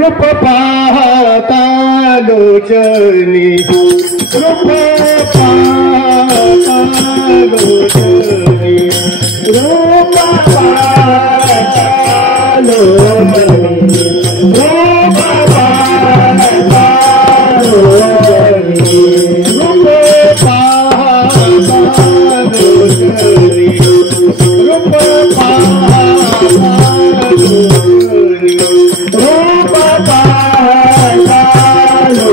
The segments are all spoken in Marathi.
रूप पाहता लोचनी रूप पाहता लोचनी रूप पाहता लोचनी रूप पाहता लोचनी रूप पाहता लोचनी रूप पाहता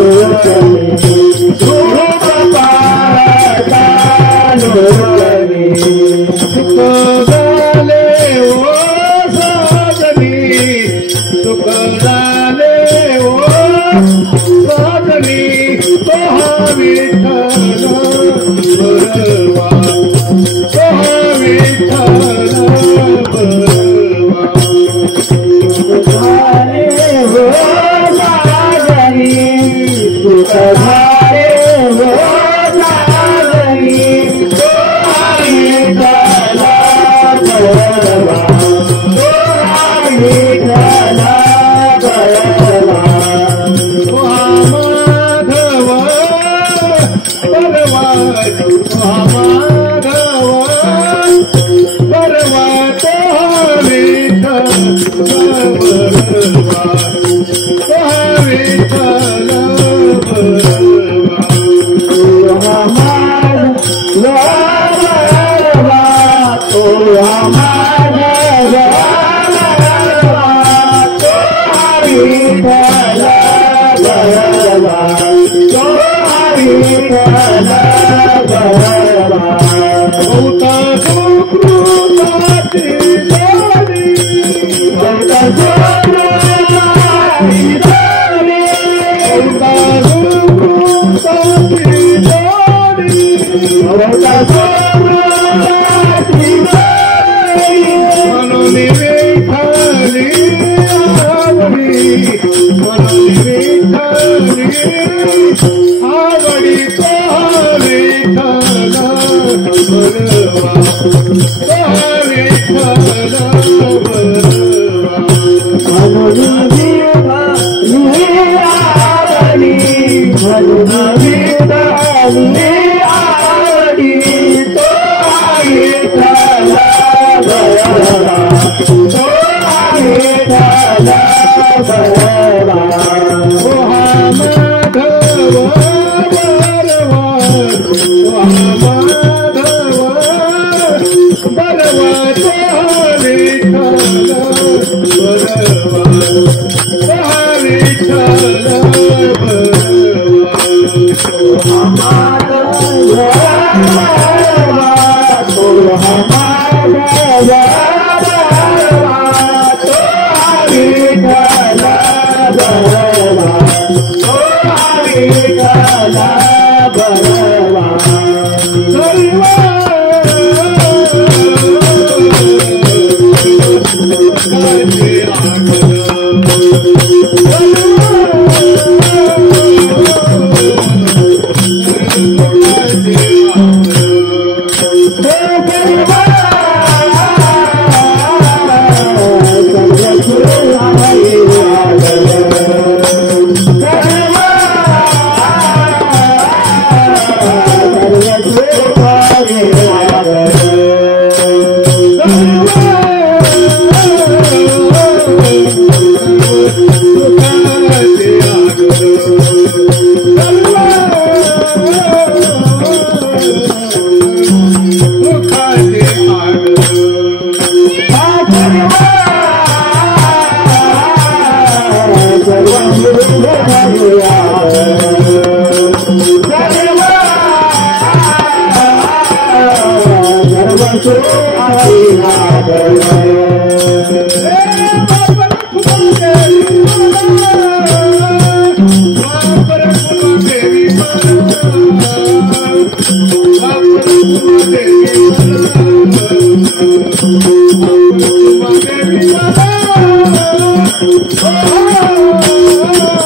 लोचनी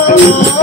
Oh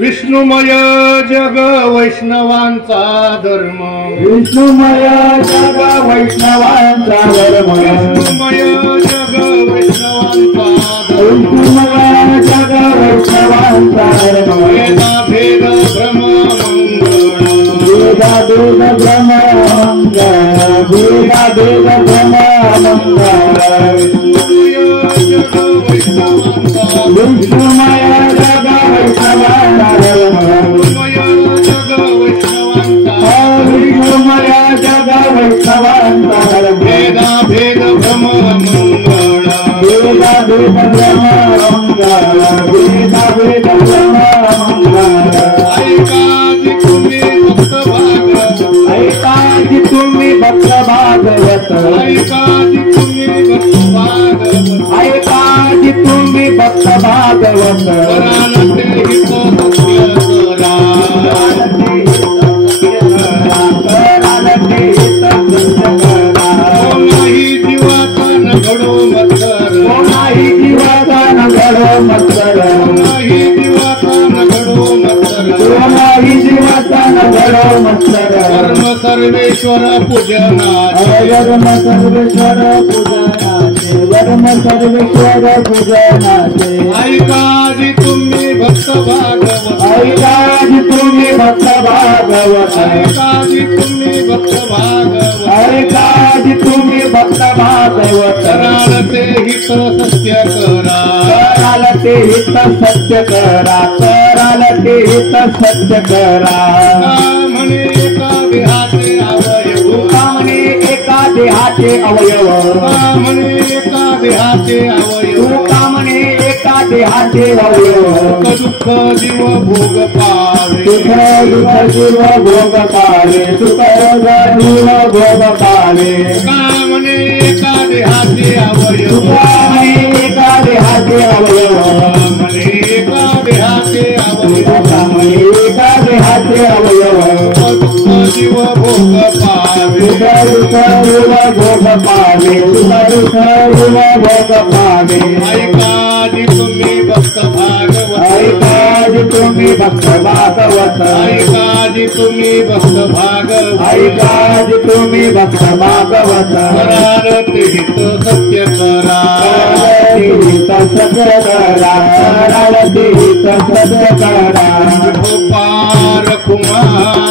विष्णुमय जग वैष्णवांचा धर्म, विष्णुमय जग वैष्णवांचा धर्म, विष्णुमय जग वैष्णवांचा धर्म, विष्णुमय जग वैष्णवांचा धर्म, वेदा भेद भ्रम मंगळ, वेदा भेद भ्रम मंगळ, वेदा भेद भ्रम मंगळ, विष्णुमय जग वैष्णवांचा, विष्णुमय जग वैष्णवांचा धर्म, विष्णुमय जग वैष्णवांचा, विष्णुमय जग वैष्णवांचा धर्म, वेदा भेद भ्रम मंगळ, वेदा भेद भ्रम मंगळ, वेदा भेद भ्रम मंगळ, ऐकाजी तुम्ही भक्त भागवत, ऐकाजी तुम्ही भक्त भागवत, ऐकाजी तुम्ही भक्त भागवत, ऐकाजी तुम्ही भक्त भागवत, कराल ते हित सत्य करा, कोणाही जीवाचा न घडो मत्सर, कोणाही जीवाचा न घडो मत्सर, कोणाही जीवाचा न घडो मत्सर, कोणाही जीवाचा न घडो मत्सर, कर्म सर्वेश्वर पूजनाचे, धर्म सर्वेश्वर पूजनाचे, धर्म सर्वेश्वर पूजनाचे, ऐकाजी तुम्ही भक्त भागवत, ऐकाजी तुम्ही भक्त भागवत, ऐकाजी तुम्ही भक्त भागवत, ऐकाजी तुम्ही भक्त भागवत, कराल ते हित सत्य करा, कराल ते हित सत्य करा, कराल ते हित सत्य करा, म्हणे एका देहाचे अवयव, म्हणे एका देहाचे अवयव, म्हणे एका देहाचे अवयव, म्हणे एका देहाचे अवयव, दुःख जीव भोग पावे, सुख दुःख जीव भोग पावे, सुख जीव भोग पावे, म्हणे एका देहाचे अवयव, म्हणे एका देहाचे अवयव, म्हणे एका देहाचे अवयव, म्हणे एका देहाचे अवयव, दुःख जीव भोग पावे, सुख सर्व भोग पावे सुख सर्व भोग पावे ऐकाजी तुम्ही भक्त भागवत ऐकाजी तुम्ही भक्त भागवत ऐकाजी तुम्ही भक्त भागवत ऐकाजी तुम्ही भक्त भागवत करारती हित सत्य करा हित सत्य करा हित सत्य करा गोपार कुमार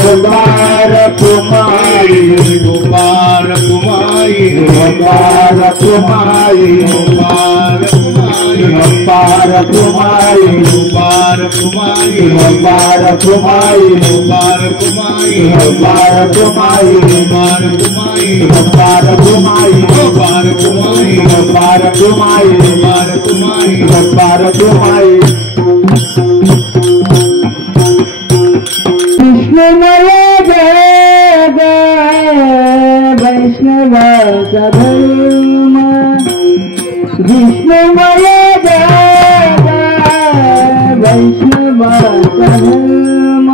गोपाल कुमारी गोपार कुमारी गोपाल कुमारी गोपार कुमारी गोपाल कुमारी गोपार कुमारी गोपाल कुमारी गोपार कुमारी गोपाल कुमारी गोपार कुमारी गोपाल कुमारी गोपार कुमारी गोपाल कुमारी गोपार कुमारी गोपाल कुमारी कृष्णमय जय जय वैष्णवाचा धर्म कृष्णमय जय जय वैष्णवाचा धर्म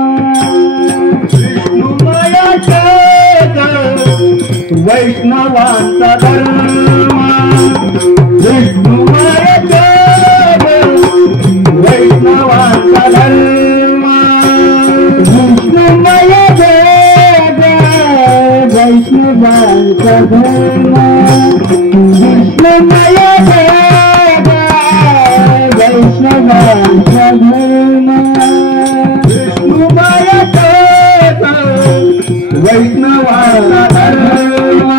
कृष्णमय जय जय वैष्णवाचा धर्म कृष्णमय जय जय वैष्णवाचा धर्म कृष्णमय जय जय वैष्णवाचा धर्म कृष्णमय जय जय वैष्णवाचा धर्म कृष्णमय जय जय वैष्णवाचा धर्म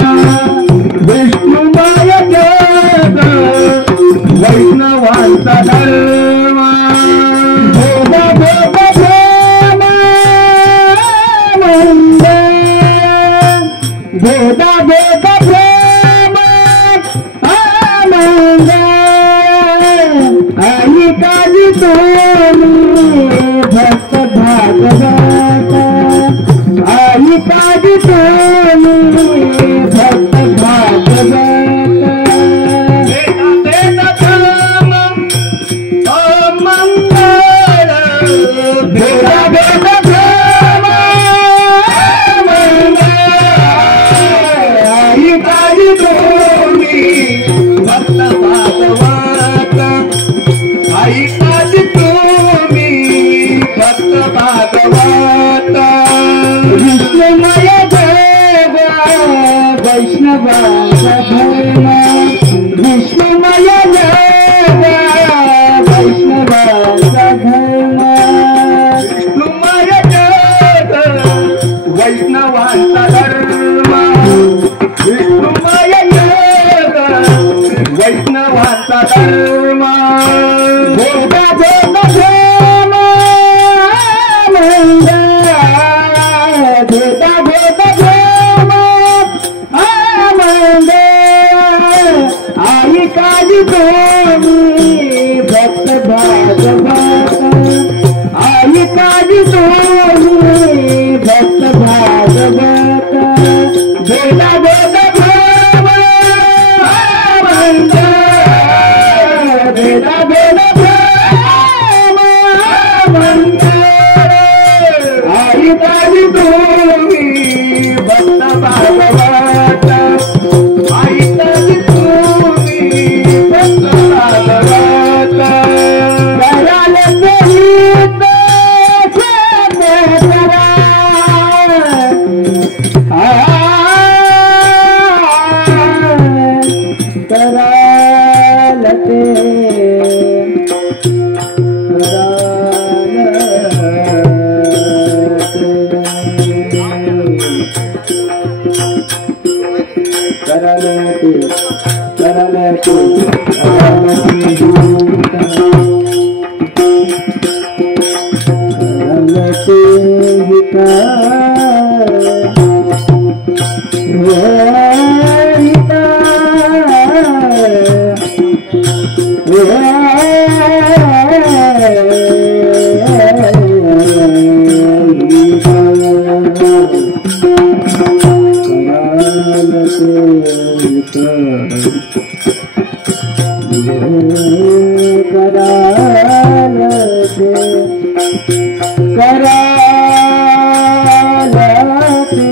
विष्णुमय जय जय वैष्णवाचा धर्म भेद भेद भेदा भेद प्रेम आनंद आई काजी तुम्ही भक्त भागवत आई काजी तुम्ही भक्त भागवत भेदा प्रेम मंगल भेदा भेद प्रेम आई तुम्ही भक्त भागवत आई काजी तुम्ही भक्त भागवत विष्णुमय देव वैष्णवाचा धर्म विष्णुमय देव वैष्णवाचा धर्म विष्णुमय देव वैष्णवाचा धर्म विष्णुमय देव वैष्णवाचा धर्म भेद भेद प्रेम आनंद भेद भेद प्रेम आनंद आई काजी तुम्ही भक्त भागवत आई काजी तुम्ही भक्त भागवत भेदा भेद प्रेम आनंद भेदा भेद प्रेम आनंद आई काजी तुम्ही भक्त भागवत आई काजी तुम्ही भक्त भागवत कराल गीत करा करालते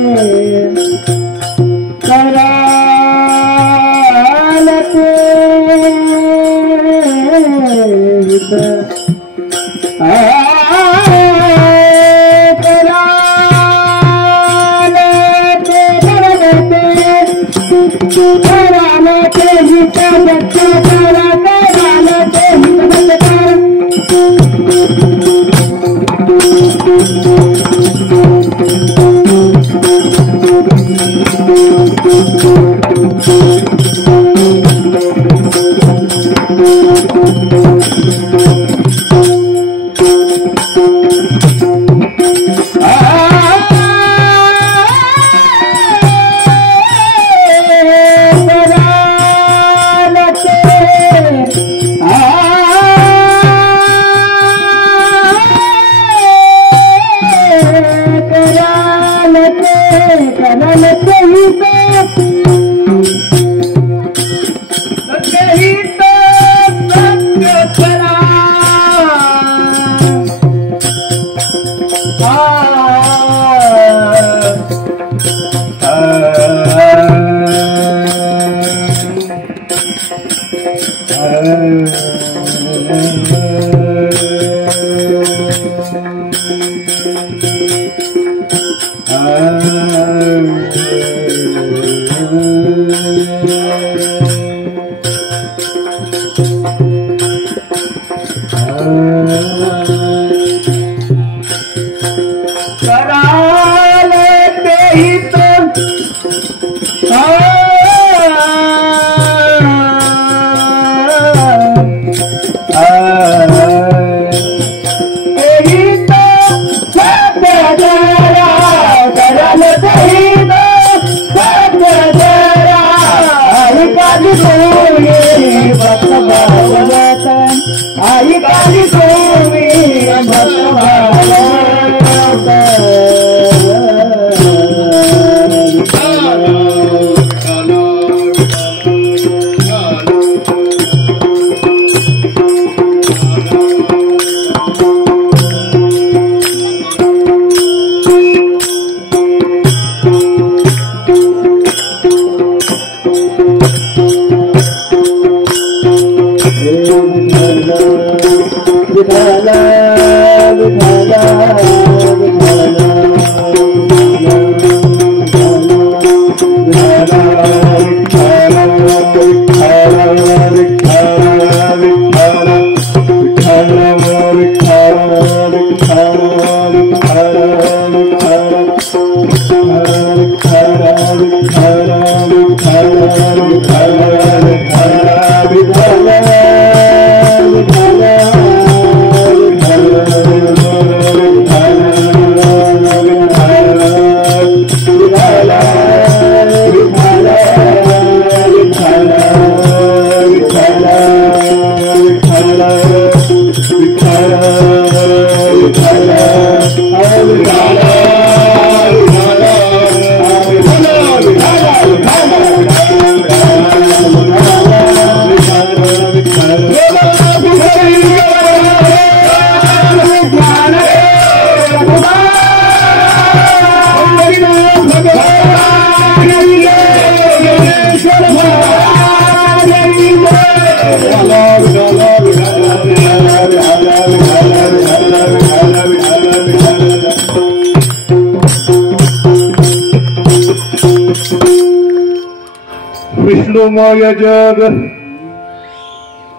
विष्णुमय जग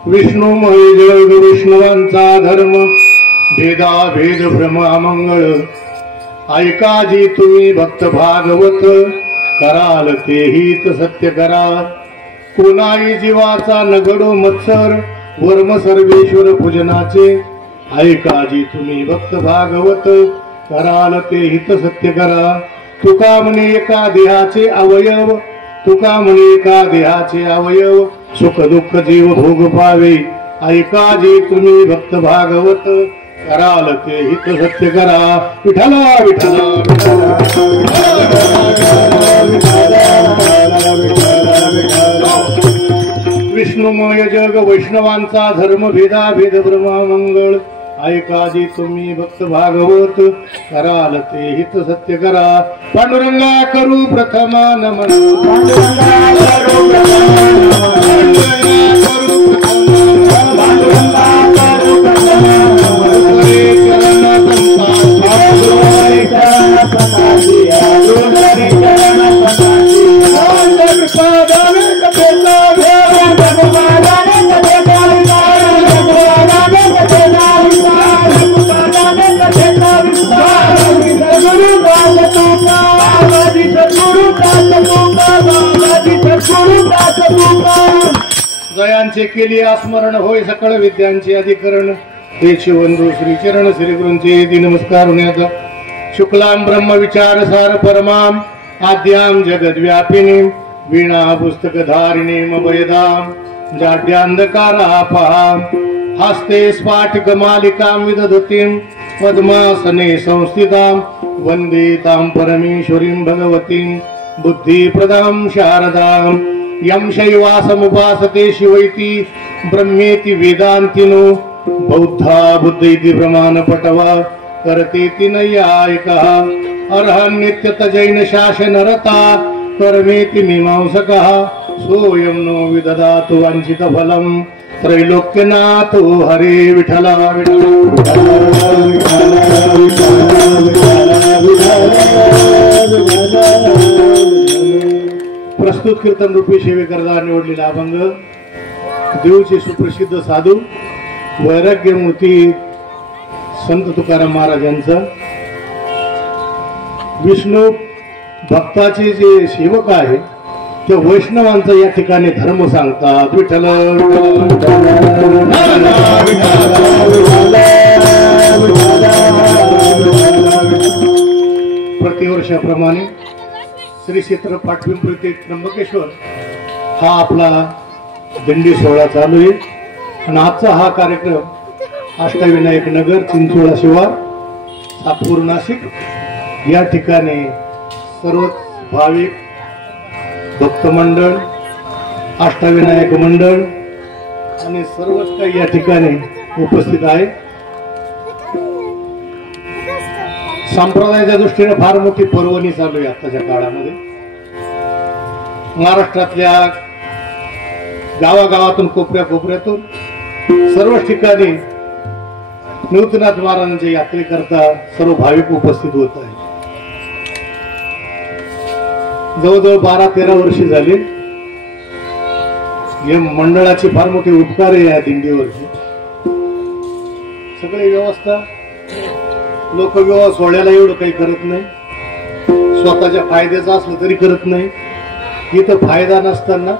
विष्णुमय जग विष्णुवांचा धर्म भेदाभेद भ्रम अमंगळ ऐका जी तुम्ही भक्त भागवत कराल तेही सत्य करा कोणाही जीवाचा नगडो मत्सर वर्म सर्वेश्वर पूजनाचे ऐका जी तुम्ही भक्त भागवत कराल तेही सत्य करा तुका म्हणे एका देहाचे अवयव तुका म्हणे एका देहाचे अवयव सुख दुःख जीव भोग पावे ऐका जी तुम्ही भक्त भागवत कराल ते हित सत्य करा विठला विठला विष्णुमय जग वैष्णवांचा धर्म भेदाभेद ब्रह्मा मंगळ ऐका जी तुम्ही भक्त भागवत कराल ते हित सत्य करा पांडुरंगा करू प्रथमा नमन Hare जयांचे केली आस्मरण होय सकळ विद्यांचे अधिकरण तेचे वंदू श्रीचरण श्री गुरूंचे ती नमस्कार होण्याचा शुक्लां ब्रह्म विचार सार परमाम आद्यां जगद्व्यापिनी वीणा पुस्तकधारिणी मभयदाम जाड्यांधकारापहां हस्ते स्फाटिक मालिकां विदधतीं पद्मासने संस्थितां वन्दे तां परमेश्वरीं भगवतीं बुद्धिप्रदां शारदां यं शैवासमुपासते शिवैति ब्रह्मेति वेदान्तिनो बौद्धा बुद्ध इति प्रमाणपटवा करतेति नैयायिकः अर्हन् नित्यत जैन शासनरता कर्मेति मीमांसकः सोऽयं नो विददातु वाञ्छितफलं त्रैलोक्यनाथो हरे विठला प्रस्तुत कीर्तन रूपी सेवेकरता निवडलेला अभंग देवचे सुप्रसिद्ध साधू वैराग्यमूर्ती संत तुकाराम महाराजांचा विष्णू भक्ताचे जे सेवक आहे त्या वैष्णवांचा या ठिकाणी धर्म सांगतात विठ्ठल प्रतिवर्षाप्रमाणे श्री क्षेत्र पाटपिंपरी ते त्र्यंबकेश्वर हा आपला दिंडी सोहळा चालू आहे आणि आजचा हा कार्यक्रम अष्टविनायक नगर चिंचोळा शिवार सातपूर नाशिक या ठिकाणी सर्व भाविक भक्त मंडळ अष्टविनायक मंडळ आणि सर्वच काही या ठिकाणी उपस्थित आहे. संप्रदायाच्या दृष्टीने फार मोठी पर्वणी चालू आहे आताच्या काळामध्ये. महाराष्ट्रातल्या गावागावातून कोपऱ्या कोपऱ्यातून सर्व ठिकाणी नृत्यनाथ महाराजांच्या यात्रेकरता सर्व भाविक उपस्थित होत आहे. जवळजवळ 12-13 वर्षे झाली या मंडळाची फार मोठी उपकार आहे या दिंडीवरची. सगळी व्यवस्था लोकविवाह सोहळ्याला एवढं काही करत नाही, स्वतःच्या फायद्याचं असलं तरी करत नाही. इथं फायदा नसताना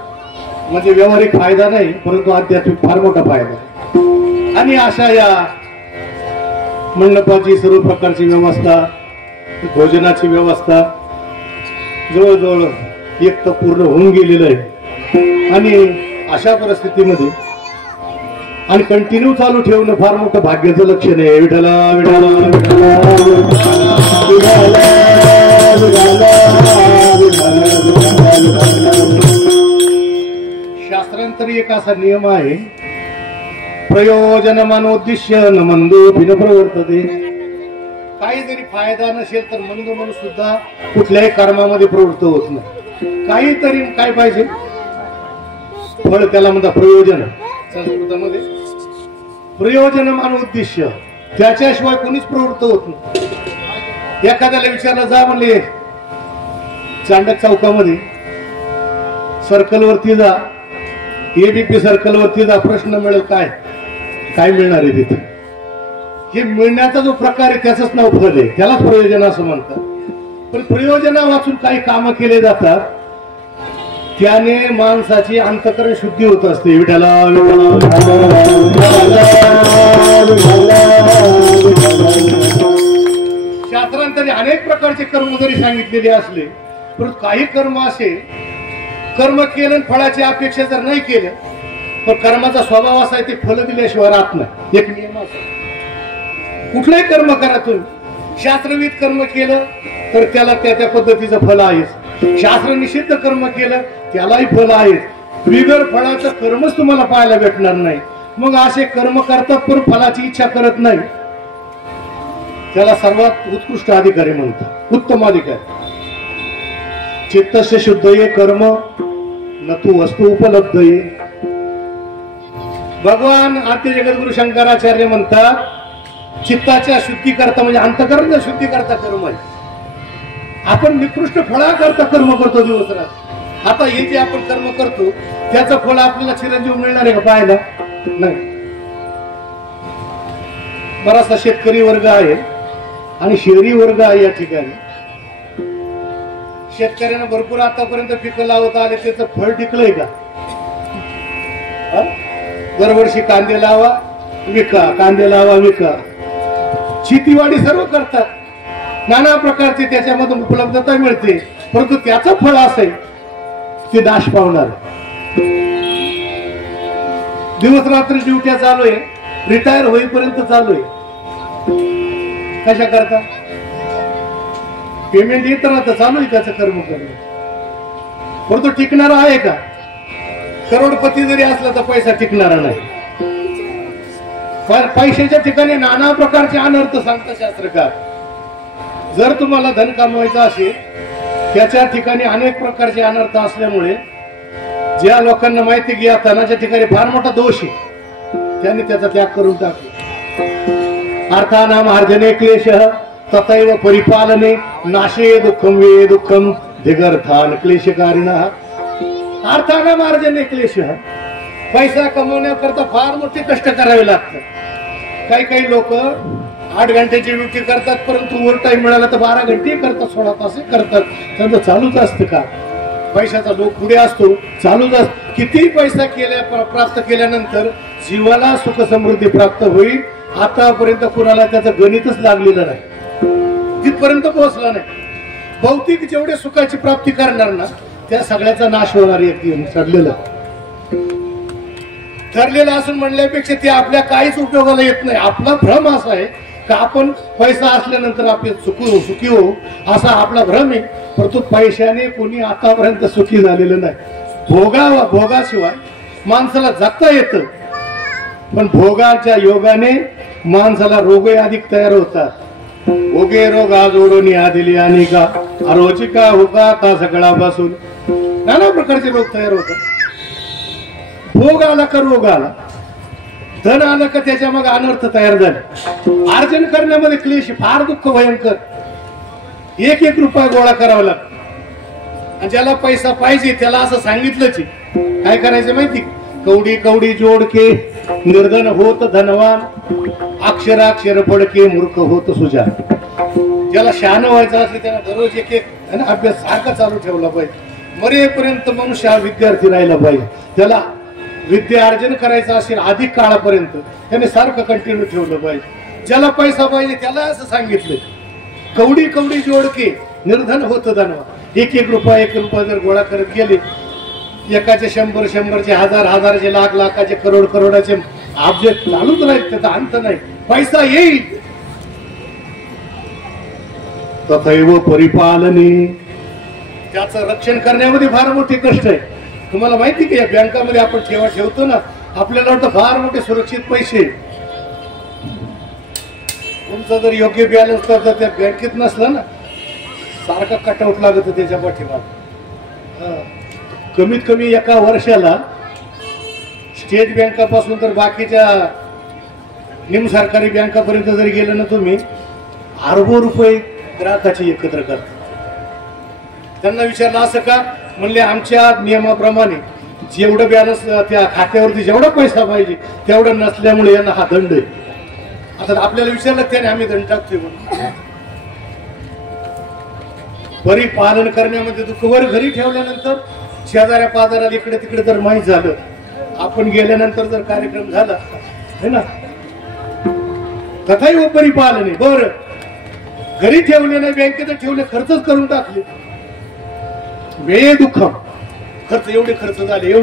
म्हणजे व्यावहारिक फायदा नाही परंतु आध्यात्मिक फार मोठा फायदा. आणि अशा या मंडपाची सर्व प्रकारची व्यवस्था भोजनाची व्यवस्था जवळजवळ एक तर पूर्ण होऊन गेलेलं आहे. आणि अशा परिस्थितीमध्ये आणि कंटिन्यू चालू ठेवणं फार मोठं भाग्याचं लक्षण आहे. विठ्ठला विठ्ठला शास्त्रांतरी एक असा नियम आहे प्रयोजन मनोद्दिश्य न मंदो भिन प्रवर्तते. काही जरी फायदा नसेल तर मंद माणूस सुद्धा कुठल्याही कर्मामध्ये प्रवृत्त होत नाही. काहीतरी काय पाहिजे फळ त्याला म्हणतात प्रयोजन. संस्कृतामध्ये प्रयोजन मान उद्दिश्य त्याच्याशिवाय कोणीच प्रवृत्त होत नाही. एखाद्याला विचारलं जा म्हणले चांडक चौकामध्ये सर्कल वरती जा एबीपी सर्कल वरती जा प्रश्न मिळेल काय काय मिळणार आहे तिथे. हे मिळण्याचा जो प्रकार आहे त्याचंच नाव फल आहे, त्यालाच प्रयोजन असं म्हणतात. पण प्रयोजना वाचून काही कामं केले जातात त्याने माणसाची अंतःकरण शुद्धी होत असते. विठ्ठला शास्त्रांतरी अनेक प्रकारचे कर्म जरी सांगितलेले असले परंतु काही कर्म असे कर्म केलं फळाची अपेक्षा जर नाही केलं तर कर्माचा स्वभाव असा आहे ते फल दिल्याशिवाय राहत नाही. एक नियम असा कुठलंही कर्म करा तुम्ही शास्त्रविध कर्म केलं तर त्याला त्या पद्धतीचं फल आहेच. शास्त्र निषिद्ध कर्म केलं त्यालाही फल आहेच. बिगर फळाचं कर्मच तुम्हाला पाहायला भेटणार नाही. मग असे कर्म करतात पण फलाची इच्छा करत नाही त्याला सर्वात उत्कृष्ट अधिकारी म्हणतात, उत्तम अधिकारी. चित्तस्य शुद्धये कर्म न तू वस्तू उपलब्ध ये. भगवान आद्य जगद्गुरु शंकराचार्य म्हणतात चित्ताच्या शुद्धी करता म्हणजे अंतःकरणाच्या शुद्धी करता कर्म आहे. आपण निकृष्ट फळा करता कर्म करतो दिवस रात. आता हे जे आपण कर्म करतो त्याचं फळ आपल्याला चिरंजीव मिळणार आहे का पाहायला नाही. बराचसा शेतकरी वर्ग आहे आणि शहरी वर्ग आहे. या ठिकाणी शेतकऱ्यांना भरपूर आतापर्यंत पिकं लावत आले त्याचं फळ टिकलंय का दरवर्षी कांदे लावा विका, कांदे लावा विका, शेतीवाडी सर्व करतात, नाना प्रकारची त्याच्यामधून उपलब्धता मिळते, परंतु त्याचं फळ असेल ते नाश पावणार. दिवस रात्री ड्युट्या चालू आहे, रिटायर होईपर्यंत चालू आहे. कशा करता? पेमेंट येत राहतं, चालू आहे त्याचं कर्म करणं, परंतु टिकणार आहे का? करोडपती जरी असला तर पैसा टिकणारा नाही. पैशाच्या ठिकाणी नाना प्रकारचे अनर्थ सांगतात शास्त्रकार. जर तुम्हाला धन कमवायचं असेल त्याच्या ठिकाणी अनेक प्रकारचे अनर्थ असल्यामुळे ज्या लोकांना माहिती की या धनाच्या ठिकाणी फार मोठा दोष आहे त्यांनी त्याचा त्याग करून टाकला. अर्थानाम अर्जने क्लेश तथैव परिपालने नाशे दुःखम वे दुःखम दिगर्थान क्लेशकारिणः. अर्थानाम अर्जने क्लेश, पैसा कमवण्याकरता फार मोठे कष्ट करावे लागतात. काही काही लोक 8 घंट्याची ड्युटी करतात, परंतु ओव्हर टाइम मिळाला तर 12 घंटे करतात, 16 तास करतात. त्यांचं चालूच असतं का? पैशाचा लोक पुढे असतो, चालूच असतो. किती पैसा प्राप्त केल्यानंतर जीवाला सुख समृद्धी प्राप्त होईल आतापर्यंत कुणाला त्याचं गणितच लागलेलं नाही, तिथपर्यंत पोहोचला नाही. भौतिक जेवढे सुखाची प्राप्ती करणार ना त्या सगळ्याचा नाश होणार आहे. ठरलेलं असून म्हणल्यापेक्षा ते आपल्या काहीच उपयोगाला येत नाही. आपला भ्रम असा आहे का आपण पैसा असल्यानंतर आपले सुखी हो असा आपला भ्रम आहे, परंतु पैशाने कोणी आतापर्यंत सुखी झालेलं नाही. भोगाशिवाय माणसाला जगता येतं, पण भोगाच्या योगाने माणसाला रोग अधिक तयार होतात. भोगे रोग आज ओढून आदिली आणि का रोजिका होका का सगळा बसून नाना प्रकारचे रोग तयार होतात. भोग आला का रोग आला, धन आलं का त्याच्या मग अनर्थ तयार झाले. अर्जन करण्यामध्ये क्लेश, फार दुःख भयंकर. 1-1 रुपया गोळा करावा लागतो. आणि ज्याला पैसा पाहिजे त्याला असं सांगितलंच काय करायचं माहिती? कवडी कवडी जोडके निर्धन होत धनवान, अक्षराक्षर पडके मूर्ख होत सुजान. ज्याला शहाणं व्हायचं असलं त्याला दररोज एक अभ्यास सारखा चालू ठेवला पाहिजे. मरेपर्यंत मनुष्य हा विद्यार्थी राहिला पाहिजे. त्याला विद्या अर्जन करायचं असेल अधिक काळापर्यंत त्याने सारखं कंटिन्यू ठेवलं पाहिजे. ज्याला पैसा पाहिजे त्याला असं सांगितलं कवडी कवडी जोडके निर्धन होत धनवान. 1-1 रुपया जर गोळा करत गेले, एकाचे 100-100चे 1000-1000चे लाखाचे करोडाचे अब्ज चालूच राहील, त्याचा अंत नाही. पैसा येईल. तथैव परिपालने, त्याचं रक्षण करण्यामध्ये फार मोठे कष्ट आहे. तुम्हाला माहिती की या बँकामध्ये आपण ठेवतो ना, आपल्याला वाटतं फार मोठे सुरक्षित पैसे. तुमचा जर योग्य बॅलन्स तर त्या बँकेत नसला ना सारखा कटआउट लागत त्याच्या पाठीमागे. कमीत कमी एका वर्षाला स्टेट बँकापासून तर बाकीच्या निमसरकारी बँकापर्यंत जर गेलं ना तुम्ही, अरबो रुपये ग्राहकाचे एकत्र करतात. त्यांना विचारलं असं का? म्हणले आमच्या नियमाप्रमाणे जेवढं बॅलन्स त्या खात्यावरती जेवढा पैसा पाहिजे तेवढं नसल्यामुळे यांना हा दंड आहे. आता आपल्याला विचारलं त्याने आम्ही दंड टाकतोय म्हणून. परिपालन करण्यामध्ये दुःख. वर घरी ठेवल्यानंतर शेजाऱ्या पाजाराला इकडे तिकडे जर माहीत झालं, आपण गेल्यानंतर जर कार्यक्रम झाला है ना, तथाही परिपालने. बर घरी ठेवले नाही, बँकेत ठेवले, खर्चच करून टाकले. वे दुःखम. खर्च एवढे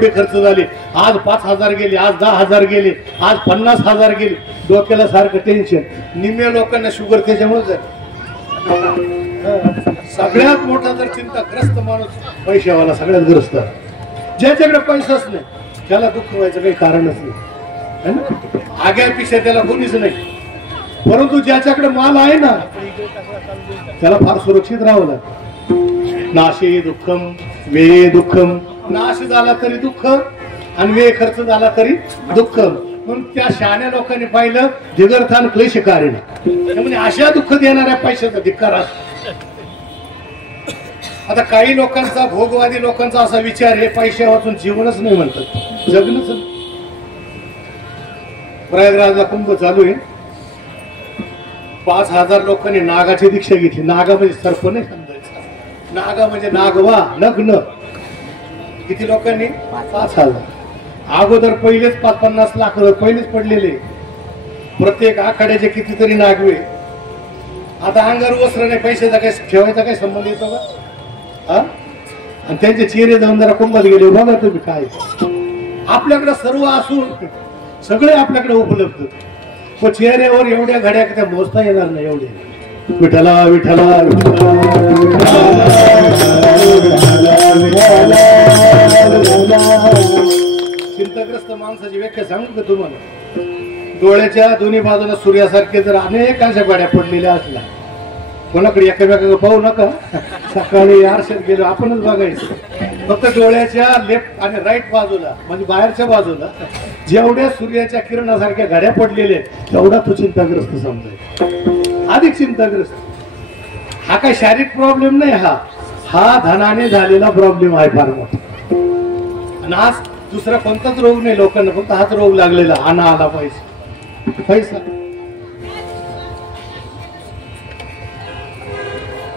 खर्च झाले. आज 5000 गेले, आज 10,000 गेले, आज 50,000 गेले. डोक्याला सारखं टेन्शन. निम्म्या लोकांना शुगर त्याच्यामुळे झाली. सगळ्यात मोठा जर चिंताग्रस्त माणूस पैशावाला, सगळ्यात ग्रस्त. ज्याच्याकडे पैसाच नाही त्याला दुःख व्हायचं काही कारणच नाही, आग्यापेक्षा त्याला कोणीच नाही. परंतु ज्याच्याकडे माल आहे ना त्याला फार सुरक्षित राहावं लागतं. नाशे दुःखम वे दुःखम. नाश झाला तरी दुःख आणि वे खर्च झाला तरी दुःख. म्हणून त्या शहाण्या लोकांनी पाहिलं दिगर्थान क्लेशकारिणी, म्हणजे अशा दुःख देणाऱ्या पैशाचा धिक्कार असतो. आता काही लोकांचा, भोगवादी लोकांचा असा विचार आहे पैशा वाचून जीवनच नाही म्हणतात, जगणच. प्रयागराजला कुंभ चालू आहे. 5000 लोकांनी नागाची दीक्षा घेतली. नागा म्हणजे सर्प नाही समजायचा, नागा म्हणजे नागवा, लग्न. किती लोकांनी? 5000. अगोदर पहिलेच 50 लाख पहिलेच पडलेले, प्रत्येक आखाड्याचे कितीतरी नागवे. आता अंगावर वस्त्र नाही, पैशाचा काय ठेवायचा काय संबंध येतो का? आणि त्यांचे चेहरे जाऊन जरा कुंभात गेले, बघा तुम्ही काय. आपल्याकडे सर्व असून सगळे आपल्याकडे उपलब्ध, पण चेहऱ्यावर एवढ्या घड्या त्या मोजता येणार नाही एवढे. विठ्ठला विठ्ठला चिंताग्रस्त माणसाची व्याख्या सांगू का तुम्हाला? डोळ्याच्या दोन्ही बाजूला सूर्यासारखे जर अनेकांच्या गाड्या पडलेल्या असल्या, कोणाकडे एकामेकाकडे पाहू नका. सकाळी आरशात गेलो आपणच बघायचं, फक्त डोळ्याच्या लेफ्ट आणि राईट बाजूला म्हणजे बाहेरच्या बाजूला जेवढ्या सूर्याच्या किरणासारख्या घड्या पडलेल्या तेवढा तो चिंताग्रस्त समजायचा, अधिक चिंताग्रस्त. हा काय शारीरिक प्रॉब्लेम नाही, हा धनाने झालेला प्रॉब्लेम आहे फार मोठा. आणि आज दुसरा कोणताच रोग नाही लोकांना, फक्त हाच रोग लागलेला, आणा आला पैसा.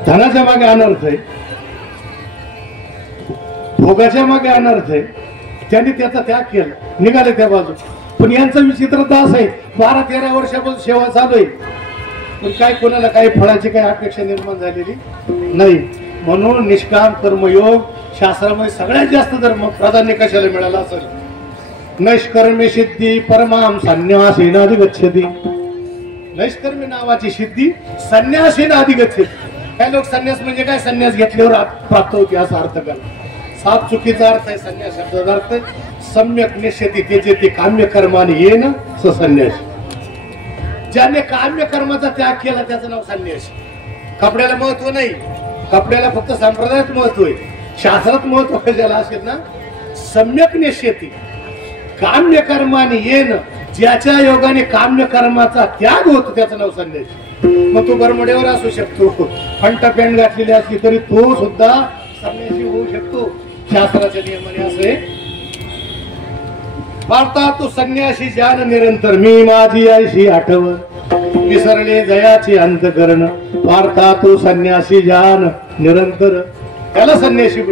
धनाच्या मागे अनर्थ आहे, भोगाच्या मागे अनर्थ आहे. त्यांनी त्याचा त्याग केला, निघाले त्या बाजू. पण यांचा विचित्रता असं आहे, 12-13 वर्षापासून सेवा चालू आहे, पण काय कोणाला काही फळाची काही अपेक्षा निर्माण झालेली नाही. म्हणून निष्काम कर्मयोग शास्त्रामध्ये सगळ्यात जास्त धर्म प्राधान्य कशाला मिळालं असेल? नैष्कर्मी सिद्धी परमाम संन्यासेनाधिगच्छति. नैष्कर्मी नावाची सिद्धी संन्यासेनाधिगच्छति. काय लोक संन्यास म्हणजे काय, संन्यास घेतल्यावर प्राप्त होते असा अर्थ करा. साप चुकीचा अर्थ आहे. संन्यास शब्दाचा अर्थ सम्यक निश्चिती त्याचे ते काम्य कर्माने येणं संन्यास. ज्याने काम्य कर्माचा त्याग केला त्याचं नाव संन्यासी. कपड्याला महत्व नाही, कपड्याला फक्त संप्रदायात महत्व आहे, शास्त्रात महत्व ज्याला असेल ना. सम्यक निश्चिती काम्य कर्माने येणं, ज्याच्या योगाने काम्य कर्माचा त्याग होतो त्याचं नाव संन्यासी. मग तो बरमड्यावर असू शकतो, फंट पॅन्ट घातलेली असली तरी तो सुद्धा संन्यासी होऊ शकतो शास्त्राच्या नियमाने. असे वार्ता तो संन्यासी जान निरंतर, मी माझी आयशी आठवण, विसरले जयाचे अंतकरण. वार्ता तो संन्यासी जान निरंतर, त्याला संन्यासी.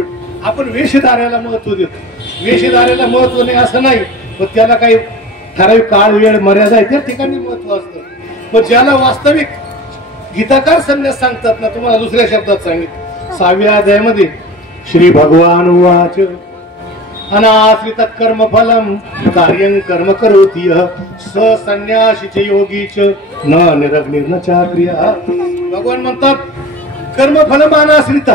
आपण वेशधाऱ्याला महत्व देतो, वेशधाऱ्याला महत्व नाही असं नाही, पण त्याला काही ठराविक काळ वेळ मर्यादा आहे त्या ठिकाणी महत्व असतं. पण ज्याला वास्तविक गीताकार संन्यास सांगतात ना, तुम्हाला दुसऱ्या शब्दात सांगितलं 6व्या अध्यायामध्ये, श्री भगवान उवाच अनाश्रित कर्म फलम कार्यं कर्म करोति स संन्यासीच योगीच न निरग्निर्न चाक्रिया. भगवान म्हणतात कर्मफलम अनाश्रित,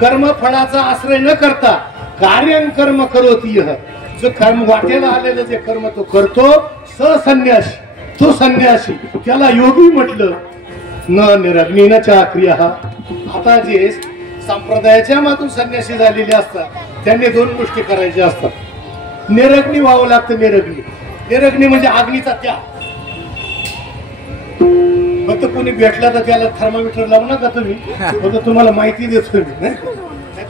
कर्मफळाचा आश्रय न करता कार्यं कर्म करोति, जो कर्म वाटेला आलेलं जे कर्म तो करतो, स संन्यासी, तो संन्यासी, त्याला योगी म्हटलं. न निरग्निर्न चाक्रिया. आता जे संप्रदायाच्या मातून संन्यासी झालेले असतात त्यांनी 2 गोष्टी करायच्या असतात. निरग्नी व्हावं लागतं. निरग्नी म्हणजे अग्नीचा त्याग. फक्त कोणी भेटला तर त्याला थर्मामीटर लावू नका तुम्ही, फक्त तुम्हाला माहिती देतो मी. नाही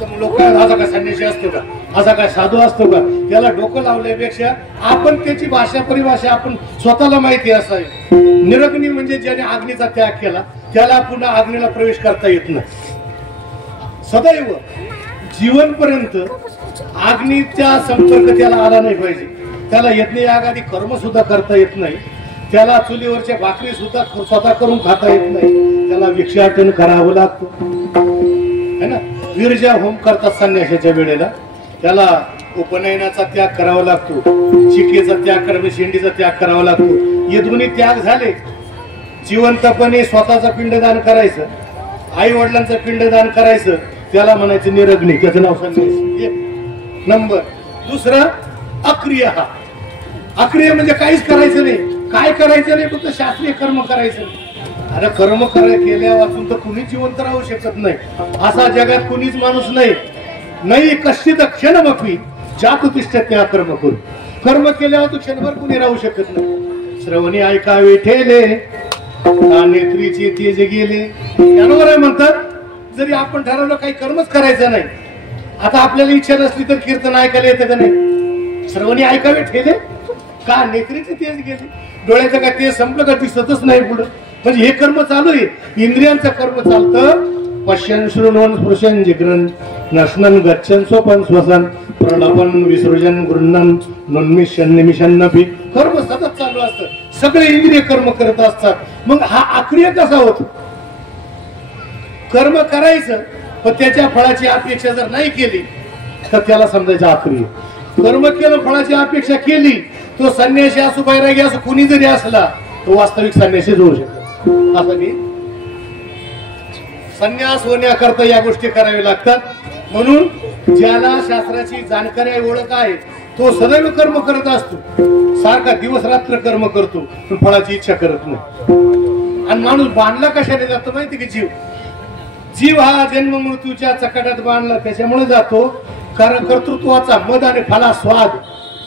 तर लोक असा काय संन्यासी असतो का, असा काय साधू असतो का, त्याला डोकं लावल्यापेक्षा आपण त्याची भाषा परिभाषा आपण स्वतःला माहिती असावी. निरग्नी म्हणजे ज्याने अग्नीचा त्याग केला त्याला पुन्हा अग्नीला प्रवेश करता येत नाही. सदैव जीवनपर्यंत अग्नीचा संपर्क त्याला आला नाही पाहिजे. त्याला यज्ञ यागादी कर्म सुद्धा करता येत नाही, त्याला चुलीवरच्या भाकरी सुद्धा स्वतः करून खाता येत नाही, त्याला भिक्षाटन करावं लागतं है ना. विरजा होम करतात संन्यासाच्या वेळेला, त्याला उपनयनाचा त्याग करावा लागतो, शिकेचा त्याग करावा, शेंडीचा त्याग करावा लागतो. हे दोन्ही त्याग झाले. जिवंतपणे स्वतःचं पिंडदान करायचं, आई वडिलांचं पिंडदान करायचं, त्याला म्हणायचं निरग्नी, त्याचं नाव संन्यासी. नंबर. दुसरं अक्रिय. अक्रिय म्हणजे काहीच करायचं नाही. काय करायचं नाही, फक्त शास्त्रीय कर्म करायचं. अरे कर्म केल्या वाचून तर कुणीच जिवंत राहू शकत नाही. असा जगात कुणीच माणूस नाही. कश्चित क्षणमपि जातुतिष्ठ त्या कर्म करू. कर्म केल्यावर तू क्षणभर कुणी राहू शकत नाही. श्रवणी ऐकावे ठेले, नेत्रीची तेज गेले. त्यावर आहे म्हणतात, जरी आपण ठरवलं काही कर्मच करायचं नाही, आता आपल्याला इच्छा नसली तर कीर्तन ऐकायला येतं का नाही? श्रवणी ऐकावे ठेले का नेत्रीची तेज गेली. डोळ्याचं काय तेज संपलं का दिसतच नाही पुढं. म्हणजे हे कर्म चालू आहे, इंद्रियांचं कर्म चालतं, पश्यन शृण्वन स्पृशन जिग्रन नशनन गच्छन स्वपन श्वसन प्रलपन विसर्जन गृहन नोन्मिशन निमिशन नभी कर्म सतत चालू असतं सगळे इंद्रिय कर्म करत असतात मग हा आक्रिय कसा होतो कर्म करायचं पण त्याच्या फळाची अपेक्षा जर नाही केली तर त्याला समजायचं आक्रिय कर्म केलं फळाची अपेक्षा केली तो संन्यासी असो बैरागी असो कुणी जरी असला तो वास्तविक संन्यासी होऊ शकतो असं की संन्यास होण्याकरता या गोष्टी कराव्या लागतात म्हणून ज्याला शास्त्राची जाणकारी ओळख आहे तो सदैव कर्म करत असतो सारखा दिवस रात्र कर्म करतो पण फळाची इच्छा करत नाही आणि माणूस बांधला कशाने जातो माहिती की जीव हा जन्म मृत्यूच्या चकाट्यात बांधला त्याच्यामुळे जातो कारण कर्तृत्वाचा मद आणि फला स्वाद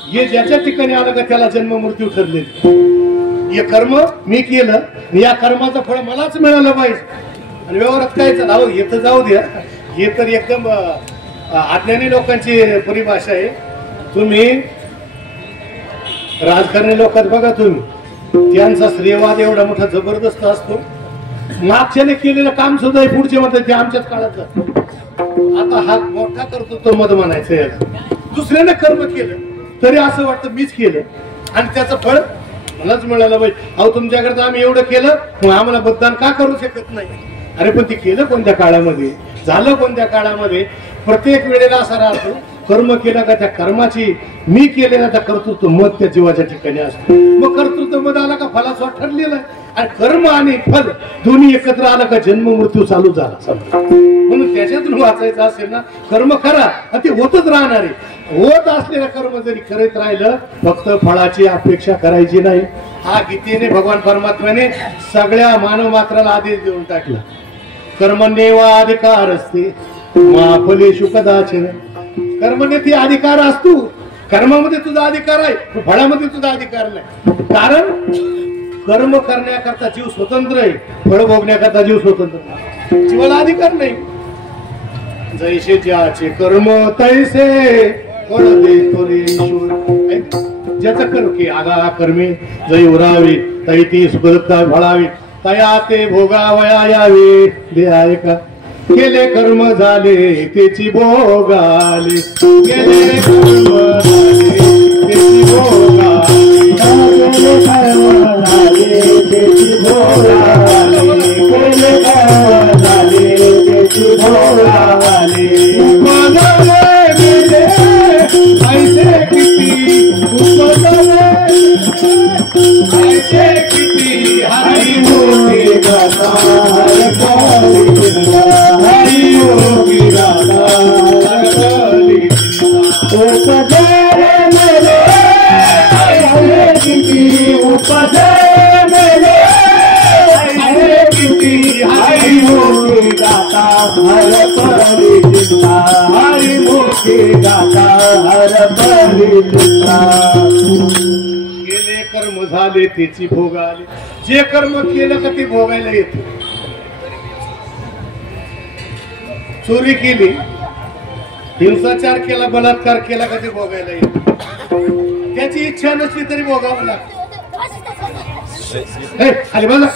हे ज्याच्या ठिकाणी आलं का त्याला जन्म मृत्यू ठरले हे कर्म मी केलं या कर्माचं फळ मलाच मिळालं पाहिजे आणि व्यवहारात काय चालू हे तर जाऊ द्या हे तर एकदम अज्ञानी लोकांची परिभाषा आहे तुम्ही राजकारणी लोकात बघा तुम्ही त्यांचा श्रेयवाद एवढा मोठा जबरदस्त असतो मागच्याने केलेलं काम सुद्धा पुढचे म्हणतात ते आमच्याच काळात आता हा मोठा करतो तो मध म्हणायचं याला दुसऱ्याने कर्म केलं तरी असं वाटतं मीच केलं आणि त्याचं फळ मलाच मिळालं पाहिजे अहो तुमच्याकडे आम्ही एवढं केलं मग आम्हाला मतदान का करू शकत नाही अरे पण ते केलं कोणत्या काळामध्ये झालं कोणत्या काळामध्ये प्रत्येक वेळेला असा राहतो कर्म केलं का त्या कर्माची मी केलेला त्या कर्तृत्व मत त्या जीवाच्या ठिकाणी असतो मग कर्तृत्व मत आला का फलाचा ठरलेला आहे आणि कर्म आणि फल दोन्ही एकत्र आला का जन्म मृत्यू चालू झाला म्हणून त्याच्यातून वाचायचं असेल ना कर्म करा ते होतच राहणार आहे होत असलेलं कर्म जरी करत राहिलं फक्त फळाची अपेक्षा करायची नाही हा गीतेने भगवान परमात्म्याने सगळ्या मानव मात्राला आदेश देऊन टाकला कर्मण्येवा अधिकार असते माफलेषु कदाचन कर्मने ती अधिकार असतो कर्मामध्ये तुझा अधिकार आहे फळामध्ये तुझा अधिकार नाही कारण कर्म करण्याकरता जीव स्वतंत्र आहे फळ भोगण्याकरता जीव स्वतंत्र नाही जीवाला अधिकार नाही जैसे ज्याचे कर्म तैसे फळ देतो रे ईश्वर ज्याचं कर्म की आगा कर्मे जै उरावे तै ती सुखदत्ता फळावी तया ते भोगावया यावे दे आहे का केले कर्म झाले त्याची भोगाले केले कर्म झाले त्याची भोगाले केले कर्म झाले त्याची भोगाले केले कर्म झाले त्याची भोगाले उपजले गेले ऐसे किती उपजले ऐसे किती हरी मोठी गाथा हर हरी मोठी गाथा हर उपजले मेले ऐसे किती उपजले मेले ऐसे किती हरी मोठी गाथा हर परी चिंता हरी मोठी गाथा हर परी चिंता केले कर्म झाले त्याची भोगाले जे कर्म केलं का ते भोगायला येत चोरी केली हिंसाचार केला बलात्कार केला का ते भोगायला येत त्याची इच्छा नसली तरी भोगावं लागतं खाली बघा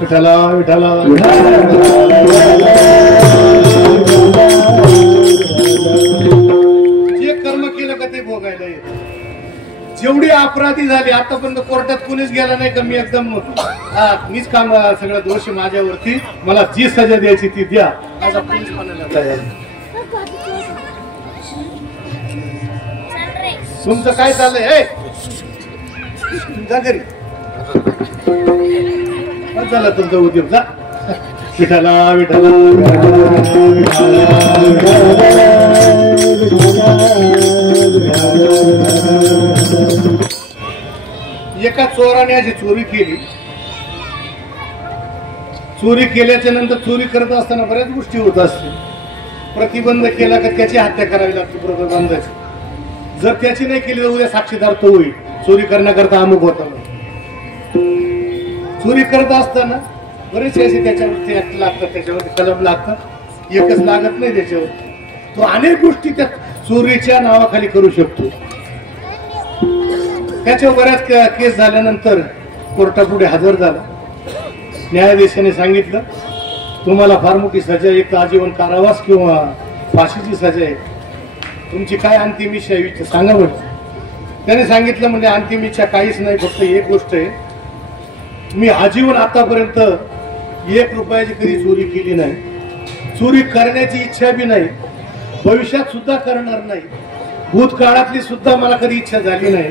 विठाला विठाला जे कर्म केलं का ते भोगायला येत जेवढी अपराधी झाली आतापर्यंत कोर्टात कोणीच गेला नाही का मी एकदम मीच काम सगळं दोष माझ्यावरती मला जी सजा द्यायची ती द्या असा पोलीस म्हणायला तयार तुमचं काय चाललंय जा घरी झाला तुमचा उद्योग जा विठाला विठाला एका चोराने अशी चोरी केली चोरी केल्याच्या नंतर चोरी करत असताना बऱ्याच गोष्टी होत असतील प्रतिबंध केला का त्याची हत्या करावी लागते प्रतिबंधाची जर त्याची नाही केली तर उद्या साक्षीदार तो होईल चोरी करण्याकरता अमुक होता चोरी करत असताना बरेचसे असे त्याच्यावरती ऍक्ट लागतात त्याच्यावरती कलम लागतात एकच लागत नाही त्याच्यावर तो अनेक गोष्टी त्या चोरीच्या नावाखाली करू शकतो त्याच्यावर बऱ्याच केस झाल्यानंतर कोर्टापुढे हजर झाला न्यायाधीशाने सांगितलं तुम्हाला फार मोठी सजा, एक तर आजीवन कारावास किंवा फाशीची सजा आहे. तुमची काय अंतिम इच्छा आहे सांगा बरं. त्याने सांगितलं म्हणजे अंतिम इच्छा काहीच नाही, फक्त एक गोष्ट आहे, मी आजीवन आतापर्यंत 1 रुपयाची कधी चोरी केली नाही, चोरी करण्याची इच्छा बी नाही, भविष्यात सुद्धा करणार नाही, भूतकाळातली सुद्धा मला कधी इच्छा झाली नाही.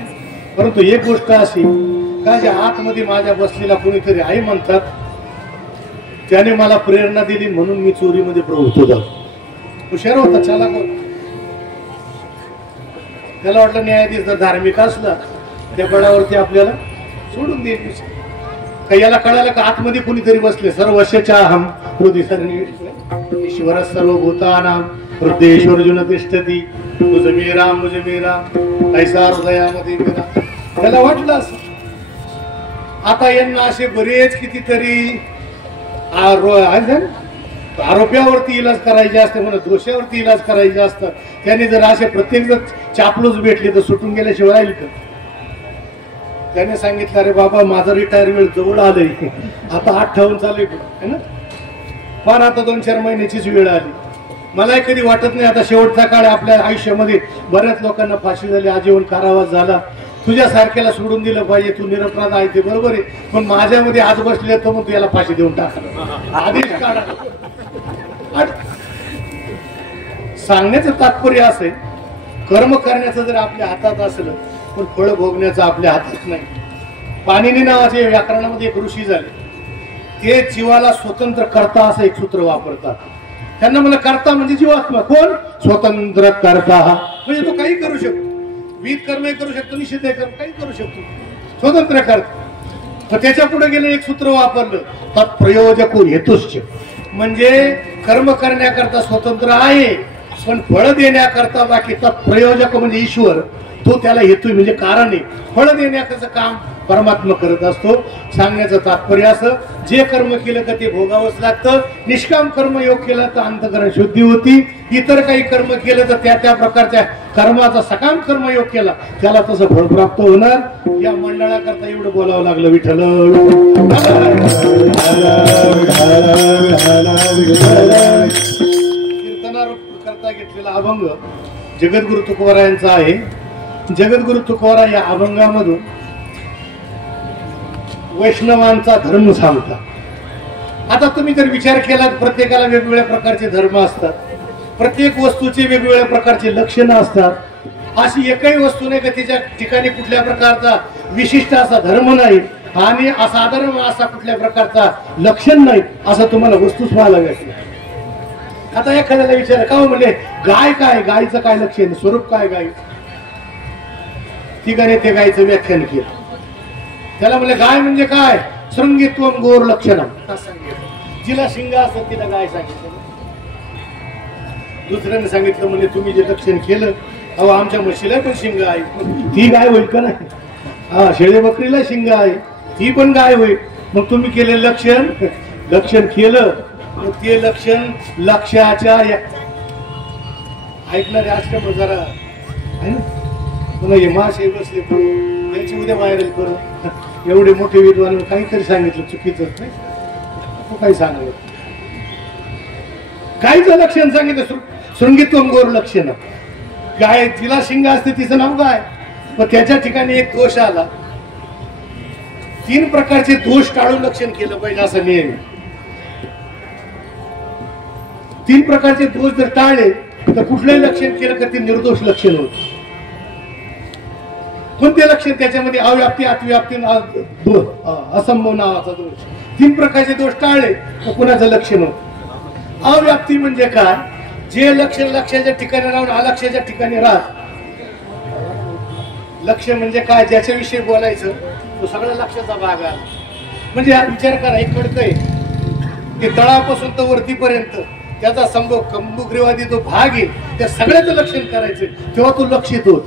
परंतु एक गोष्ट अशी का ज्या आतमध्ये माझ्या बसलेला कोणीतरी आई म्हणतात, त्याने मला प्रेरणा दिली म्हणून मी चोरीमध्ये प्रवृत्त झालो. हुशार होता, चला कोण, त्याला वाटलं न्यायाधीश जर धार्मिक असला त्या बळावरती आपल्याला सोडून देईल. का याला कळालं का आतमध्ये कोणीतरी बसले. सर्वशच्या अहम हृदय ईश्वर सर्वभूतानां हृदयेश्वरजुन तिष्ठती तुझ मेरा मुझ मेरा ऐसा हृदयामध्ये मेरा. त्याला वाटलं असं. आता यांना असे बरेच कितीतरी आरोप्यावरती इलाज करायचे असते, म्हणून दोषावरती इलाज करायचे असतात. त्याने जर असे प्रत्येक जर चापलूस भेटले तर सुटून गेल्याशिवाय राहील का. त्याने सांगितलं अरे बाबा माझं रिटायरमेंट जवळ आलंय, आता 58 चालू आहे ना, फार आता 2-4 महिन्याचीच वेळ आली. मलाही कधी वाटत नाही आता शेवटचा काळ आपल्या आयुष्यामध्ये. बऱ्याच लोकांना फाशी झाली, आजीवन कारावास झाला, तुझ्या सारख्याला सोडून दिलं पाहिजे, तू निरपराध आहे ते बरोबर आहे, पण माझ्यामध्ये आज बसले तर मग तू याला फाशी देऊन टाकलं आदेश काढा. सांगण्याचं तात्पर्य असे, कर्म करण्याचं जर आपल्या हातात असलं पण फळ भोगण्याचं आपल्या हातात नाही. पाणिनी नावाचे व्याकरणामध्ये एक ऋषी झाले, ते जीवाला स्वतंत्र करता असं एक सूत्र वापरतात. त्यांना मला करता म्हणजे जीवात्मा. कोण? स्वतंत्र करता, म्हणजे तो काही करू शकतो, विध कर्म करू शकतो, निषिद्ध कर्म काही करू शकतो, स्वतंत्र करता. तर त्याच्या पुढे गेले एक सूत्र वापरलं, तत्प्रयोजक हेतुश्च, म्हणजे कर्म करण्याकरता स्वतंत्र आहे पण फळ देण्याकरता बाकी. तत्प्रयोजक म्हणजे ईश्वर, तो त्याला हेतू म्हणजे कारण आहे. फळ देण्याचं काम परमात्मा करत असतो. सांगण्याचं तात्पर्य असं, जे कर्म केलं का ते भोगावंच लागतं. निष्काम कर्म योग केला तर अंतःकरण शुद्धी होती, इतर काही कर्म केलं तर त्या प्रकारच्या कर्माचा सकाम कर्म योग केला त्याला तसं फळ प्राप्त होणार. या मंडळाकरता एवढं बोलावं लागलं. विठ्ठल कीर्तनारूप करता घेतलेला अभंग जगद्गुरु तुकोबारायांचा आहे. जगद्गुरु तुकोबारा या अभंगामधून वैष्णवांचा धर्म सांगतात. आता तुम्ही जर विचार केला, प्रत्येकाला वेगवेगळ्या प्रकारचे धर्म असतात, प्रत्येक वस्तूचे वेगवेगळ्या प्रकारचे लक्षणं असतात. अशी एकही वस्तू नाही का तिच्या ठिकाणी कुठल्या प्रकारचा विशिष्ट असा धर्म नाही आणि असाधारण असा कुठल्या प्रकारचा लक्षण नाही, असं तुम्हाला वस्तूच पाहायला भेटलं. आता एखाद्याला विचार का हो म्हणले गाय काय, गायचं काय लक्षण, स्वरूप काय गाय, ठिकाणी ते गायचं व्याख्यान केलं. त्याला म्हणले गाय म्हणजे काय, शृंगित्व गोर लक्षणम, जिला शिंग असत तिला गाय सांगितलं. दुसऱ्याने सांगितलं म्हणजे तुम्ही जे लक्षण केलं, अहो आमच्या म्हशीला पण शिंग आहे, ती गाय होईल का नाही. हा, शेळी बकरीला शिंग आहे, ती पण गाय होईल. मग तुम्ही केले लक्षण केलं, ते लक्षण लक्षाच्या ऐकणारे आश्रम जरा आहे ना, पुन्हा मासे बसले त्याची उद्या व्हायरल करू, एवढे मोठे विद्वान काहीतरी सांगितलं चुकीचंच नाही, काही सांगलं. गायचं लक्षण सांगितलं शृंगित्व गोर लक्षण. गाय तिला शिंग असते तिचं नाव गाय. मग त्याच्या ठिकाणी एक दोष आला. 3 प्रकारचे दोष टाळून लक्षण केलं पाहिजे असा नियम. 3 प्रकारचे दोष जर टाळले तर कुठलंही लक्षण केलं का ते निर्दोष लक्षण होत. कोणते लक्षण? त्याच्यामध्ये अव्याप्ती, अतिव्याप्ती, असंभव नावाचा दोष. 3 प्रकारचे दोष टाळले तर कुणाचं लक्षण होत. अव्याप्ती म्हणजे काय? जे लक्षण लक्षाच्या ठिकाणी राहून अलक्षाच्या ठिकाणी राहत. लक्ष म्हणजे काय? ज्याच्याविषयी बोलायचं तो सगळा लक्षाचा भाग आहे. म्हणजे विचार करा, एक खडक आहे ते तळापासून तर वरतीपर्यंत त्याचा संभव कंबुग्रीवादी जो भाग आहे त्या सगळ्याचं लक्षण करायचं, तेव्हा तो लक्षित होत.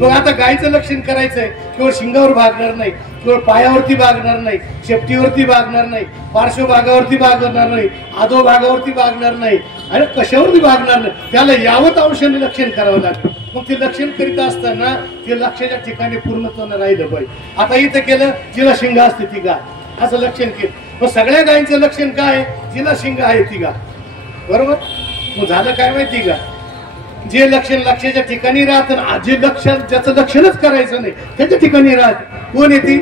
मग आता गायचं लक्षण करायचंय, केवळ शिंगावर भागणार नाही, केवळ पायावरती भागणार नाही, शेपटीवरती भागणार नाही, पार्श्वभागावरती भागणार नाही, आधो भागावरती भागणार नाही आणि कशावरती भागणार नाही, त्याला यावत अंशाने लक्षण करावं लागतं. मग ते लक्षण करीत असताना ते लक्षाच्या ठिकाणी पूर्णत्वानं राहिलं पाहिजे. आता इथं केलं जिला शिंग असते ती गाय असं लक्षण केलं. मग सगळ्या गायींचं लक्षण काय? जिला शिंग आहे ती गाय, बरोबर. मग झालं काय माहिती का, जे लक्षण लक्षाच्या ठिकाणी राहत, जे लक्षण ज्याचं लक्षणच करायचं नाही त्याच्या ठिकाणी राहत. कोण येते,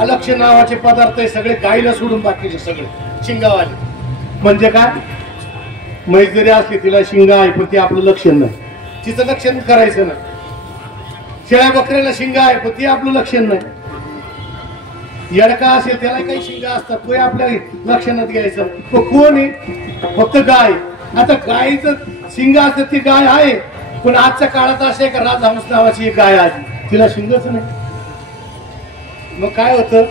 अलक्ष नावाचे पदार्थ आहे सगळे, गायीला सोडून बाकीचे सगळे शिंगावाले. म्हणजे काय, म्हैस जरी असली तिला शिंग आहे पण ती आपलं लक्षण नाही, तिचं लक्षण करायचं नाही. शेळ्या बकऱ्याला शिंग आहे पण ती आपलं लक्षण नाही. येडका असेल त्याला काही शिंग असतात, तो आपल्या लक्षणात घ्यायचं. तो कोण आहे, फक्त गाय. आता गायीचं शिंग असतं ती गाय आहे, पण आजच्या काळात असे का राजहंस नावाची एक गाय आली, तिला शिंगच नाही. मग काय होतं,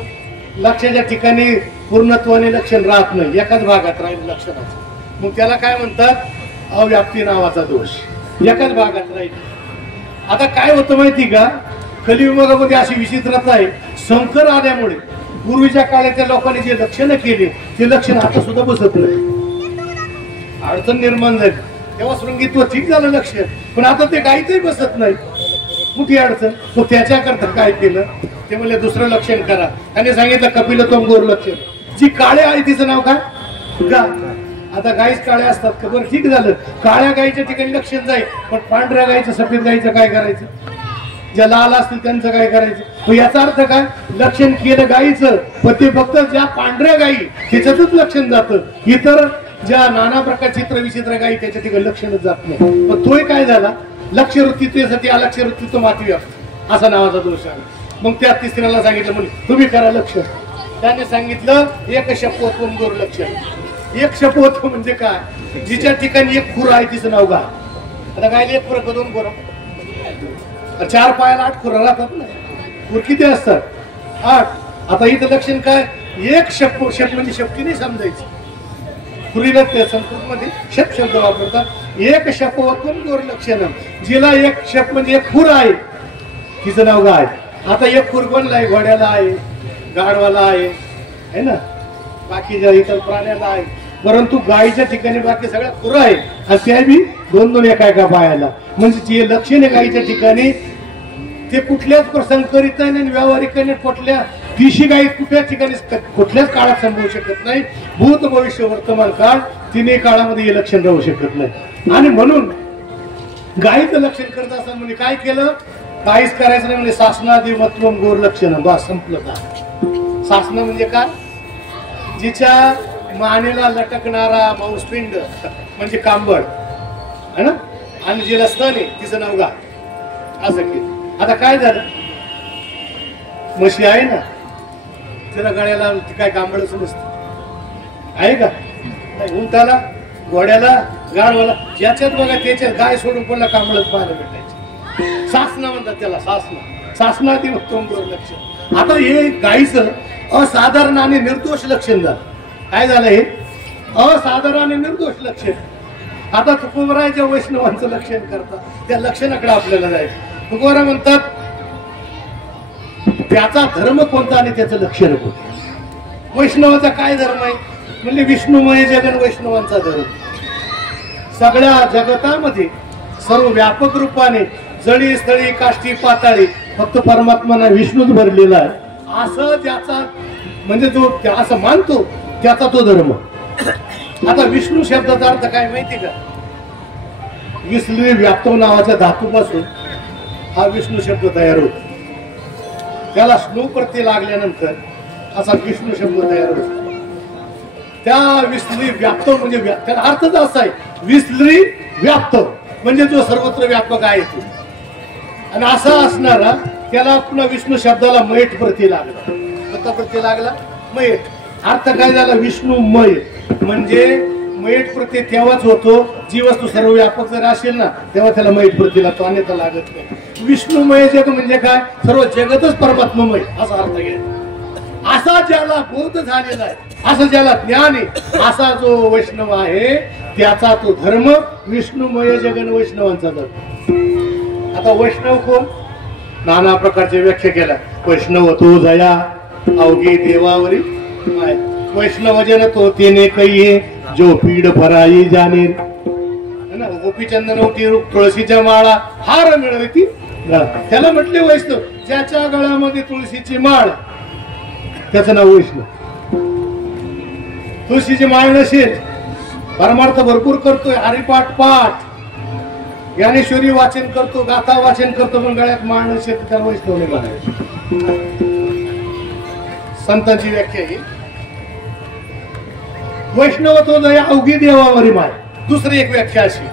लक्षाच्या ठिकाणी पूर्णत्वाने लक्षण राहत नाही, एकाच भागात राहील लक्षणाचं. मग त्याला काय म्हणतात, अव्याप्ती नावाचा दोष, एकाच भागात राहील. आता काय होतं माहिती का, कलियुगामध्ये अशी विचित्रता आहे, संकर आल्यामुळे पूर्वीच्या काळातल्या लोकांनी जे लक्षणं केली ते लक्षण आता सुद्धा बसत नाही. अडचण निर्माण झाली तेव्हा शृंगीत्व ठीक झालं लक्ष, पण आता ते गायीचंही बसत नाही, मोठी अडचण. तो त्याच्याकरता काय केलं, ते म्हणजे दुसरं लक्षण करा. त्याने सांगितलं कपिलत्वम गोर लक्षण. जी काळे आहे तिचं नाव काय, गा. आता गायीच काळ्या असतात का, बरं ठीक झालं, काळ्या गायीच्या ठिकाणी लक्षण जाईल, पण पांढऱ्या गायीचं सफेद गायीचं काय करायचं, ज्या लाल असतील त्यांचं काय करायचं. याचा अर्थ काय, लक्षण केलं गायीचं, पण ते फक्त ज्या पांढऱ्या गायी त्याच्यातच लक्षण जातं, इतर ज्या नाना प्रकार चित्र विचित्र गायी त्याच्या ठिकाणी लक्षणच जात नाही. पण तोही काय झाला, लक्षवृत्तीसाठी अलक्षवृत्तीत्व मातव्याप्त असा नावाचा दोष आहे. मग त्या तिसऱ्याला सांगितलं म्हणजे तुम्ही करा लक्ष. त्याने सांगितलं एक शपवत्व गोर लक्षण. एक शपवत्व म्हणजे काय, जिच्या ठिकाणी एक खुर आहे तिचं नाव गाय. आता गायला एक खुर दोन खुर, 4 पायाला 8 खुर राहतात ना, खुर किती असतात, 8. आता इथं लक्षण काय, एक शप, शप म्हणजे शक्ती नाही समजायची, खुरीला संस्कृत मध्ये शप शब्द वापरतात. एक शपवत्वम गोर लक्षण, जिला एक शप म्हणजे एक खुर आहे तिचं नाव गाय. आता एक खुर कोणला आहे, घोड्याला आहे, गाढवाला आहे ना, बाकीच्या इतर प्राण्याला आहे, परंतु गायीच्या ठिकाणी बाकी सगळ्या खुर आहे, आणि त्या बी 2-2 एका पायाला. म्हणजे जे लक्षण आहे गायीच्या ठिकाणी ते कुठल्याच संकरित नाही, व्यावहारिक नाही, कुठल्या दिशी गायी कुठल्याच ठिकाणी कुठल्याच काळात संभवू शकत नाही. भूत भविष्य वर्तमान काळ तिन्ही काळामध्ये हे लक्षण राहू शकत नाही. आणि म्हणून गायीचं लक्षण करत असताना म्हणजे काय केलं, काहीच करायचं नाही, म्हणजे शासनादी मत्वम गोर लक्षण, बस संपलं का. शासन म्हणजे काय, जिच्या मानेला लटकणारा मांसपिंड म्हणजे कांबळ है ना, आणि जिला स्तन आहे तिचं नाव गाय, असं केलं. आता काय झालं, म्हशी आहे ना, तिला गळ्याला काय कांबळच नसतं आहे का, उंटाला, घोड्याला, गाढवाला, याच्यात बघा त्याच्यात गाय सोडून कोणाला कांबळच पाहायला भेटायचे. शासना म्हणतात त्याला, शासनादी उत्तम गोर लक्षण. आता हे गायीचं असाधारण आणि निर्दोष लक्षण झालं. काय झालं, हे असाधारण आणि निर्दोष लक्षण. आता तुकोबराच्या वैष्णवांचं लक्षण करतात, त्या लक्षणाकडे आपल्याला जायचं. तुकोबरा म्हणतात त्याचा धर्म कोणता आणि त्याचं लक्षण कोणतं. वैष्णवाचा काय धर्म आहे, म्हणजे विष्णुमय जगन वैष्णवांचा धर्म. सगळ्या जगतामध्ये सर्व व्यापक रूपाने जळी स्थळी काष्टी पाताळी फक्त परमात्मा विष्णूच भरलेला आहे, असं त्याचा म्हणजे जो असं मानतो त्याचा तो धर्म. आता विष्णू शब्दाचा अर्थ काय माहिती का, विष्णू व्याप्तो नावाच्या धातूपासून हा विष्णू शब्द तयार होतो. त्याला स्नो प्रत्यय लागल्यानंतर असा विष्णू शब्द तयार होतो. त्या विष्णू व्याप्तो म्हणजे त्याला अर्थच असा आहे, विष्णू व्याप्त म्हणजे जो सर्वत्र व्यापक आहे तो. आणि असा असणारा त्याला पुन्हा विष्णू शब्दाला मयट प्रत्यय लागला. कोणता प्रत्यय लागला, मयट. अर्थ काय झाला, विष्णुमय म्हणजे मयट प्रत्यय तेव्हाच होतो जी वस्तू सर्व व्यापक जर असेल ना तेव्हा त्याला मयट प्रत्यय लागतो, अन्यथा लागत नाही. विष्णुमय जग म्हणजे काय, सर्व जगतच परमात्ममय असा अर्थ घ्यायचा. असा ज्याला बोध झालेला आहे, असं ज्याला ज्ञान आहे, असा जो वैष्णव आहे त्याचा तो धर्म विष्णुमय जगन वैष्णवांचा धर्म. आता वैष्णव कोण, नाना प्रकारच्या व्याख्या केल्या. वैष्णव तो जया अवघी देवावरी माय, वैष्णव जन तो तेने कही जो पीड फराई जाणे. गोपीचंदन उठी तुळशीच्या माळा हार मिळवती, त्याला म्हटले वैष्णव. ज्याच्या गळ्यामध्ये तुळशीची माळ त्याचं नाव वैष्णव. तुळशीची माळ नसेल, परमार्थ भरपूर करतोय, हरिपाठ पाठ ज्ञानेश्वरी वाचन करतो, गाथा वाचन करतो, पण गळ्यात माळ नसेल तर त्याला वैष्णव नाही म्हणायचं. संतांची व्याख्या ही वैष्णवत्व जय अवघी देवावरी माय. दुसरी एक व्याख्या अशी,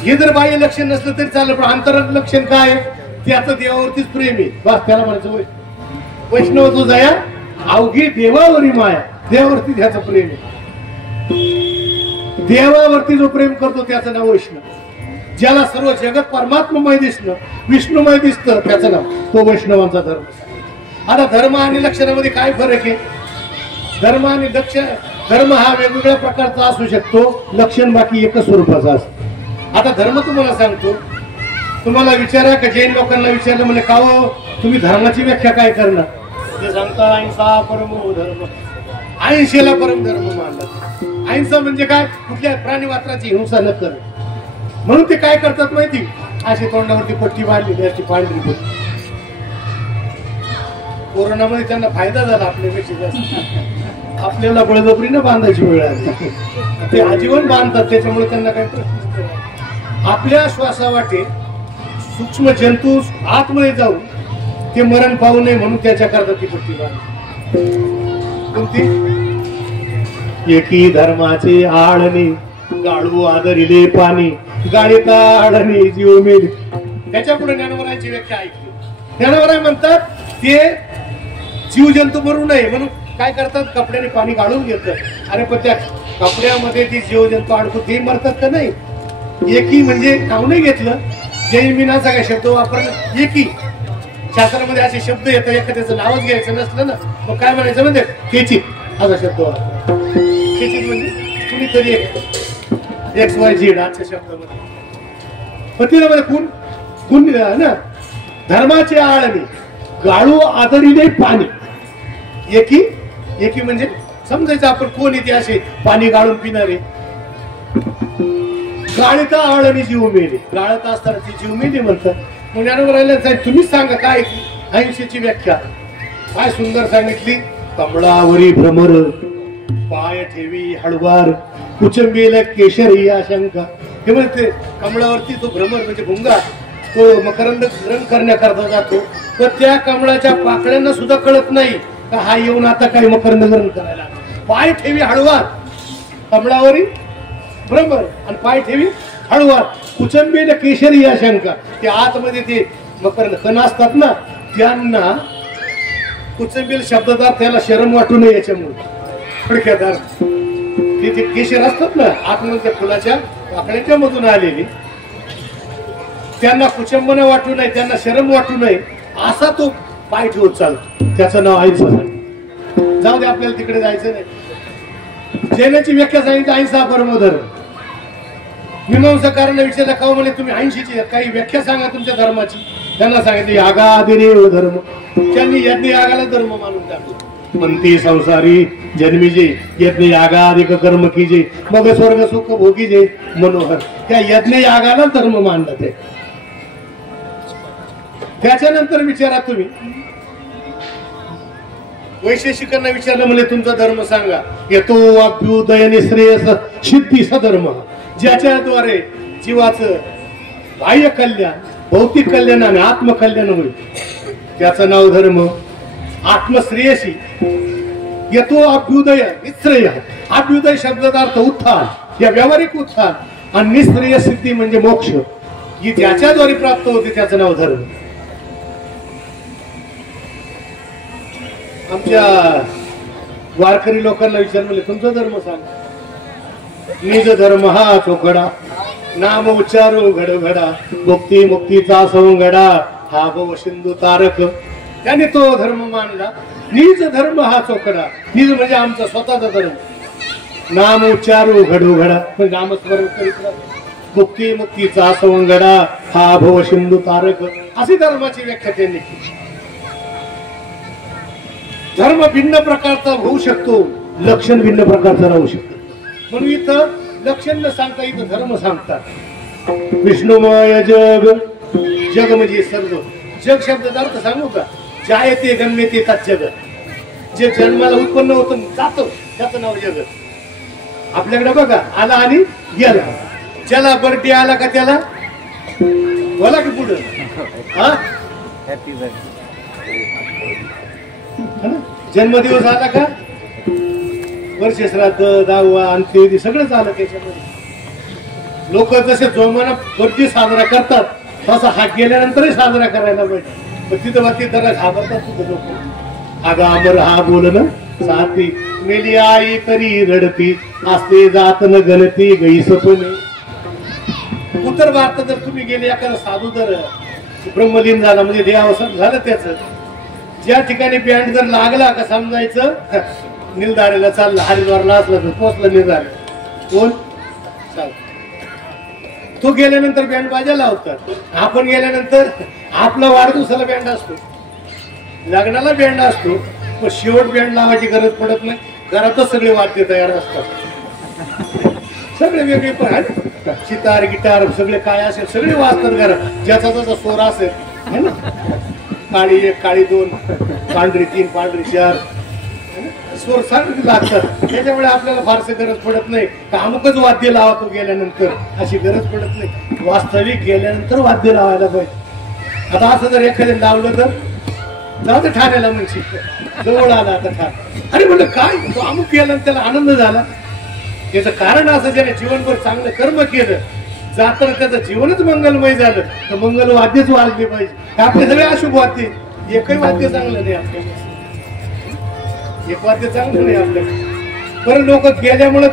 हे जर बाह्य लक्षण नसलं तरी चालेल, पण अंतरात लक्षण काय आहे, त्याचं देवावरतीच प्रेम आहे, बस त्याला म्हणायचं वैष्णवत्व जया अवघी देवावरी माया. देवावरती त्याचं प्रेम आहे. देवावरती जो प्रेम करतो त्याचं नाव वैष्णव. ज्याला सर्व जगत परमात्ममय दिसलं, विष्णुमय दिसतं, त्याचं नाव, तो वैष्णवांचा धर्म. आता धर्म आणि लक्षणामध्ये काय फरक आहे? धर्म आणि धर्म हा वेगवेगळ्या प्रकारचा असू शकतो, लक्षण बाकी एकच स्वरूपाचा असतो. आता धर्म तुम्हाला सांगतो, तुम्हाला विचारा का जैन लोकांना विचारलं म्हणजे का हो तुम्ही धर्माची व्याख्या काय करणार, ते सांगता अहिंसा परमो धर्म. अहिंसेला परम धर्म मानतात. अहिंसा म्हणजे काय, कुठल्या प्राणी मात्राची हिंसा न करणं. म्हणून ते काय करतात माहिती, अशी तोंडावरती पट्टी बांधलेली असते, पांढरी पट्टी. कोरोनामध्ये त्यांना फायदा झाला आपल्यापेक्षा जास्त. आपल्याला बळजबरीनं बांधायची वेळ आली, ते आजीवन बांधतात, त्याच्यामुळे त्यांना काही प्रश्न नाही. आपल्या श्वासावाटे सूक्ष्म जंतू आतमध्ये जाऊन ते मरण पाहू नये म्हणून त्याच्याकरता ती पट्टी बांधली. कोणती? एकी धर्माचे आळणी गाळू आदरिले पाणी, गाळीता आळणी जीव मेली. त्याच्या पुढे ज्ञानवरांची व्याख्या ऐकली. ज्ञानवराय म्हणतात ते जीवजंतू मरू नये म्हणून काय करतात, कपड्याने पाणी गाळून घेतात. अरे पण त्या कपड्यामध्ये ती जीवजंतू अडकू ते मरतात का नाही? एकी म्हणजे नाव नाही घेतलं, जैन मीनाचा काय शब्द वापरला, एकी. शास्त्रामध्ये असे शब्द येतात, एखाद्याचं नावच घ्यायचं नसलं ना मग काय म्हणायचं म्हणजे केचित असा शब्द वापरला. केचित म्हणजे कुणीतरी XYZ आजच्या शब्दामध्ये. पण तिला म्हणजे कोण ना, धर्माचे आळणी गाळू आदरिले पाणी. एकी म्हणजे समजायचं आपण कोण येते असे पाणी गाळून पिणारे. गाळीता आळणी जीव मेले, गाळत असताना ती जीव मेली म्हणतात. मग ज्ञानोबा साहेब तुम्हीच सांगा काय अहिंसेची व्याख्या. काय सुंदर सांगितली. कमळावरी भ्रमर, पाय ठेवी हळवार, कुचंबीला केशरी आशंका. हे म्हणते कमळावरती तो भ्रमर म्हणजे भुंगा तो मकरंद ग्रहण करण्याकरता जातो, तर त्या कमळाच्या पाकळ्यांना सुद्धा कळत नाही का हा येऊन आता काही मकरंद ग्रहण करायला. पाय ठेवी हळवार, कमळावरी भ्रमर आणि पाय ठेवी हळवार, कुचंबीला केशरी आशंका. ते आतमध्ये ते मकरंद कण असतात ना, त्यांना कुचंबील शब्दादार त्याला शरम वाटू नये याच्यामुळे फडक्यादार ते केशर असतात ना आतमध्ये त्या फुलाच्या पाकळ्याच्या मधून आलेली, त्यांना कुचंबना वाटू नये, त्यांना शरम वाटू नये असा तो पाय ठेवत चालतो. त्याचं नाव अहिंसा. जाऊ दे आपल्याला तिकडे जायचं नाही. जैनाची व्याख्या सांगितली अहिंसा परमो धर्म. मीमांसाकारांना विचारलं का म्हणे तुम्ही अहिंसेची काही व्याख्या सांगा तुमच्या धर्माची. त्यांना सांगितले यागादिरेव धर्म. त्यांनी यज्ञ यागाला धर्म मानून टाकलं. म्हणती संसारी जन्मीजे यज्ञ यागाधिक कर्म कीजे मग स्वर्ग सुख भोगीजे मनोहर. त्या यज्ञ यागाला धर्म मानला. ते त्याच्यानंतर विचारा तुम्ही वैशेषिकांना विचारलं म्हणजे तुमचा धर्म सांगा. येतो अभ्युदय श्रेयस सिद्धीचा धर्म, ज्याच्याद्वारे जीवाचं बाह्य कल्याण भौतिक कल्याण आणि आत्मकल्याण होईल त्याचं नाव धर्म. आत्मश्रेयसी येतो अभ्युदय निश्रेय. अभ्युदय शब्दाचा अर्थ उत्थान, या व्यावहारिक उत्थान, आणि निश्रेय सिद्धी म्हणजे मोक्ष ही त्याच्याद्वारे प्राप्त होते त्याचं नाव धर्म. आमच्या वारकरी लोकांना विचारले तुमचा धर्म सांगा. निज धर्म हा चोखडा, नाम उच्चारो घडघडा, मुक्ती मुक्तीचा सवंगडा, हा भव सिंधू तारक. त्याने तो धर्म मानला. निज धर्म हा चोखडा. निज म्हणजे आमचा स्वतःचा धर्म. नाम उच्चारो घडोघडा म्हणजे नामस्मरण करीत राहा. मुक्ती मुक्तीचा सवंगडा, हा भव सिंधू तारक. अशी धर्माची व्याख्या त्यांनी केली. धर्म भिन्न प्रकारचा होऊ शकतो, लक्षण भिन्न प्रकारचा राहू शकतो. म्हणून इथं लक्षण न सांगता इथं धर्म सांगतात. विष्णुमय जग. जग म्हणजे सर्व. जग शब्दाचा अर्थ सांगू का? जायते गम्यते तत् जगत. जे जन्माला उत्पन्न होतं जातं त्याचं नाव जगत. आपल्याकडे बघा आला आणि गेला. ज्याला बर्थडे आला का त्याला बोला की पुढं हा जन्मदिवस आला का वर्ष श्राद्ध दहावा अंत्यविधी सगळंच आलं त्याच्यामध्ये. लोक जसे जोमाना बर्थडे साजरा करतात तसा हा गेल्यानंतरही साजरा करायला पाहिजे. पण तिथं बाकी जरा घाबरतात सुद्धा लोक. अगं अमर हा बोलणं साथी मेली आई तरी रडती असते जात न गणती गई सपने. उत्तर भारतात जर तुम्ही गेले एखादा साधू जर ब्रह्मलीन झाला म्हणजे देहावसान झालं त्याचं, ज्या ठिकाणी बँड जर लागला का समजायचं निलधारेला चाललं, हरिद्वारला असला तर पोचला निलधारे. कोण चाल तो गेल्यानंतर बँड बाजा लावतात. आपण गेल्यानंतर आपला वाढदिवसाला बँड असतो, लग्नाला बँड असतो, पण शेवट बँड लावायची गरज पडत नाही. घरातच सगळे वाद्य तयार असतात, सगळे वेगळे पण सितार गिटार सगळे काय असेल सगळे वाजतात घरात. ज्याचा त्याचा स्वर असेल है ना. काळी एक काळी दोन पांढरी तीन पांढरी चार स्वर सारखे लागतात. त्याच्यामुळे आपल्याला फारसं गरज पडत नाही का अमुकच वाद्य लावा तो गेल्यानंतर, अशी गरज पडत नाही. वास्तविक गेल्यानंतर वाद्य लावायला पाहिजे. आता असं जर एखाद्याने लावलं तर जाऊ तर ठाण्याला म्हणशील जवळ आला आता ठाण. अरे म्हणलं काय तो अमुक केला त्याला आनंद झाला. याचं कारण असं ज्याने जीवनभर चांगलं कर्म केलं जाताना त्याचं जीवनच मंगलमय झालं तर मंगल वाद्यच वाजले पाहिजे. आपले सगळे अशुभ वाद्य, एकही वाद्य चांगलं नाही आपल्याला, एक वाद्य चांगलं नाही आपल्याला. बरं लोक गेल्यामुळं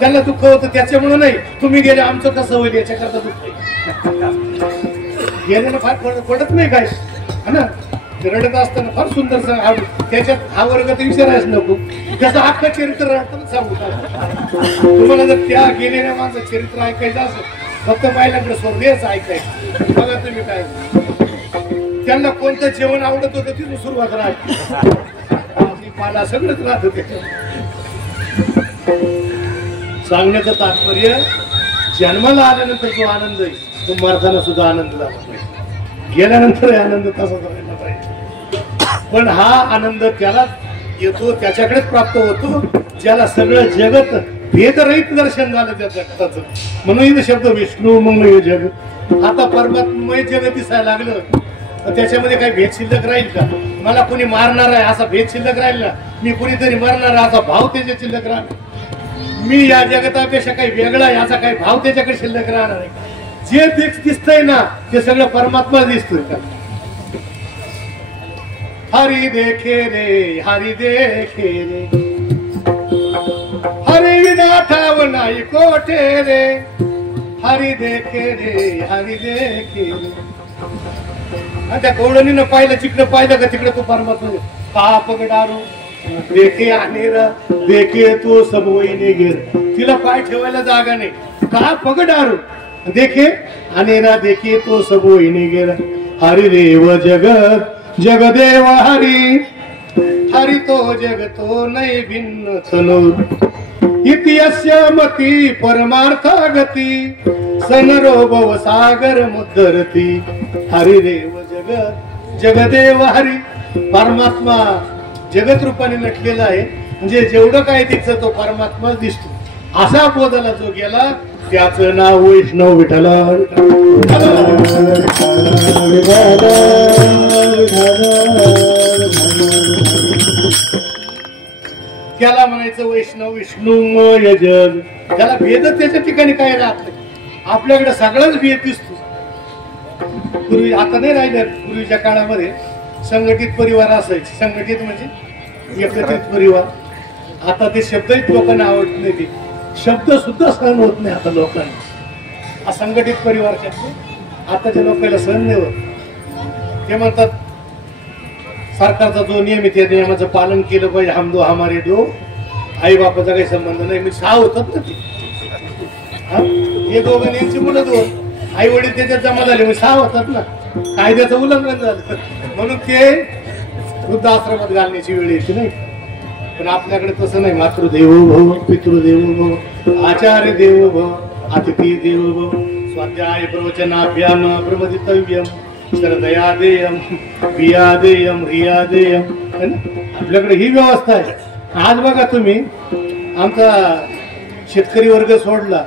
त्यांना दुःख होतं त्याच्यामुळे नाही. तुम्ही गेले आमचं कसं होईल याच्याकरता दुःख गेल्यानं फार पडत नाही काय है ना. रडत असताना फार सुंदर त्याच्यात हा वर्ग तर विचारायच नको. त्याचं अख्खं चरित्र रडताना सांगू तुम्हाला. जर त्या गेलेल्या माणसं चरित्र ऐकायचं असेल फक्त पहिल्याकडे स्वर्गच ऐकायचं. बघा तुम्ही काय त्यांना कोणतं जेवण आवडत होतं तिथून सुरुवात राहते. पाला सगळंच राहत होते. सांगण्याचं तात्पर्य जन्माला आल्यानंतर जो आनंद आहे तो मरताना सुद्धा आनंद झाला पाहिजे, गेल्यानंतर आनंद तसा झाला पाहिजे. पण हा आनंद त्याला येतो त्याच्याकडेच प्राप्त होतो ज्याला सगळं जगत भेदरहित दर्शन झालं त्या जगताचं. म्हणून इथं शब्द विष्णू मग जगत. आता परमात्मय जगत दिसायला लागलं तर त्याच्यामध्ये काही भेद शिल्लक राहील का. मला कोणी मारणार आहे असा भेद शिल्लक राहील ना. मी कोणीतरी मरणार आहे असा भाव त्याच्या शिल्लक राहणार. मी या जगतापेक्षा काही वेगळा आहे असा काही भाव त्याच्याकडे शिल्लक राहणार आहे. जे दिसतंय ना ते सगळं परमात्मा दिसतोय का. हरी देखे रे हरी देखे रे हरी विना ठाव नाही कोठे रे हरी देखे रे हरी देखे रे. त्या गवळणीनं पाहिलं तिकडं पाहिलं का तिकडे तो परमात्मा का पगडारो देखे अनेरा देखे तो सब वहीने घेर. तिला पाय ठेवायला जागा नाही. का पगडारो देखे अनेरा देखे तो सब वहीने घेर. हरी देव जगत जगदेव हरी हरी तो जगतो नै भिन्न तनु इतियस्य मती परमार्थ गती सनरो भव सागर मुद्दरती. हरी देव जगत जगदेव हरी. परमात्मा जगत रूपाने नटलेला आहे म्हणजे जेवढं काय दिसतं तो परमात्मा दिसतो. असा बोधाला जो गेला त्याचं नाव वैष्णव विठ्ठल. त्याला म्हणायचं वैष्णव विष्णुमय जग. त्याला भेद त्याच्या ठिकाणी काय राहत नाही. आपल्याकडे सगळाच भेद दिसतो. पूर्वी आता नाही राहिलं. पूर्वीच्या काळामध्ये संघटित परिवार असायचे. संघटित म्हणजे एकत्रित परिवार. आता ते शब्दही लोकांना आवडत नाही. ते शब्द सुद्धा सहन होत नाही आता लोकांना. असंघटित परिवार शब्द आताच्या लोकांना सहन नाही होत. ते म्हणतात सरकारचा जो नियम आहे त्या नियमाचं पालन केलं पाहिजे. हम दो हमारे दो. आई बापाचा काही संबंध नाही. मी 6 होतात ना ते. हे दोघं यांची मुलं 2. आई वडील त्याच्यात जमा झाले मग 6 होतात ना. कायद्याचं उल्लंघन झालं म्हणून ते वृद्धाश्रमात घालण्याची वेळ येते नाही. पण आपल्याकडे तसं नाही. मातृदेवो भव पितृदेवो भव आचार्य देवो भव अतिथी देवो भव स्वाध्याय प्रवचनाभ्याम प्रमदितव्यम श्रद्धया देयम पिया देयम रिया देयम. आपल्याकडे ही व्यवस्था आहे. आज बघा तुम्ही आमचा शेतकरी वर्ग सोडला,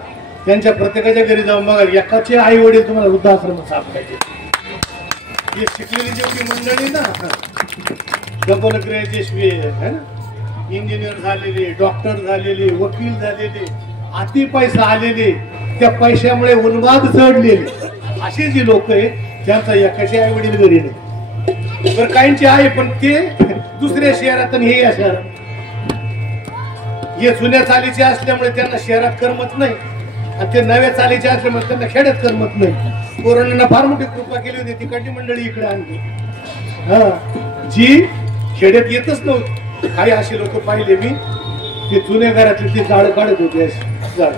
त्यांच्या प्रत्येकाच्या घरी जाऊन बघा, एकाचे आई वडील तुम्हाला वृद्धाश्रमात सापडायचे. हे शिकलेली जेवढी मंडळी ना, डबल ग्रॅज्युएशन, इंजिनियर झालेले, डॉक्टर झालेले, वकील झालेले, अति पैसा आलेले, त्या पैशामुळे उन्माद चढलेले अशी जी लोक आहेत, त्यांचा एकाचे आई वडील घरी नाही. बरं काहींचे आहे पण ते दुसऱ्या शहरात आणि हे या शहरात. हे जुन्या चालीचे असल्यामुळे त्यांना शहरात करमत नाही, आणि ते नव्या चालीचे असल्यामुळे त्यांना खेड्यात करमत नाही. कोरोनानं फार मोठी कृपा केली होती, तिकडची मंडळी इकडे आणली, जी खेड्यात येतच नव्हती. काही असे लोक पाहिले मी, ते जुन्या घरातले ते झाड काढत होते. झाड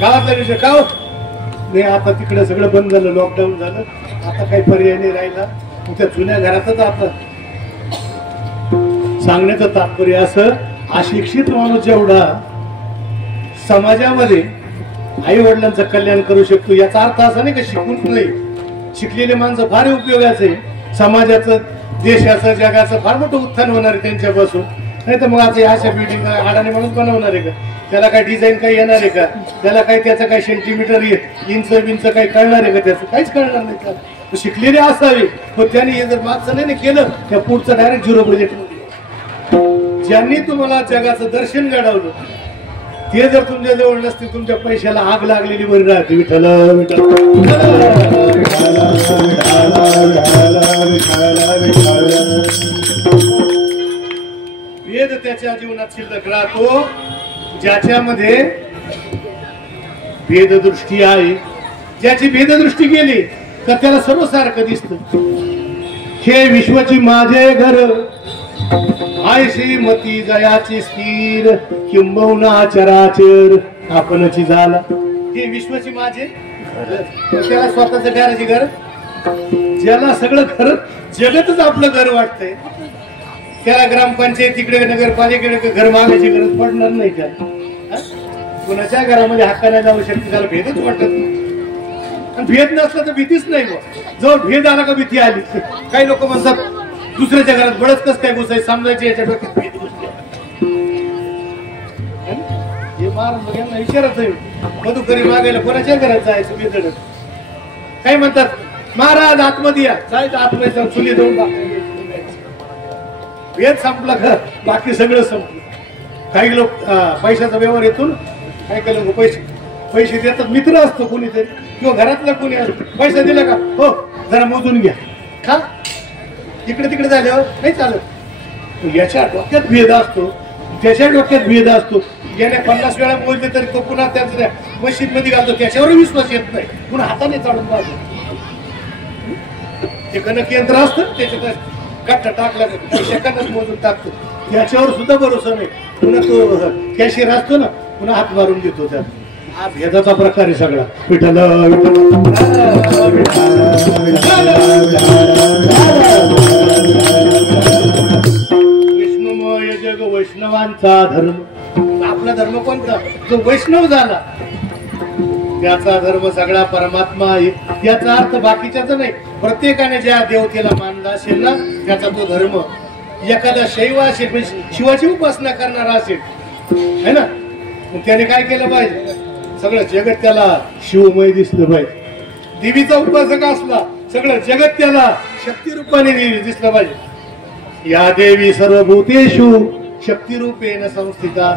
गावातल्या विषय का नाही, आता तिकडे सगळं बंद झालं, लॉकडाऊन झालं, आता काही पर्याय नाही राहिला. त्या जुन्या घरातच आता सांगण्याचं तात्पर्य असं, अशिक्षित माणूस जेवढा समाजामध्ये आई वडिलांचं कल्याण करू शकतो, याचा अर्थ असा नाही का शिकून नाही. शिकलेले माणसं फार उपयोगाचे, समाजाचं, देशाचं, जगाचं फार मोठं उत्थान होणार आहे त्यांच्यापासून. नाही तर मग आता अशा बिल्डिंग अडाणी माणूस बनवणार आहे का? त्याला काय डिझाईन काही येणार आहे का? त्याला काही त्याचं काही सेंटीमीटर इंच बिंच काही कळणार आहे का? त्याचं काहीच कळणार नाही. त्याला शिकलेले असावे, पण त्यांनी हे जर मागचं नाही केलं, त्या पुढचं डायरेक्ट झिरो बजेट मध्ये. ज्यांनी तुम्हाला जगाचं दर्शन घडवलं, ते जर तुमच्या जवळ नसतील, तुमच्या पैशाला आग लागलेली बरी राहते. विठ्ठल वेद त्याच्या जीवनात शिल्लक राहतो, ज्याच्यामध्ये भेददृष्टी आहे. ज्याची भेददृष्टी गेली तर त्याला सर्व सारखं दिसत. हे विश्वाची माझे घर, आयशी मती जयाची स्थिर, किंबहुना चराचर आपणची झाला. हे विश्वाची माझे घर, त्याला स्वतःच घराची घर, ज्याला सगळं घर जगतच आपलं घर वाटतंय, त्याला ग्रामपंचायतीकडे नगरपालिकेकडे घर मागायची गरज पडणार नाही. त्याला कुणाच्या घरामध्ये हक्काने जाऊ शकते, त्याला भेदच वाटत नाही. आणि भेद नसला तर भीतीच नाही. जवळ भेद आला का भीती आली. काही लोक म्हणतात दुसऱ्याच्या घरात बळच कस काय घुसाय, समजायचे याच्या डोक्यात भेद घुसले. हे महाराज यांना विचारत आहे, मधुकरी मागायला कोणाच्या घरात जायचं बेदड. काही म्हणतात महाराज आतमध्ये या, जायचं आतमध्ये जाऊन चुली जाऊन बाकी भेद संपला का बाकी सगळं संपलं. काही लोक पैशाचा व्यवहार येतो, काही काही लोक पैसे देतात, मित्र असतो कोणीतरी किंवा घरातला कोणी असतो, पैसा दिला का हो जरा मोजून घ्या, का इकडे तिकडे झाल्यावर नाही चालत. याच्या डोक्यात भेद असतो, त्याच्या डोक्यात भेद असतो. याने 50 वेळा मोजले तरी तो पुन्हा त्याच्या मशीन मध्ये घालतो, त्याच्यावर विश्वास येत नाही, पुन्हा हाताने चालून पाहतो. ते गणक यंत्र असतं, त्याच्यात गठ्ठा टाकला सेकंदच मोजून टाकतो, त्याच्यावर सुद्धा भरोसा नाही. पुन्हा तो कॅशियर असतो ना, पुन्हा हात मारून देतो. त्यात हा भेदाचा प्रकार आहे सगळा. विठ्ठल विष्णुमय जग वैष्णवांचा धर्म. आपला धर्म कोणता? जो वैष्णव झाला त्याचा धर्म सगळा परमात्मा आहे. याचा अर्थ बाकीच्याच नाही, प्रत्येकाने ज्या देवतेला मानला असेल ना त्याचा तो धर्म. एखादा शैव असेल, शिवाची उपासना करणारा असेल है ना, मग त्याने काय केलं पाहिजे? सगळं जगत त्याला शिवमय दिसलं पाहिजे. देवीचा उपासक असला, सगळं जगत त्याला शक्ती रूपाने दिसलं पाहिजे. या देवी सर्वभूतेषु शक्ती रूपेण संस्थिता,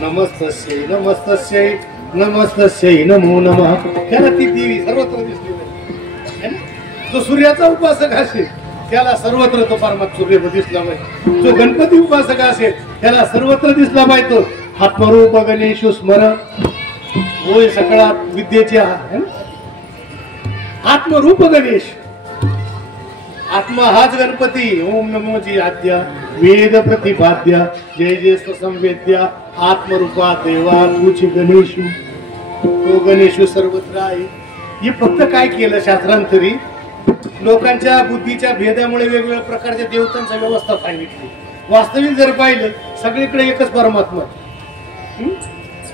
नमस्तस्यै नमस्तस्यै नमस्तस्यै नमो नमः. त्याला ती देवी सर्वत्र दिसली पाहिजे. जो सूर्याचा उपासक असेल त्याला सर्वत्र तो परमात्मा सूर्य दिसला पाहिजे. जो गणपती उपासक असेल त्याला सर्वत्र दिसला पाहिजे. तो आत्मरूप गणेशु स्मरण, होय सकळा विद्येचे आत्मरूप गणेश. आत्मा हाच गणपती. ओम नमो जी आद्या वेद प्रतिपाद्या, जय जय संवेद्या आत्मरूपा देवा तुझी गणेशू. तो गणेशू सर्वत्र आहे. हे फक्त काय केलं शास्त्रांतरी, लोकांच्या बुद्धीच्या भेदामुळे वेगवेगळ्या प्रकारच्या देवतांचा व्यवस्था सांगितली. वास्तविक जर पाहिलं सगळीकडे एकच परमात्मा.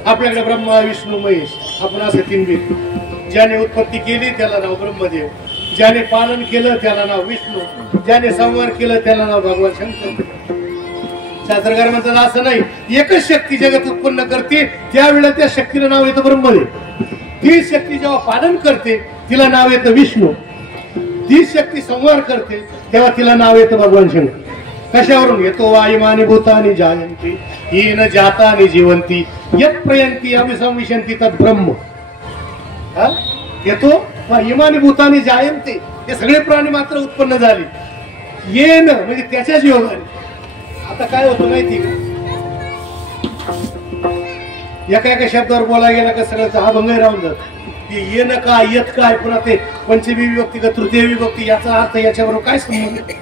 आपल्याकडे ब्रह्मा विष्णू महेश, आपण असे 3 भेद. ज्याने उत्पत्ती केली त्याला नाव ब्रह्मदेव, ज्याने पालन केलं त्याला नाव विष्णू, ज्याने संहार केलं त्याला नाव भगवान शंकर. शास्त्रकार म्हणतात असं नाही, एकच शक्ती जगत उत्पन्न करते, त्यावेळेला त्या शक्तीला नाव येतं ब्रह्मदेव. ती शक्ती जेव्हा पालन करते तिला नाव येतं विष्णू. ती शक्ती संहार करते तेव्हा तिला नाव येतं भगवान शंकर. कशावरून येतो? वायुमानी भूतानी जायंती येन जातानी जीवंती यत् प्रयंती अभिसंविशंती तत् ब्रह्म. येतो वायुमानी भूतानी जायंती, हे सगळे प्राणी मात्र उत्पन्न झाले. येन म्हणजे त्याच्याच योगाने. आता काय होतं माहिती का, एका एका शब्दावर बोलायला गेला का सगळं अभंग राहून जात. येन काय येत काय, पुन्हा ते पंचमी विभक्ती का तृतीय विभक्ती, याचा अर्थ याच्याबरोबर काय संबंध?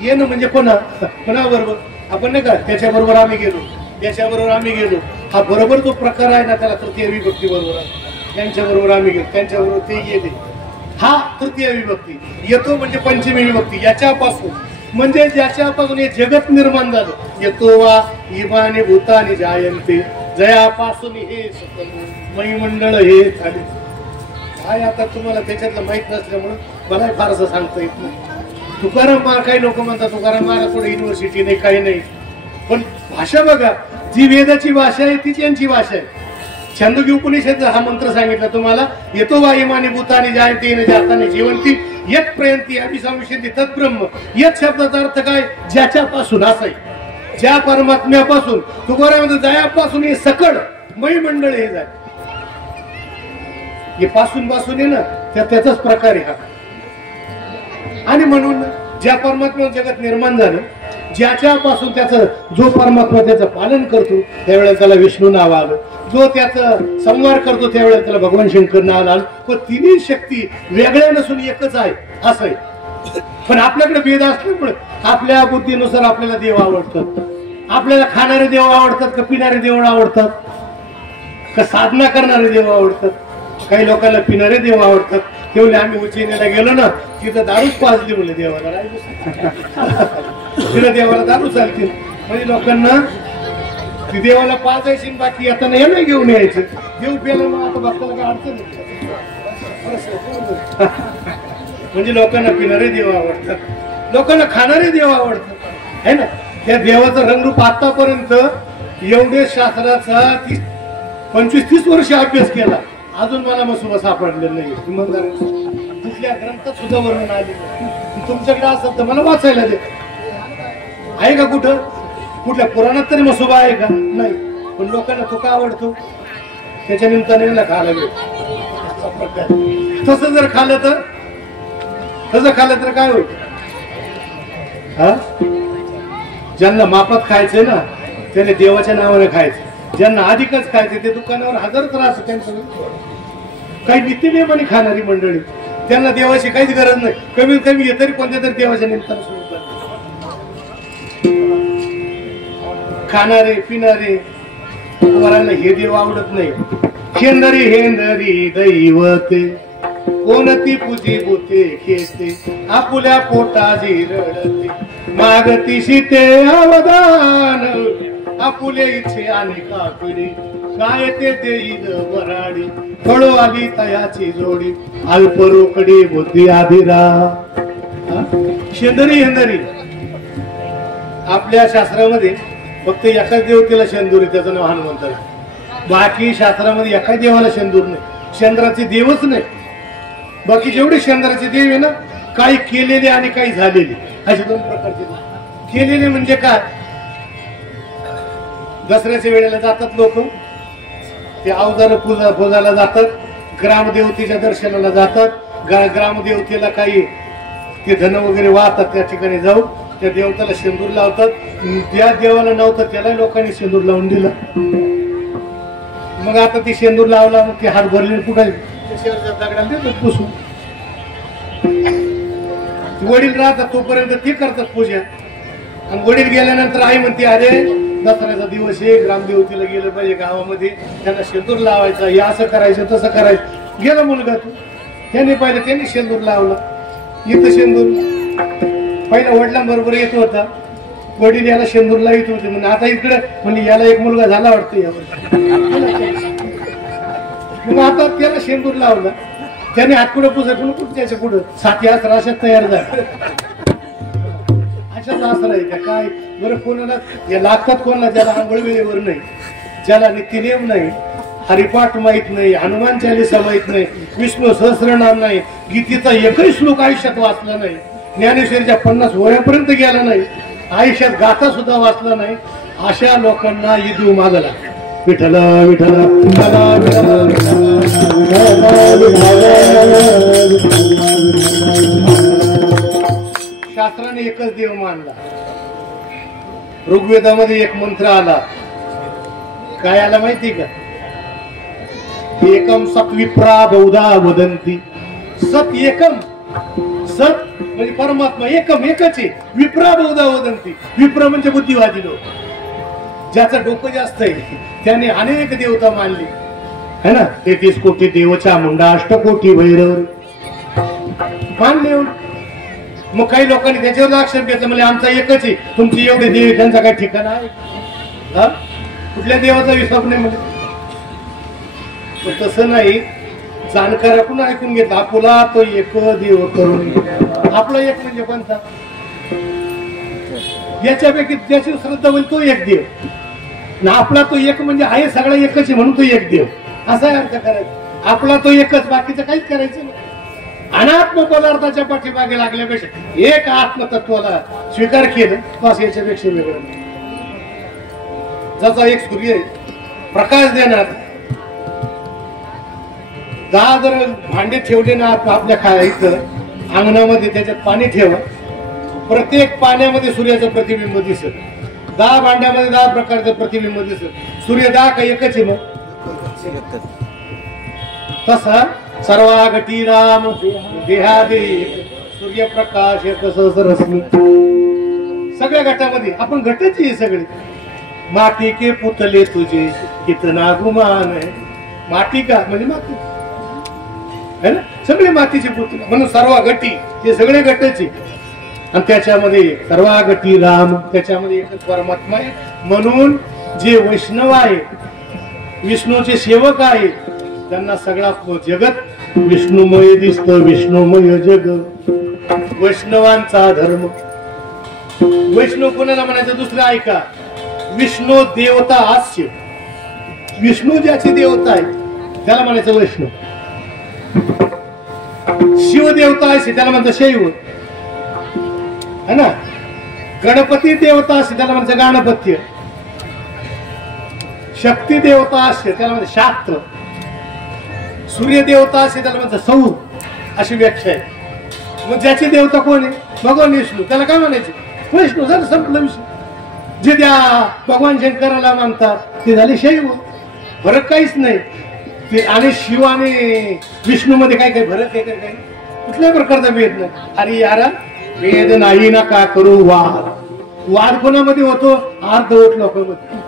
येन म्हणजे कोणाबरोबर? आपण नाही का त्याच्याबरोबर आम्ही गेलो, त्याच्याबरोबर आम्ही गेलो, हा बरोबर जो प्रकार आहे ना त्याला तृतीय विभक्ती बरोबर आहे. त्यांच्याबरोबर आम्ही गेलो, त्यांच्याबरोबर ते गेले, हा तृतीय विभक्ती. येतो म्हणजे पंचमी विभक्ती. याच्यापासून म्हणजे ज्याच्यापासून हे जगत निर्माण झालं. येतो वा इमानी भूतानी जायंते, जयापासून हे सकल मयमंडळ हे झाले. काय आता तुम्हाला त्याच्यातलं माहित नसल्यामुळं मला फारसं सांगता येत नाही. तुकाराम महाराज, काही लोक म्हणतात तुकाराम महाराज पुढे युनिव्हर्सिटी नाही, काही नाही, पण भाषा बघा, जी वेदाची भाषा आहे तीच यांची भाषा आहे. छंदोगी उपनिषद हा मंत्र सांगितला तुम्हाला, येतो वा इमानी भूतानी जायते येन जातानी जीवंती यत् प्रयंती अभिसंविशंती तत् ब्रह्म. यत् शब्दाचा अर्थ काय? ज्याच्यापासून. असं आहे, ज्या परमात्म्यापासून. तुकाराम म्हणतो जयापासून हे सकळ मयमंडळ हे जाय. हे पासून पासून आहे ना, त्याचाच प्रकार आहे हा. आणि म्हणून ज्या परमात्मा जगत निर्माण झालं, ज्याच्यापासून त्याचं जो परमात्मा त्याचं पालन करतो त्यावेळेला त्याला विष्णू नाव आलं. जो त्याचं संहार करतो त्यावेळेला त्याला भगवान शंकर नाव आलं. पण तिन्ही शक्ती वेगळ्या नसून एकच आहे असं आहे. पण आपल्याकडे भेद असल्यामुळे आपल्या बुद्धीनुसार आपल्याला देव आवडतात. आपल्याला खाणारे देव आवडतात का पिणारे देव आवडतात का साधना करणारे देव आवडतात? काही लोकांना पिणारे देव आवडतात. तेवढे आम्ही उज्जैनीला गेलो ना, तिथं दारूच पाजली म्हणले देवाला. तिला देवाला दारू चालतील म्हणजे लोकांना ती देवाला पाजायची, बाकी आता नाही नाही घेऊन यायचं. देव प्याला मग आता भक्ताला काय अडचण नाही. म्हणजे लोकांना पिणारे देव आवडतात, लोकांना खाणारे देव आवडतात है ना. त्या देवाचं रंगरूप आतापर्यंत एवढे शास्त्राचा 25-30 वर्ष अभ्यास केला, अजून मला मसुबा सापडलेलं नाही. कुठल्या ग्रंथात सुद्धा वर्णन आले. तुमच्याकडे असं तर मला वाचायला दे. आहे का कुठं? कुठल्या पुराणात तरी मसुबा आहे का? नाही. पण लोकांना तो का आवडतो? त्याच्या निमित्ताने खायला मिळेल. तसं जर खाल्लं तर, तसं खाल्लं तर काय होईल? हा, ज्यांना मापात खायचंय ना त्याने देवाच्या नावाने खायचं. ज्यांना अधिकच खायचे ते दुकानावर हजारच राहत. त्यांचं काही नित्यनियमाने खाणारी मंडळी, त्यांना देवाची काहीच गरज नाही. कमीत कमी हे तरी कोणत्या तरी देवाच्या निमित्ताने सुरू करतात. खाणारे पिणारे वरांना हे देव आवडत नाही. हेंदरी हेंदरी दैवते कोणती पूजी भूते खेते, आपुल्या पोटाजी रडते मागती शीते अवदान, आपुले इच्छे आणि कापिडी काय ते देईल वराडी, फळो आली तयाची जोडी अल्प रोकडी बुद्धी आधिरा. शेंदरी हेंदरी आपल्या शास्त्रामध्ये फक्त एकाच देवतेला शेंदुरी, त्याचं नाव हनुमंत. बाकी शास्त्रामध्ये एका देवाला शेंदूर नाही. चंद्राचे देवच नाही. बाकी जेवढे चंद्राचे देव आहे ना, काही केलेले आणि काही झालेले, असे दोन प्रकारचे. केलेले म्हणजे काय? दसऱ्याच्या वेळेला जातात लोक, ते अवजार पूजाला जातात, ग्रामदेवतेच्या दर्शनाला जातात. ग्रामदेवतेला काही ते धन वगैरे वाहतात, त्या ठिकाणी जाऊन त्या देवताला शेंदूर लावतात. त्या देवाला नव्हतं त्याला लोकांनी शेंदूर लावून दिला. मग आता ती शेंदूर लावला, मग ते हात भरले कुठे दगडाला पुसून. वडील राहतात तोपर्यंत ते करतात पूजा, आणि वडील गेल्यानंतर आई म्हणते अरे दसऱ्याचा दिवस आहे, ग्रामदेवतेला गेलं पाहिजे गावामध्ये, त्यांना शेंदूर लावायचा, हे असं करायचं तसं करायचं. गेला मुलगा तू, त्याने पाहिलं, त्यांनी शेंदूर लावला. इथं शेंदूर पहिला वडिलांबरोबर येत होता, वडील याला शेंदूर लावित होते. म्हणजे आता इकडे म्हणजे याला एक मुलगा झाला वाटतं यावर. मग आता त्याला शेंदूर लावला, त्याने हात पुढे पुढे त्याच्या पुढं 7 राशात तयार झाला. अशाच असं आहे का काय बरं? कोणाला या लागतात, कोणाला ज्याला आंघोळ वेळेवर नाही, ज्याला नित्यनेम नाही, हरिपाठ माहित नाही, हनुमान चालीसा माहित नाही, विष्णू सहस्रनाम नाही, गीतेचा एकही श्लोक आयुष्यात वाचला नाही, ज्ञानेश्वरीच्या 50 वयापर्यंत गेला नाही, आयुष्यात गाथा सुद्धा वाचला नाही, अशा लोकांना ईदू मागला. विठ्ठल विठ्ठल शास्त्राने एकच देव मानला. ऋग्वेदामध्ये एक मंत्र आला, काय आला माहिती का? एकम सत विप्रा बहुधा वदंती. सत एकम, सत म्हणजे परमात्मा, एकम एकच आहे, विप्रा बहुधा वदंती. विप्र म्हणजे बुद्धिवादी लोक, ज्याचं डोकं जास्त आहे, त्याने अनेक देवता मानली है ना. 33 कोटी देवचा मुंडा, 8 कोटी भैरव मानले. मग काही लोकांनी त्याच्यावर आक्षेप घेतला, म्हणजे आमचा एकच आहे, तुमची एवढे देव त्यांचा काही ठिकाण आहे? कुठल्या देवाचा विश्वास नाही म्हणजे? तसं नाही, जाणकाराकडून ऐकून घेतलं. आपला तो एक देव करून, आपला एक म्हणजे कोणता? याच्यापैकी ज्याची श्रद्धा होईल तो एक देव ना. आपला तो एक म्हणजे आहे, सगळा एकच आहे म्हणून तो एक देव, असा अर्थ करायचा. आपला तो एकच, बाकीचं काहीच करायचं नाही. अनात्म पदार्थाच्या पाठीमागे लागल्यापेक्षा एक आत्मतत्वाला स्वीकार केलं बस, याच्यापेक्षा वेगळं नाही. जसा एक सूर्य प्रकाश देणार, 10 जर भांडे ठेवले ना आपल्या इथं अंगणामध्ये, त्याच्यात पाणी ठेवा, प्रत्येक पाण्यामध्ये सूर्याचं प्रतिबिंब दिसत. 10 भांड्यामध्ये 10 प्रकारचं प्रतिबिंब दिसत. सूर्य 10 का एकच आहे? मग तसा सर्वागती राम देहादे सूर्यप्रकाश रश्मी. सगळ्या घटामध्ये आपण घटच आहे सगळे. माटी के पुतले तुझे कितना गुमान आहे. माटी का म्हणजे माती है ना, सगळे मातीचे पुतळे म्हणून सर्व गटी, हे सगळे गटच आहे. आणि त्याच्यामध्ये सर्वागती राम, त्याच्यामध्ये एकच परमात्मा आहे. म्हणून जे वैष्णव आहे, विष्णूचे सेवक आहे, त्यांना सगळा जगत विष्णुमय दिसत. विष्णुमय जग वैष्णवांचा धर्म. वैष्णव कोणाला म्हणायचं? दुसरं ऐका, विष्णू देवता हास्य. विष्णू ज्याची देवता आहे त्याला म्हणायचं वैष्णव. शिव देवता आहे त्याला म्हणतात शैव है ना. गणपती देवता असते त्याला म्हणतात गणपत्य. शक्ती देवता असते त्याला म्हणतात शास्त्र. सूर्य देवता असते त्याला म्हणतात सौर. अशी व्याख्या आहे. मग ज्याची देवता कोण आहे? भगवान विष्णू. त्याला काय म्हणायचे? वैष्णू. झालं संपलं विषय. जे त्या भगवान शंकराला मानतात ते झाले शैव. फरक काहीच नाही ते. आणि शिव आणि विष्णू मध्ये काय काय फरक आहे? काय कुठल्या प्रकारचा भेद नाही. अरे यारा, वेद नाही ना का करू वाद. वाद कोणामध्ये होतो? अर्धवट लोकांमध्ये.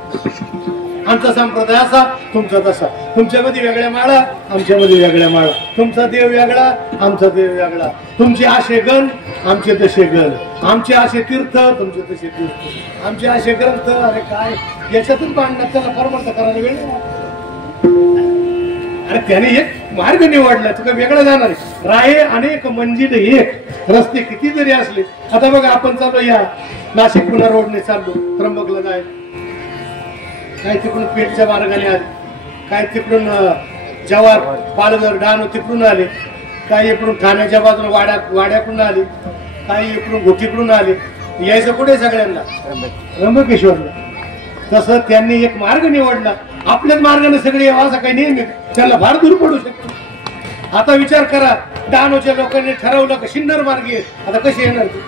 आमचा संप्रदाय असा, तुमचा तसा. तुमच्यामध्ये वेगळ्या माळा, आमच्यामध्ये वेगळ्या माळा. तुमचा देव वेगळा, आमचा देव वेगळा. तुमचे असे गण, आमचे तसे गण. आमचे असे तीर्थ, तुमचे तसे तीर्थ. आमचे असे ग्रंथ. अरे काय याच्यातून बांधण्यात त्याला परमार्थ करायला वेळ. अरे त्याने एक मार्ग निवडला, तुका वेगळा जाणार आहे. राहे अनेक मंजिल एक. रस्ते किती जरी असले, आता बघा आपण चाललो या नाशिक पुणा रोडने चाललो त्र्यंबकला जायला. काय तिकडून पेठच्या मार्गाने आले, काय तिकडून जवार पालघर डहाणू तिकडून आले, काही इकडून ठाण्याच्या बाजूने वाड्याकडून आले, काही इकडून घोटीकडून आले. यायचं कुठे सगळ्यांना? त्र्यंबकेश्वरला. तसं त्यांनी एक मार्ग निवडला. आपल्याच मार्गाने सगळे यावं असं काही नेहमी त्याला फार दूर पडू शकतो. आता विचार करा, डहाणूच्या लोकांनी ठरवलं की सिन्नर मार्गी आहे, आता कशी येणार ते?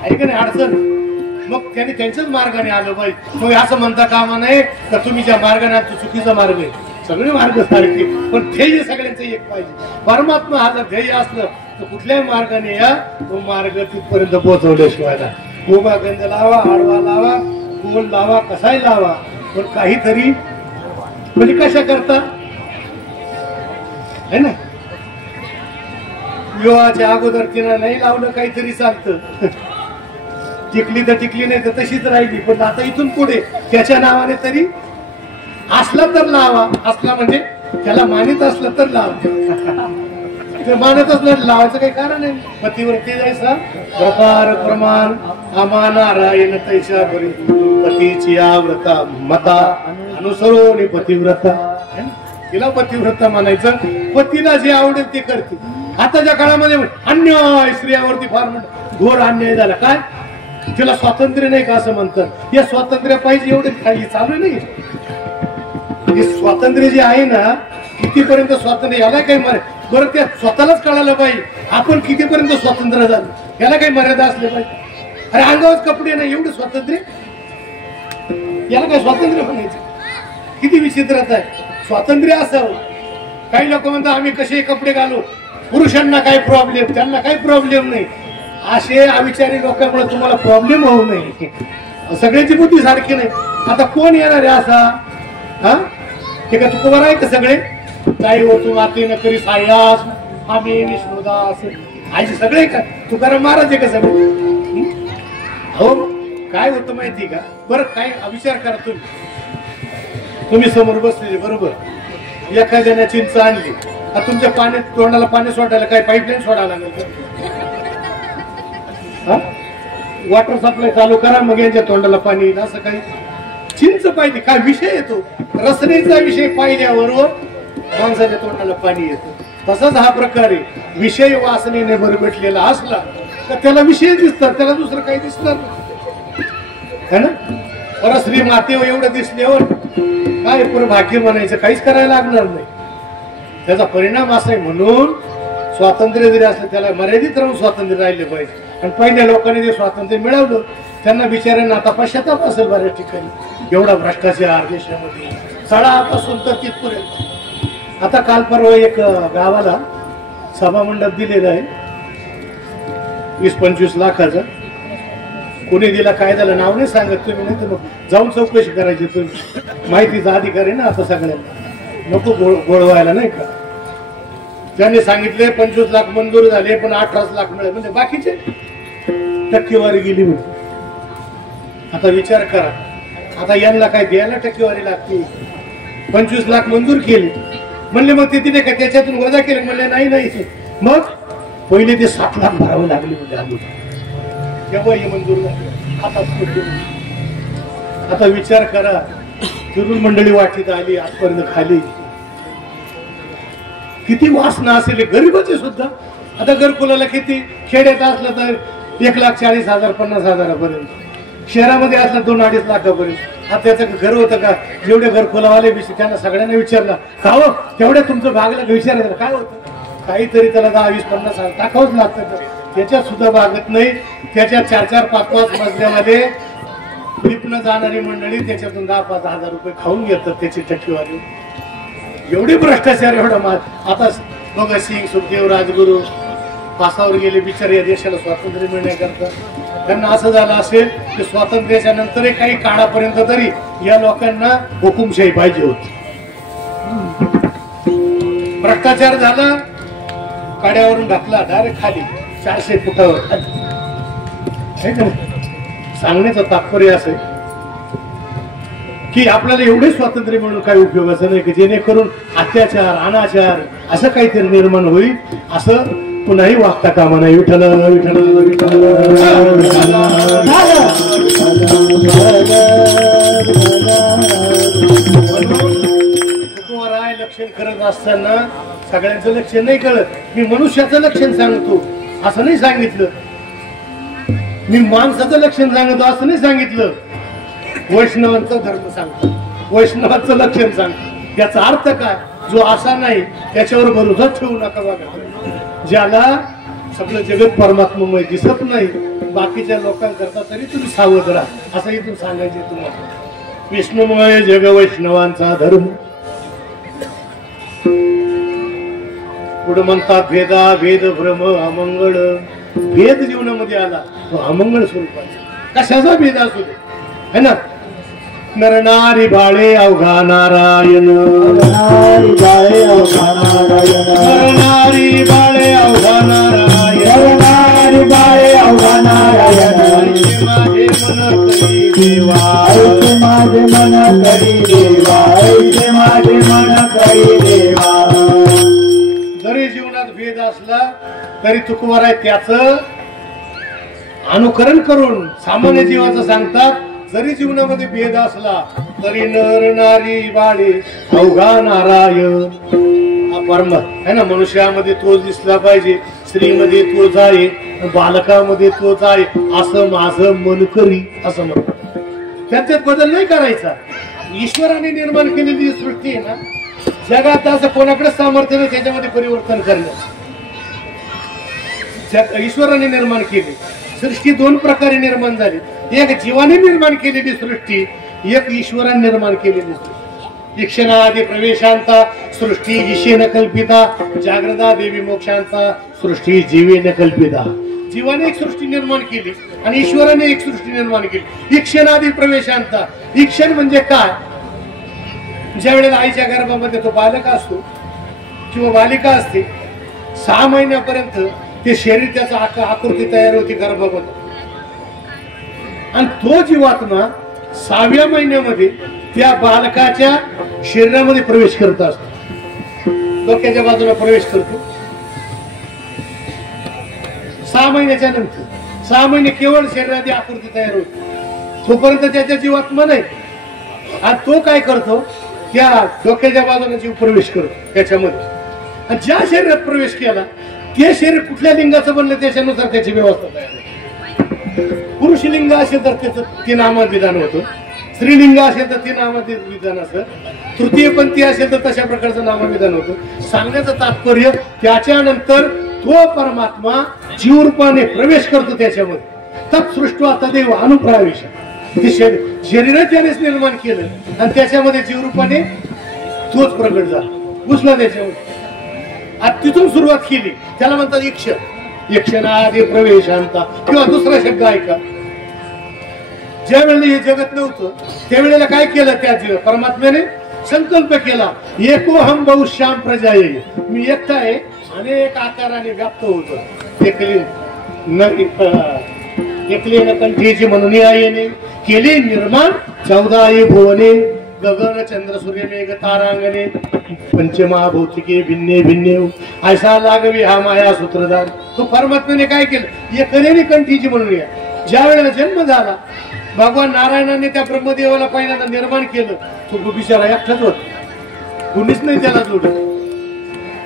आहे का नाही अडचण? मग त्यांनी त्यांच्याच मार्गाने आलं पाहिजे. मग असं म्हणता कामा नये तर तुम्ही ज्या मार्गाने तो चुकीचा मार्ग आहे. सगळे मार्ग सारखे, पण ध्येय सगळ्यांचं एक पाहिजे. परमात्मा हा जर ध्येय असलं तर कुठल्याही मार्गाने या, तो मार्ग तिथपर्यंत पोहोचवल्याशिवाय ना. उभा गंज लावा, आडवा लावा, गोल लावा, कसाही लावा, पण काहीतरी म्हणजे कशा करता है ना. विवाहाच्या अगोदर तिनं नाही लावलं काहीतरी चालतं. टिकली तर टिकली, नाही तर तशीच राहिली. पण आता इथून पुढे त्याच्या नावाने तरी असला तर लावा. असला म्हणजे त्याला मानित असलं तर लावा. ते मानतच नाही, लावायचं काही कारण नाही. पतिव्रते जायचा प्रकार प्रमाण आमा नारायण तैसा बरी पतीची व्रता मता अनुसरून पतिव्रता. तिला पतिव्रता म्हणायचं. पतीला जे आवडेल ते करते. आताच्या काळामध्ये अन्याय स्त्रियावरती फार घोर अन्याय झाला. काय तिला स्वातंत्र्य नाही का असं म्हणतात. या स्वातंत्र्य पाहिजे एवढे काही चालू नाही. हे स्वातंत्र्य जे आहे ना, कितीपर्यंत स्वातंत्र्य, याला काही मर्यादा, बरं त्या स्वतःलाच कळायला पाहिजे आपण कितीपर्यंत स्वातंत्र्य झालं, याला काही मर्यादा असले पाहिजे. अरे अंगावर कपडे नाही एवढं स्वातंत्र्य, याला काय स्वातंत्र्य म्हणायचं? किती विचित्रता आहे. स्वातंत्र्य असावं. काही लोक म्हणतात आम्ही कसे कपडे घालू, पुरुषांना काही प्रॉब्लेम, त्यांना काही प्रॉब्लेम नाही. असे अविचारी लोकांमुळे तुम्हाला प्रॉब्लेम होऊ नये. सगळ्याची बुद्धी सारखी नाही. आता कोण येणार आहे असा? हा ते का तुकोबर आहे का सगळे? काही हो तू माते न करी सायास आम्ही विष्णुदास आयचे सगळे का तुकाराम महाराज आहे का सगळे? हो काय होतं माहिती का? बरं काय विचार करा तुम्ही समोर बसलेले बरोबर, एखाद्याने चिंच आणली, तुमच्या पाण्यात तोंडाला पाणी सोडायला काय पाईपलाईन सोडायला लागेल? वॉटर सप्लाय चालू करा मग यांच्या तोंडाला पाणी येईल असं काही? चिंच पाहिजे काय विषय येतो? रसनेचा विषय पाहिल्यावर माणसाच्या तोंडाला पाणी येतं. तसाच हा प्रकार आहे. विषय वासनेने भरभटलेला असला तर त्याला विषय दिसतात, त्याला दुसरं काही दिसणार है ना. परत श्री मातेवर एवढं दिसल्यावर काय पुरं भाग्य म्हणायचं, काहीच करायला लागणार नाही. त्याचा परिणाम असा आहे. म्हणून स्वातंत्र्य जरी असलं त्याला मर्यादित राहून स्वातंत्र्य राहिले पाहिजे. आणि पहिल्या लोकांनी जे स्वातंत्र्य मिळवलं त्यांना बिचाऱ्यांना आता पश्चाताप असेल बऱ्याच ठिकाणी. एवढा भ्रष्टाचार देशामध्ये सळापासून तर तिथपर्यंत. आता काल परवा एक गावाला सभामंडप दिलेलं आहे 20-25 लाखाचं. कोणी दिला काय झालं नाव नाही सांगत तुम्ही, नाही तर मग जाऊन चौकशी करायची. तुम्ही माहितीचा अधिकार आहे ना आता सगळ्यांना, नको गोळवायला नाही का. त्यांनी सांगितले 25 लाख मंजूर झाले पण 18 लाख मिळाले, म्हणजे बाकीचे टक्केवारी गेली म्हणजे. आता विचार करा, आता यांना काय द्यायला टक्केवारी लागते. 25 लाख मंजूर केले म्हणले, मग ते तिने काय त्याच्यातून वजा केले म्हणले नाही. मग पहिले ते 7 लाख भरावे लागले म्हणजे अगोदर, तेव्हा हे मंजूर झाले. आता विचार करा, तरुण मंडळी वाटीत आली आजपर्यंत खाली, किती वासना असेल गरीबाचे सुद्धा. आता घरकुलाला किती, खेड्यात असलं तर 1,40,000 50,000पर्यंत, शहरामध्ये असलं 2-2.5 लाखापर्यंत. आता त्याचं घर होतं का? जेवढे घरकुलावाले विषय त्यांना सगळ्यांना विचारला का हो तेवढ्या तुमचं भागला विचारायचं काय होतं? काहीतरी त्याला 10-20-50 टाकावंच लागतं. त्याच्यात सुद्धा भागत नाही. त्याच्यात 4-4, 5-5 मजल्यामध्ये लिपणं जाणारी मंडळी त्याच्यातून 10-5 हजार रुपये खाऊन घेतात त्याची टक्केवारी. एवढे भ्रष्टाचार एवढा माल. आता भगतसिंग, सुखदेव, राजगुरू फासावर गेले बिचारे या देशाला स्वातंत्र्य मिळण्याकरता. त्यांना असं झालं असेल की स्वातंत्र्याच्या नंतर काही काळापर्यंत तरी या लोकांना हुकुमशाही पाहिजे होती. भ्रष्टाचार झाला, काड्यावरून ढकला डायरेक्ट खाली 400 फुटावर. सांगण्याचं तात्पर्य असं की आपल्याला एवढे स्वातंत्र्य म्हणून काही उपयोगाचं नाही की जेणेकरून अत्याचार अनाचार असं काहीतरी निर्माण होईल. असं पुन्हाही वागता कामा नाही. विठ्ठल विठ्ठल विठ्ठल. लक्षण करत असताना सगळ्यांचं लक्षण नाही कळत. मी मनुष्याचं लक्षण सांगतो असं नाही सांगितलं, मी माणसाचं लक्षण सांगतो असं नाही सांगितलं. वैष्णवांचा धर्म सांगतो, वैष्णवाचं लक्षण सांगतो. त्याचा अर्थ काय? जो असा नाही त्याच्यावर भरोसा ठेवू नका. बघा, ज्याला सगळं जगत परमात्मामय दिसत नाही बाकीच्या लोकांकरता तरी तुम्ही सावध राहा असं इथून सांगायचे तुम्हाला. विष्णुमय जग वैष्णवांचा धर्म. पुढे म्हणतात भेदा भेद भ्रम अमंगळ. भेद जीवनामध्ये आला तो अमंगळ स्वरूपाचा. कशाचा भेद असू दे है ना. नरनारी बाळे अवघा नारायण. नरनारी बाळे अवघा नारायण. नरनारी बाळे अवघा नारायण. नरनारी बाळे अवघा नारायण. माझे मन करी देवा. माझे मन करी देवा. माझे मन करी देवा. जरी जीवनात भेद असला शेतकरी तुकवर आहे त्याचं अनुकरण करून सामान्य जीवाचं सांगतात, जरी जीवनामध्ये भेद असला तरी नर नारी बाळे अवघा नारायण. हा परम आहे ना, मनुष्यामध्ये तोच दिसला पाहिजे, स्त्रीमध्ये तोच आहे, बालकामध्ये तोच आहे, असं माझं मन करी असं म्हणत. त्याच्यात बदल नाही करायचा. ईश्वराने निर्माण केलेली सृष्टी आहे ना, जगात असं कोणाकडे सामर्थ्य नाही त्याच्यामध्ये परिवर्तन करण्याचं. ईश्वराने निर्माण केली सृष्टी दोन प्रकारे निर्माण झाली, एक जीवाने निर्माण केलेली सृष्टी, एक ईश्वराने निर्माण केलेली सृष्टी. ईक्षणादि प्रवेशांता सृष्टी ईशेन कल्पिता, जागृता देवी मोक्षांता सृष्टी जीवेन कल्पिता. जीवाने एक सृष्टी निर्माण केली आणि ईश्वराने एक सृष्टी निर्माण केली. ईक्षणादि प्रवेशांता, ईक्षण म्हणजे काय? ज्या वेळेला आईच्या गर्भामध्ये तो बालक असतो किंवा बालिका असते, 6 महिन्यापर्यंत ते शरीर त्याचा आकृती तयार होती गर्भामध्ये, आणि तो जीवात्मा 6व्या महिन्यामध्ये त्या बालकाच्या शरीरामध्ये प्रवेश करत असतो, डोक्याच्या बाजूला प्रवेश करतो. 6 महिन्याच्या नंतर 6 महिने केवळ शरीराची आकृती तयार होती, तोपर्यंत त्याच्या जीवात्मा नाही. आणि तो काय करतो, त्या डोक्याच्या बाजूला जीव प्रवेश करतो त्याच्यामध्ये, आणि ज्या शरीरात प्रवेश केला ते शरीर कुठल्या लिंगाचं बनलं त्याच्यानुसार त्याची व्यवस्था तयार होते. पुरुष लिंग असेल तर त्याचं ते नामविधान होतं, स्त्रीलिंग असेल तर ते नामविधान असतं, तृतीयपंथी असेल तर तशा प्रकारचं नामविधान होतं. सांगण्याचं तात्पर्य त्याच्यानंतर तो परमात्मा जीवरूपाने प्रवेश करतो त्याच्यामध्ये. तत् सृष्टवा तदेव अनुप्राविश, ते शरीर त्यानेच निर्माण केलं आणि त्याच्यामध्ये जीवरूपाने तोच प्रगट झाला, घुसला त्याच्यामध्ये. आज तिथून सुरुवात केली, त्याला म्हणतात ईक्षण. ईक्षणादि प्रवेशांता, किंवा दुसरा शब्द ऐका, ज्या वेळेला हे जगत नव्हतं त्यावेळेला काय केलं, त्या परमात्म्याने संकल्प केला, एकोहम बहुश्याम प्रजा येईल, मी एकटा आहे, अनेक आकाराने व्याप्त होतो. एकले कंठीची म्हणून आईने केली निर्माण 14 भुवने, गगन चंद्र सूर्य मेघ तारांगणे, पंचमहाभौतिके भिन्ने भिन्ने, ऐसा लागवी हा माया सूत्रधार. तो परमात्म्याने काय केलं, एकलेने कंठीची म्हणून या. ज्या वेळेला जन्म झाला, भगवान नारायणाने त्या ब्रह्मदेवाला पहिल्यांदा निर्माण केलं, तो बिचारा एकटाच होता, कुणीच नाही त्याला जोडलं.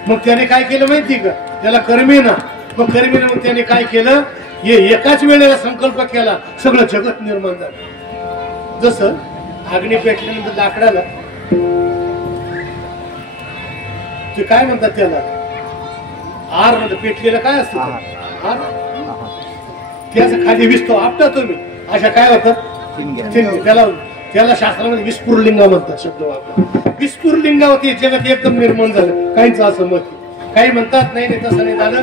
मग त्याने काय केलं माहिती का, त्याला कर्मेना, मग कर्मेना मग त्याने काय केलं, हे एकाच वेळेला संकल्प केला, सगळं जगत निर्माण झालं. जसं अग्नी पेटल्यानंतर लाकडाला ते काय म्हणतात, त्याला आर म्हणतात, पेटलेलं काय असतं आर, त्याचं खाली विसतो आपटा तुम्ही, अशा काय होतात त्याला शास्त्रामध्ये विस्फुरलिंग म्हणतात शब्द वापरतात. विस्फुरलिंगावरती जगत एकदम निर्माण झालं. काहींचं असं मत, काही म्हणतात नाही नाही तसं नाही झालं,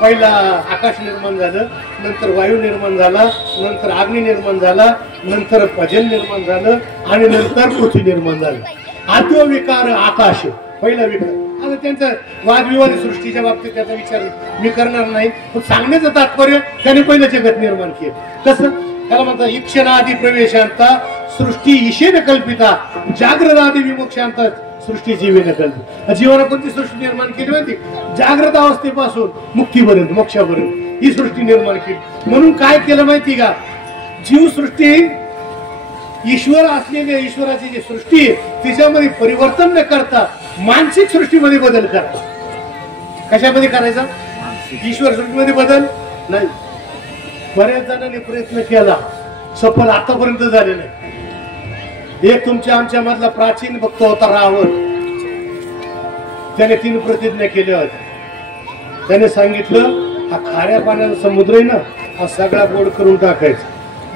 पहिला आकाश निर्माण झालं, नंतर वायू निर्माण झाला, नंतर अग्नी निर्माण झाला, नंतर जल निर्माण झालं, आणि नंतर पृथ्वी निर्माण झालं. आद्य विकार आकाश पहिला विकार. आता त्यांचा वादविवाद सृष्टीच्या बाबतीत त्याचा विचार मी करणार नाही, पण सांगण्याचं तात्पर्य त्याने पहिलं जगत निर्माण केलं. कसं, त्याला म्हणतात ईक्षणादि प्रवेशांता सृष्टी ईशेन कल्पिता, जागृतादि विमोक्षांता सृष्टी जीवेन कल्पिता. जीवाला कोणती सृष्टी निर्माण केली माहिती, जागृत अवस्थेपासून मुक्तीपर्यंत मोक्षापर्यंत ही सृष्टी निर्माण केली. म्हणून काय केलं माहिती का, जीव सृष्टी ईश्वर असलेल्या ईश्वराची जी सृष्टी आहे तिच्यामध्ये परिवर्तन न करता मानसिक सृष्टीमध्ये बदल करा. कशामध्ये करायचा, ईश्वर सृष्टीमध्ये बदल नाही. बऱ्याच जणांनी प्रयत्न केला, सफल आतापर्यंत झाले नाही. एक तुमच्या आमच्या मधला प्राचीन भक्त होता रावण, त्याने 3 प्रतिज्ञा केल्या होत्या. त्याने सांगितलं, हा खाऱ्या पाण्याचा समुद्र आहे ना, हा सगळा गोड करून टाकायचा,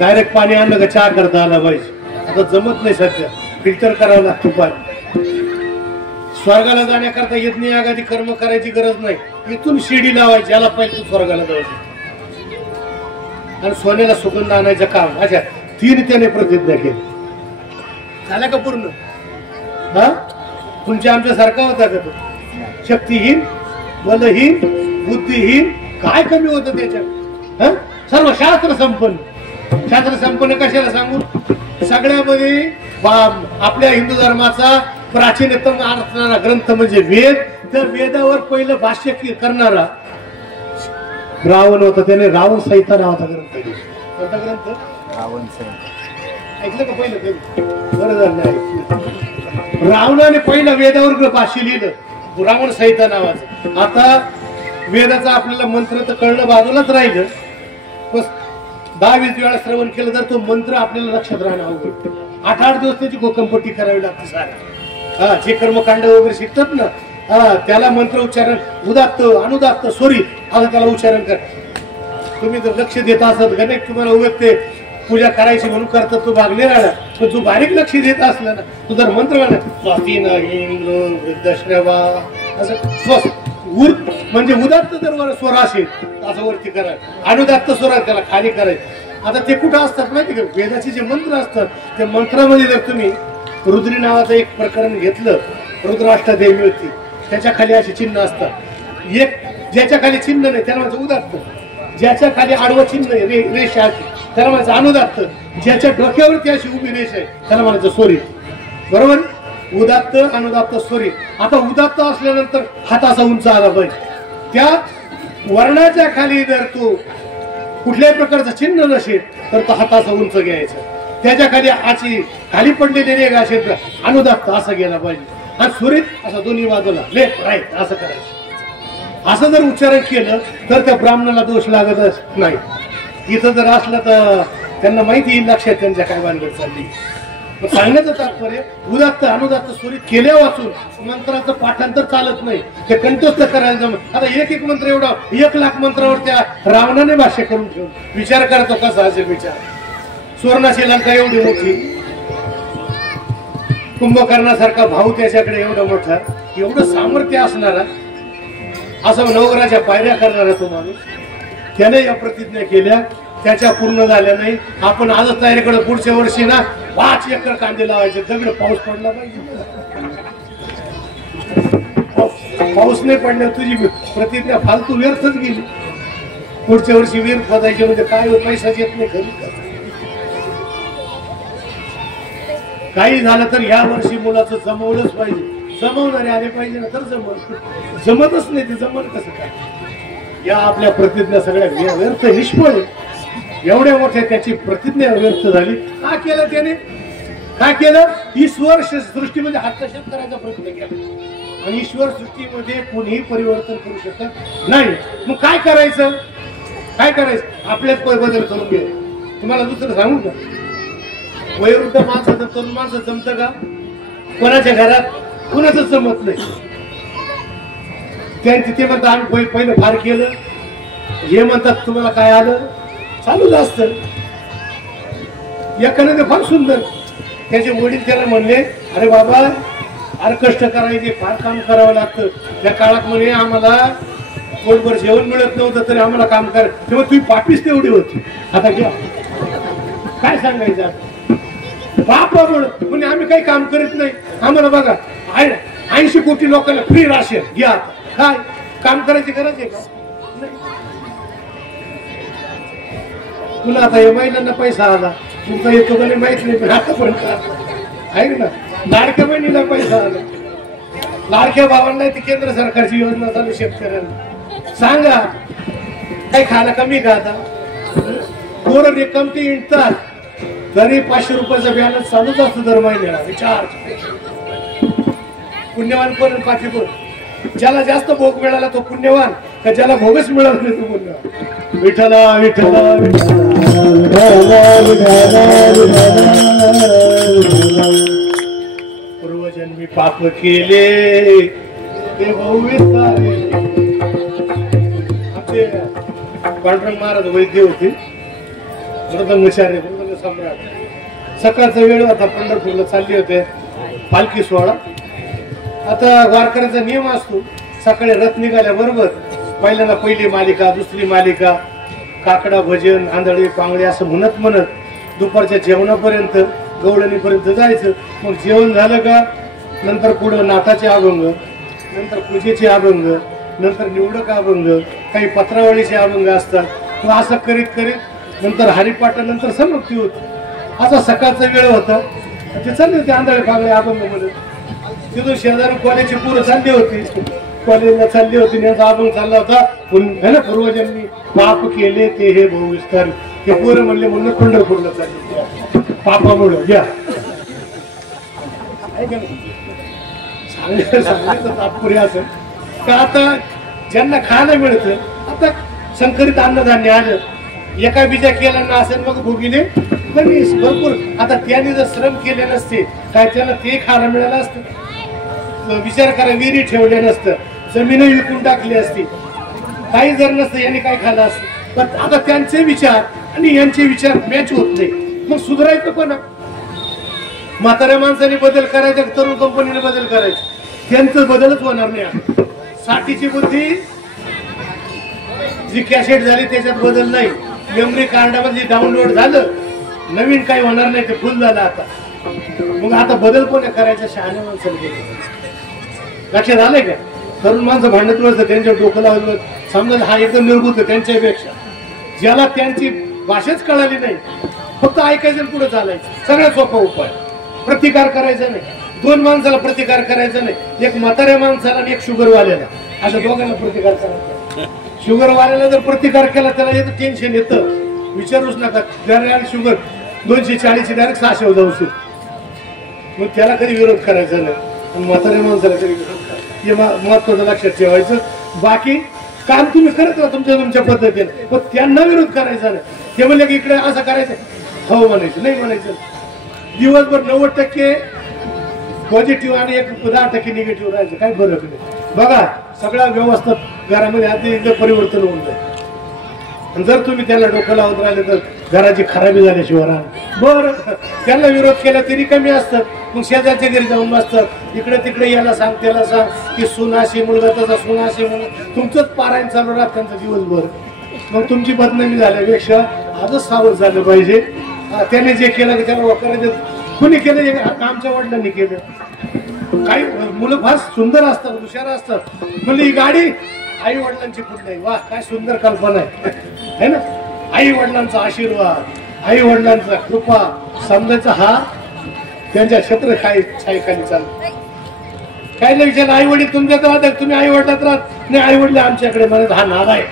डायरेक्ट पाणी आणलं का चहा करता आला पाहिजे. आता जमत नाही सध्या, फिल्टर करावं लागतं पाणी. स्वर्गाला जाण्याकरता यज्ञ यागादी कर्म करायची गरज नाही, इथून शिडी लावायची, याला पाहिजे स्वर्गाला जायचं, आणि सोन्याला सुगंध आणायचं काम. अच्छा, 3 त्याने प्रतिज्ञा केली. झाला का पूर्ण? हा, तुमच्या आमच्या सारखा होता का तो? शक्तीहीन, बलहीन, बुद्धिहीन, काय कमी होतं त्याच्यात? सर्व शास्त्र संपन्न. शास्त्र संपन्न कशाला सांगू, सगळ्यामध्ये आपल्या हिंदू धर्माचा प्राचीनतम असणारा ग्रंथ म्हणजे वेद. तर वेदावर पहिलं भाष्य करणारा रावण होता त्याने रावण संहिता नावाचा ग्रंथ लिहिला. कोणता ग्रंथ? रावण संहिता. ऐकलं का पहिलं कधी? बरं झालं ऐकलं. रावणाने पहिलं वेदावर भाष्य लिहिलं रावण संहिता नावाचं. आता वेदाचा आपल्याला मंत्र तर कळणं बाजूलाच राहिलं, बस 10-20 वेळा श्रवण केलं तर तो मंत्र आपल्याला लक्षात राहणं अवघड. 8-8 दिवस त्याची गोकंपट्टी करावी लागते सारा. हा, जे कर्मकांड वगैरे शिकतात ना, हा त्याला मंत्र उच्चारण उदात्त अनुदात्त स्वरी आता त्याला उच्चारण कर. तुम्ही जर लक्ष देता असत गणेश तुम्हाला उगत ते पूजा करायची म्हणून करतात तो भाग नाही राहिला, पण तू बारीक लक्ष देत असला ना तू जर मंत्र असं म्हणजे उदात्त जर स्वर असेल असं वरती करायचं, अनुदात्त स्वर त्याला खाली करायचं. आता ते कुठं असतात माहिती का? वेदाचे जे मंत्र असतात त्या मंत्रामध्ये जर तुम्ही रुद्री नावाचं एक प्रकरण घेतलं, रुद्राष्टदेवी मिळते त्याच्या खाली अशी चिन्ह असतात. एक ज्याच्या खाली चिन्ह नाही त्याला म्हणजे उदात्त, ज्याच्या खाली आडवं चिन्ह आहे रेषा त्याला म्हणायचं अनुदात्त, ज्याच्या डोक्यावरती अशी उभी रेष आहे त्याला म्हणायचं स्वरी. बरोबर? उदात्त अनुदात्त स्वरी. आता उदात्त असल्यानंतर हात असा उंच आला पाहिजे. त्या वर्णाच्या खाली जर तो कुठल्याही प्रकारचं चिन्ह नसेल तर तो हात असा उंच घ्यायचा. त्याच्या खाली आची खाली पडलेली रेग असेल तर अनुदात्त असं गेला पाहिजे. आणि स्वरीत असं दोन्ही बाजूला लेफ्ट राईट असं करायचं. असं जर उच्चारण केलं तर त्या ब्राह्मणाला दोष लागतच नाही. इथं जर असलं तर त्यांना माहिती येईल लक्षात त्यांच्या काय भानगड चालली. सांगण्याचं तात्पर्य उदात्त अनुदात्त स्वरीत केल्या वाचून मंत्राचं पाठांतर चालत नाही, ते कंठस्थ करायला जमत. आता एक मंत्र एवढा 1 लाख मंत्रावर त्या रावणाने भाष्य करून ठेवून विचार करतो कसा असेल विचार. सुवर्णाची लंका एवढी मोठी, कुंभकर्णासारखा भाऊ त्याच्याकडे एवढा मोठा, एवढं सामर्थ्य असणारा, असं नवग्रहाच्या पायऱ्या करणारा तो माणूस, त्याने या प्रतिज्ञा केल्या, त्याच्या पूर्ण झाल्या नाही. आपण आजच तयारीकडे पुढच्या वर्षी ना 5 एकर कांदे लावायचे. दगड पाऊस पडला पाहिजे. पाऊस नाही पडल्या तुझी प्रतिज्ञा फालतू व्यर्थच गेली. पुढच्या वर्षी विहीर खोदायचे म्हणजे काय पैसा येत नाही घरी. काही झालं तर या वर्षी मुलाचं जमवलंच पाहिजे. जमवणारे आले पाहिजे ना तर जमतच नाही ते जमल कसं काय? या आपल्या प्रतिज्ञा सगळ्या व्यर्थ निष्फळ. एवढ्या मोठ्या त्याची प्रतिज्ञा व्यर्थ झाली. का केलं त्याने? काय केलं? ईश्वर सृष्टीमध्ये हस्तक्षेप करायचा प्रयत्न केला आणि ईश्वर सृष्टीमध्ये कोणीही परिवर्तन करू शकत नाही. मग काय करायचं? काय करायचं? आपल्याच बदल करून घ्या. तुम्हाला दुसरं सांगू का? वयोवृद्ध माणसाचं तरुण माणसं जमतं का? कोणाच्या घरात कुणाचं जमत नाही. त्या तिथे म्हणतात आम्ही पहिलं फार केलं, हे म्हणतात तुम्हाला काय आलं, चालूच असत. एकाने ते फार सुंदर, त्याचे वडील त्याला म्हणले अरे बाबा फार कष्ट करायचे, फार काम करावं लागतं. त्या काळात म्हणे आम्हाला पोटभर जेवण मिळत नव्हतं तरी आम्हाला काम कर, तेव्हा तुम्ही पापीच तेवढी होती. आता घ्या काय सांगायचं? बापा म्हणजे आम्ही काही काम करत नाही, आम्हाला बघा 80 कोटी लोकांना फ्री राशन घ्या. काय काम करायची गरज आहे का? तुला आता या महिलांना पैसा आला, तुमचा येतो का नाही माहित नाही, पण आता पण ऐक ना, लाडक्या बहिणीला पैसा आला, लाडक्या भावांना ती केंद्र सरकारची योजना चालू शेतकऱ्यांना. सांगा काही खायला कमी का? आता पोरं रेकमटी इंटतात तरी 500 रुपयाचा बॅलन्स चालूच असतो दर महिन्याला. विचार पुण्यवान कोण पाठी कोण? ज्याला जास्त भोग मिळाला तो पुण्यवान का ज्याला भोगच मिळाला नाही तो पुण्यवान? विठ्ठला विठ्ठला पूर्वजन्मी पाप केले ते पांडुरंग महाराज वैद्य होते, मृदंगचार्य मृदंग सम्राट. सकाळचा वेळ होता, पंढरपूरला चालले होते पालखी सोहळा. आता वारकऱ्याचा नियम असतो सकाळी रथ निघाल्याबरोबर पहिल्यांदा पहिली मालिका, दुसरी मालिका, काकडा भजन, आंधळी पांगडी असं म्हणत म्हणत दुपारच्या जेवणापर्यंत गवळणीपर्यंत जायचं. मग जेवण झालं का नंतर पुढं नाथाचे अभंग, नंतर पूजेचे अभंग, नंतर निवडक अभंग, काही पत्रावळीचे अभंग असतात. मग असं करीत करीत नंतर हरिपाठानंतर समाप्ती होती. असा सकाळचा वेळ होता, ते चालले होते आंधळे पांगळे अभंग म्हणत. तिथून शेजारी कॉलेजची पोरं चालली होती. कॉलेजला चालली होती त्यांचा अभंग चालला होता है ना, पूर्वजांनी पाप केले ते हे बहुविस्तार, ते पोरं म्हणले म्हणून पंढरपूरला चालले पापामुळं घ्या सांगायचं तात्पर्य असं का आता ज्यांना खायला मिळतं, आता संकरित अन्नधान्य आलं, एका बीजा केला ना असेल मग भोगिले भरपूर. आता त्याने जर श्रम केले नसते काय त्याला ते खायला मिळालं असतं, विचार करा विहिरी ठेवले नसतं, जमीन विकून टाकली असती, काही जर नसतं यांनी काय खाल्लं असतं. पण आता त्यांचे विचार आणि यांचे विचार मॅच होत नाही, मग सुधारायचं पण. म्हाताऱ्या माणसाने बदल करायचा, तरुण कंपनीने बदल करायचा, त्यांचं बदलच होणार नाही. साठीची बुद्धी जी कॅसेट झाली त्याच्यात बदल नाही, मेमरी कार्डामध्ये डाउनलोड झालं, नवीन काही होणार नाही, ते फुल झालं आता. मग आता बदल कोण करायचा, शहाण्या माणसाने. लक्षात आलंय का? तरुण माणसं भांडत नसतं, त्यांच्या डोकं लावलं समजा हा एकदम निर्भूत आहे त्यांच्यापेक्षा, ज्याला त्यांची भाषाच कळाली नाही, फक्त ऐकायचं पुढे चालायचं. सगळ्यात सोपा उपाय, प्रतिकार करायचा नाही. दोन माणसाला प्रतिकार करायचा नाही, एक म्हाताऱ्या माणसाला आणि एक शुगरवाल्याला, अशा दोघांना प्रतिकार करायचा. शुगरवाल्याला जर प्रतिकार केला त्याला येतं टेन्शन येतं, विचारूच नका. डायरेक्ट शुगर 240 डायरेक्ट 600 जाऊ शकते, मग त्याला कधी विरोध करायचा नाही. आणि म्हाताऱ्या माणसाला कधी विरोध करायचा, हे महत्वाचं लक्षात ठेवायचं. बाकी काम तुम्ही करत राहा तुमच्या पद्धतीने, पण त्यांना विरोध करायचा नाही. ते म्हणले की इकडे असं करायचं, हो म्हणायचं, नाही म्हणायचं. दिवसभर 90% पॉझिटिव्ह आणि 10% निगेटिव्ह राहायचं, काय फरक नाही. बघा सगळ्या व्यवस्था घरामध्ये आधी एकदा परिवर्तन होऊन जाईल. आणि जर तुम्ही त्याला डोकं लावत राहिले तर घराची खराबी झाल्याशिवाय राहणार. बरं, त्याला विरोध केला तरी कमी असतात, मग शेजारच्या घरी जाऊन बसतात, इकडे तिकडे याला सांग त्याला सांग की सुनाशी मुलगा तसा सुनाशी मुलगा, तुमचंच पारायण चालू राहत त्यांचं दिवसभर. मग तुमची बदनामी झाल्यापेक्षा आजच सावध झालं पाहिजे. त्याने जे केलं की त्याला करायचं, कुणी केलं, आमच्या वडिलांनी केलं. काही मुलं फार सुंदर असतात, हुशार असतात, म्हणजे ही गाडी आई वडिलांची फुट नाही. वा काय सुंदर कल्पना आहे ना. आई वडिलांचा आशीर्वाद, आई वडिलांचा कृपा समजायचा, हा त्यांच्या क्षेत्र छायखाली चालतो. काय नाही विचार, आई वडील तुमच्यात राहतात, तुम्ही आई वडिलात राहत नाही, आई वडील आमच्याकडे म्हणत, हा नाद आहे.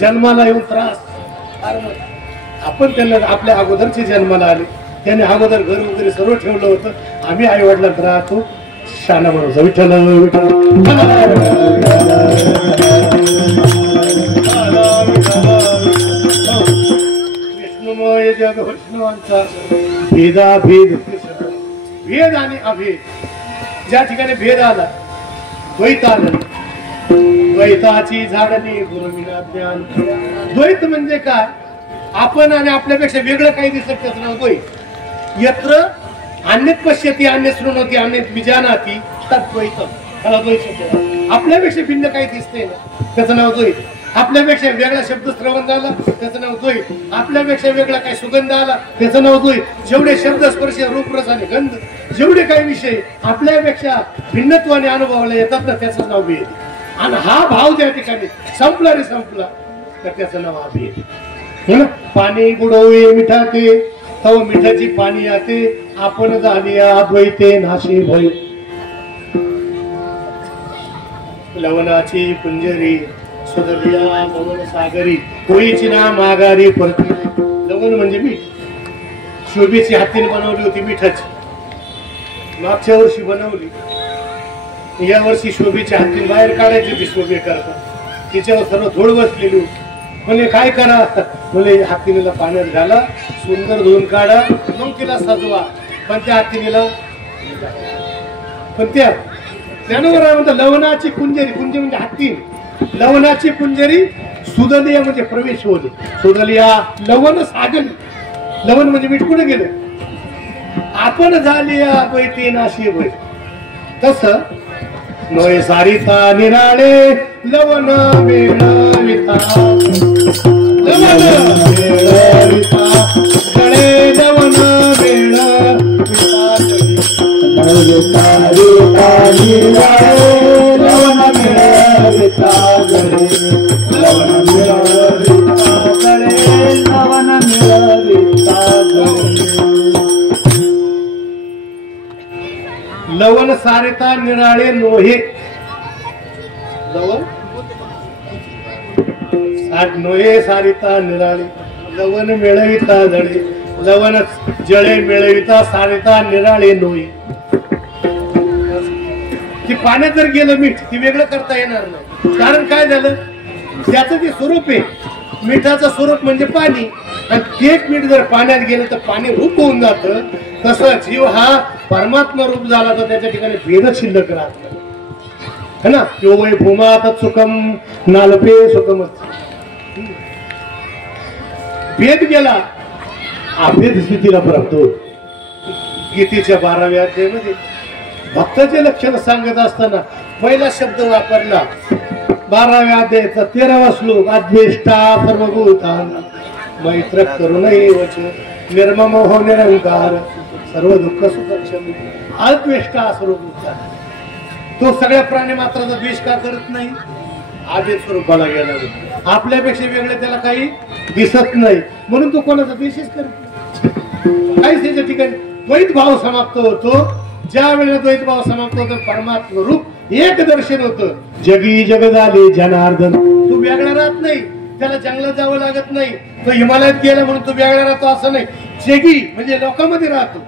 जन्माला येऊन त्रास. आपण त्यांना आपल्या अगोदरचे जन्माला आले, त्याने अगोदर घर वगैरे सर्व ठेवलं होतं, आम्ही आई वडिलात राहतो. शाना म्हणून विठ्ठल विष्णुमय जग वैष्णवांचा भेदाभेद, भेद आणि अभेद. ज्या ठिकाणी भेद आला, द्वैत आलं, द्वैताची झाडणी गुरुविना ज्ञान. द्वैत म्हणजे काय, आपण आणि आपल्यापेक्षा वेगळं काही दिसत त्याचं नाव द्वैत. यत्र अन्यत पश्यती अन्य शृणोती अन्य विजानाती तद्वैतम, त्याला द्वैत. आपल्यापेक्षा भिन्न काही दिसते ना त्याचं नाव द्वैत. आपल्यापेक्षा वेगळा शब्द श्रवण झाला त्याचं नाव द्वैत. आपल्यापेक्षा वेगळा काही सुगंध आला त्याचं नाव द्वैत. जेवढे शब्द स्पर्श रूप रस आणि गंध, जेवढे काही विषय आपल्यापेक्षा भिन्नत्वाने अनुभवाला येतात ना त्याचं नाव भेद. आणि हा भाव ज्या ठिकाणी संपला रे संपला तर त्याचं नाव अभेद. पाणी बुडवे मिठाते तव मिठाची पाणी आते, आपण झाली अद्वैते नाशी भय. लवणाची कुंजरी सुदलिया लवण सागरी, कोळीची ना माघारी परती. लवण म्हणजे मीठ. शोभेची हातीने बनवली होती मिठाची, मागच्या वर्षी बनवली, या वर्षी शोभेच्या हातीने बाहेर काढायची ती शोभे करता, तिच्यावर सर्व धूळ बसलेली होती. म्हणजे काय करा, म्हणजे हातीनेला पाण्यात घाला, सुंदर धुवून काढा, मग तिला सजवा. पण त्या हातीनेला पण त्यानं म्हणतात लवणाची कुंजरी, कुंज म्हणजे हाती, लवणाची कुंजरी सुदलिया म्हणजे प्रवेश होते. सुदलिया लवण सागली, लवण म्हणजे मीठ कुठे गेलं, आपण झाली अद्वैती नाशी भय. तस नोय सारिता निराळे लवण मिळविता, लवण मिळविता गळे लवण लवण सारिता निराळे लोहे. लवण नोये सारिता निराळी लवण मिळविता जळे लवण जळे मिळविता सारिता निराळे नोई. ती पाण्यात जर गेलं मीठ ती वेगळं करता येणार नाही. कारण काय झालं त्याचं जे स्वरूप आहे मिठाचं स्वरूप म्हणजे पाणी आणि एक मीठ जर पाण्यात गेलं तर पाणी रूप होऊन जातं. तसं जीव हा परमात्मा रूप झाला तर त्याच्या ठिकाणी भेद शिल्लक राहत नाही है ना. यो वै भूमात सुखम नालपे सुखमच भेद गेला अभेद स्थितीला प्राप्त होत. गीतेच्या 12व्या अध्यायामध्ये भक्ताचे लक्षण सांगत असताना पहिला शब्द वापरला 12व्या अध्यायाचा 13वा श्लोक अद्वेष्टा सर्वभूतानां मैत्र करुणा वच निर्मम हो निरंकार सर्व दुःख सुख क्षमी. अद्वेष्टा सर्वभूतानां तो सगळ्या प्राणी मात्राचा द्वेष का करत नाही. आदेश स्वरूपाला गेला आपल्यापेक्षा वेगळे त्याला काही दिसत नाही म्हणून तो कोणाचा द्वेषच करत नाही. काहीच त्याच्या ठिकाणी द्वैत भाव समाप्त होतो. ज्या वेळेला द्वैत भाव समाप्त होतो परमात्मा रूप एक दर्शन होतं. जगी जग झाले जनार्दन तू वेगळा राहत नाही. त्याला जंगलात जावं लागत नाही. तो हिमालयात गेला म्हणून तो वेगळा राहतो असं नाही. जगी म्हणजे लोकांमध्ये राहतो.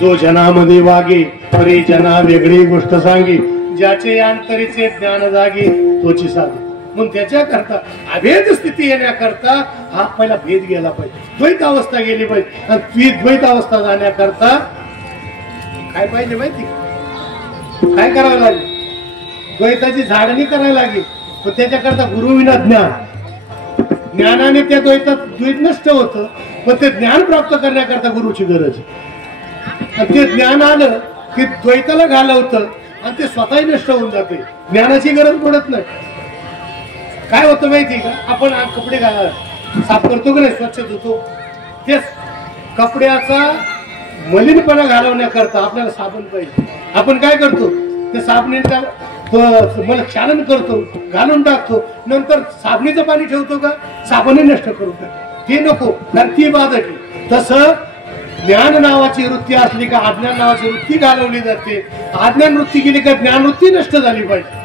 जो जनामध्ये वागे परी जना वेगळी गोष्ट सांगी ज्याचे अंतरीचे ज्ञान जागे तोची साधी. म्हणून त्याच्या करता अभेद स्थिती येण्याकरता हा पहिला भेद गेला पाहिजे. द्वैत अवस्था गेली पाहिजे आणि ती द्वैत अवस्था जाण्याकरता काय पाहिजे माहिती काय करावं लागेल. द्वैताची झाडणी करायला लागेल. पण त्याच्याकरता गुरुविना ज्ञान ज्ञानाने त्या द्वैतात द्वैत नष्ट होतं. पण ते ज्ञान प्राप्त करण्याकरता गुरुची गरज आहे. ते ज्ञान आलं की द्वैताला घालवतं आणि ते स्वतःही नष्ट होऊन जाते. ज्ञानाची गरज पडत नाही. काय होतं माहिती का आपण कपडे साफ करतो की नाही स्वच्छ धुतो तेच कपड्याचा मलिनपणा घालवण्याकरता आपल्याला साबण पाहिजे. आपण काय करतो ते साबणीचा मला क्षालन करतो घालून टाकतो नंतर साबणीचं पाणी ठेवतो का साबण नष्ट करू का ते नको कारण ती बाधक. तसं ज्ञान नावाची वृत्ती असली का अज्ञान नावाची वृत्ती घालवली जाते. अज्ञान वृत्ती गेली का ज्ञान वृत्ती नष्ट झाली पाहिजे.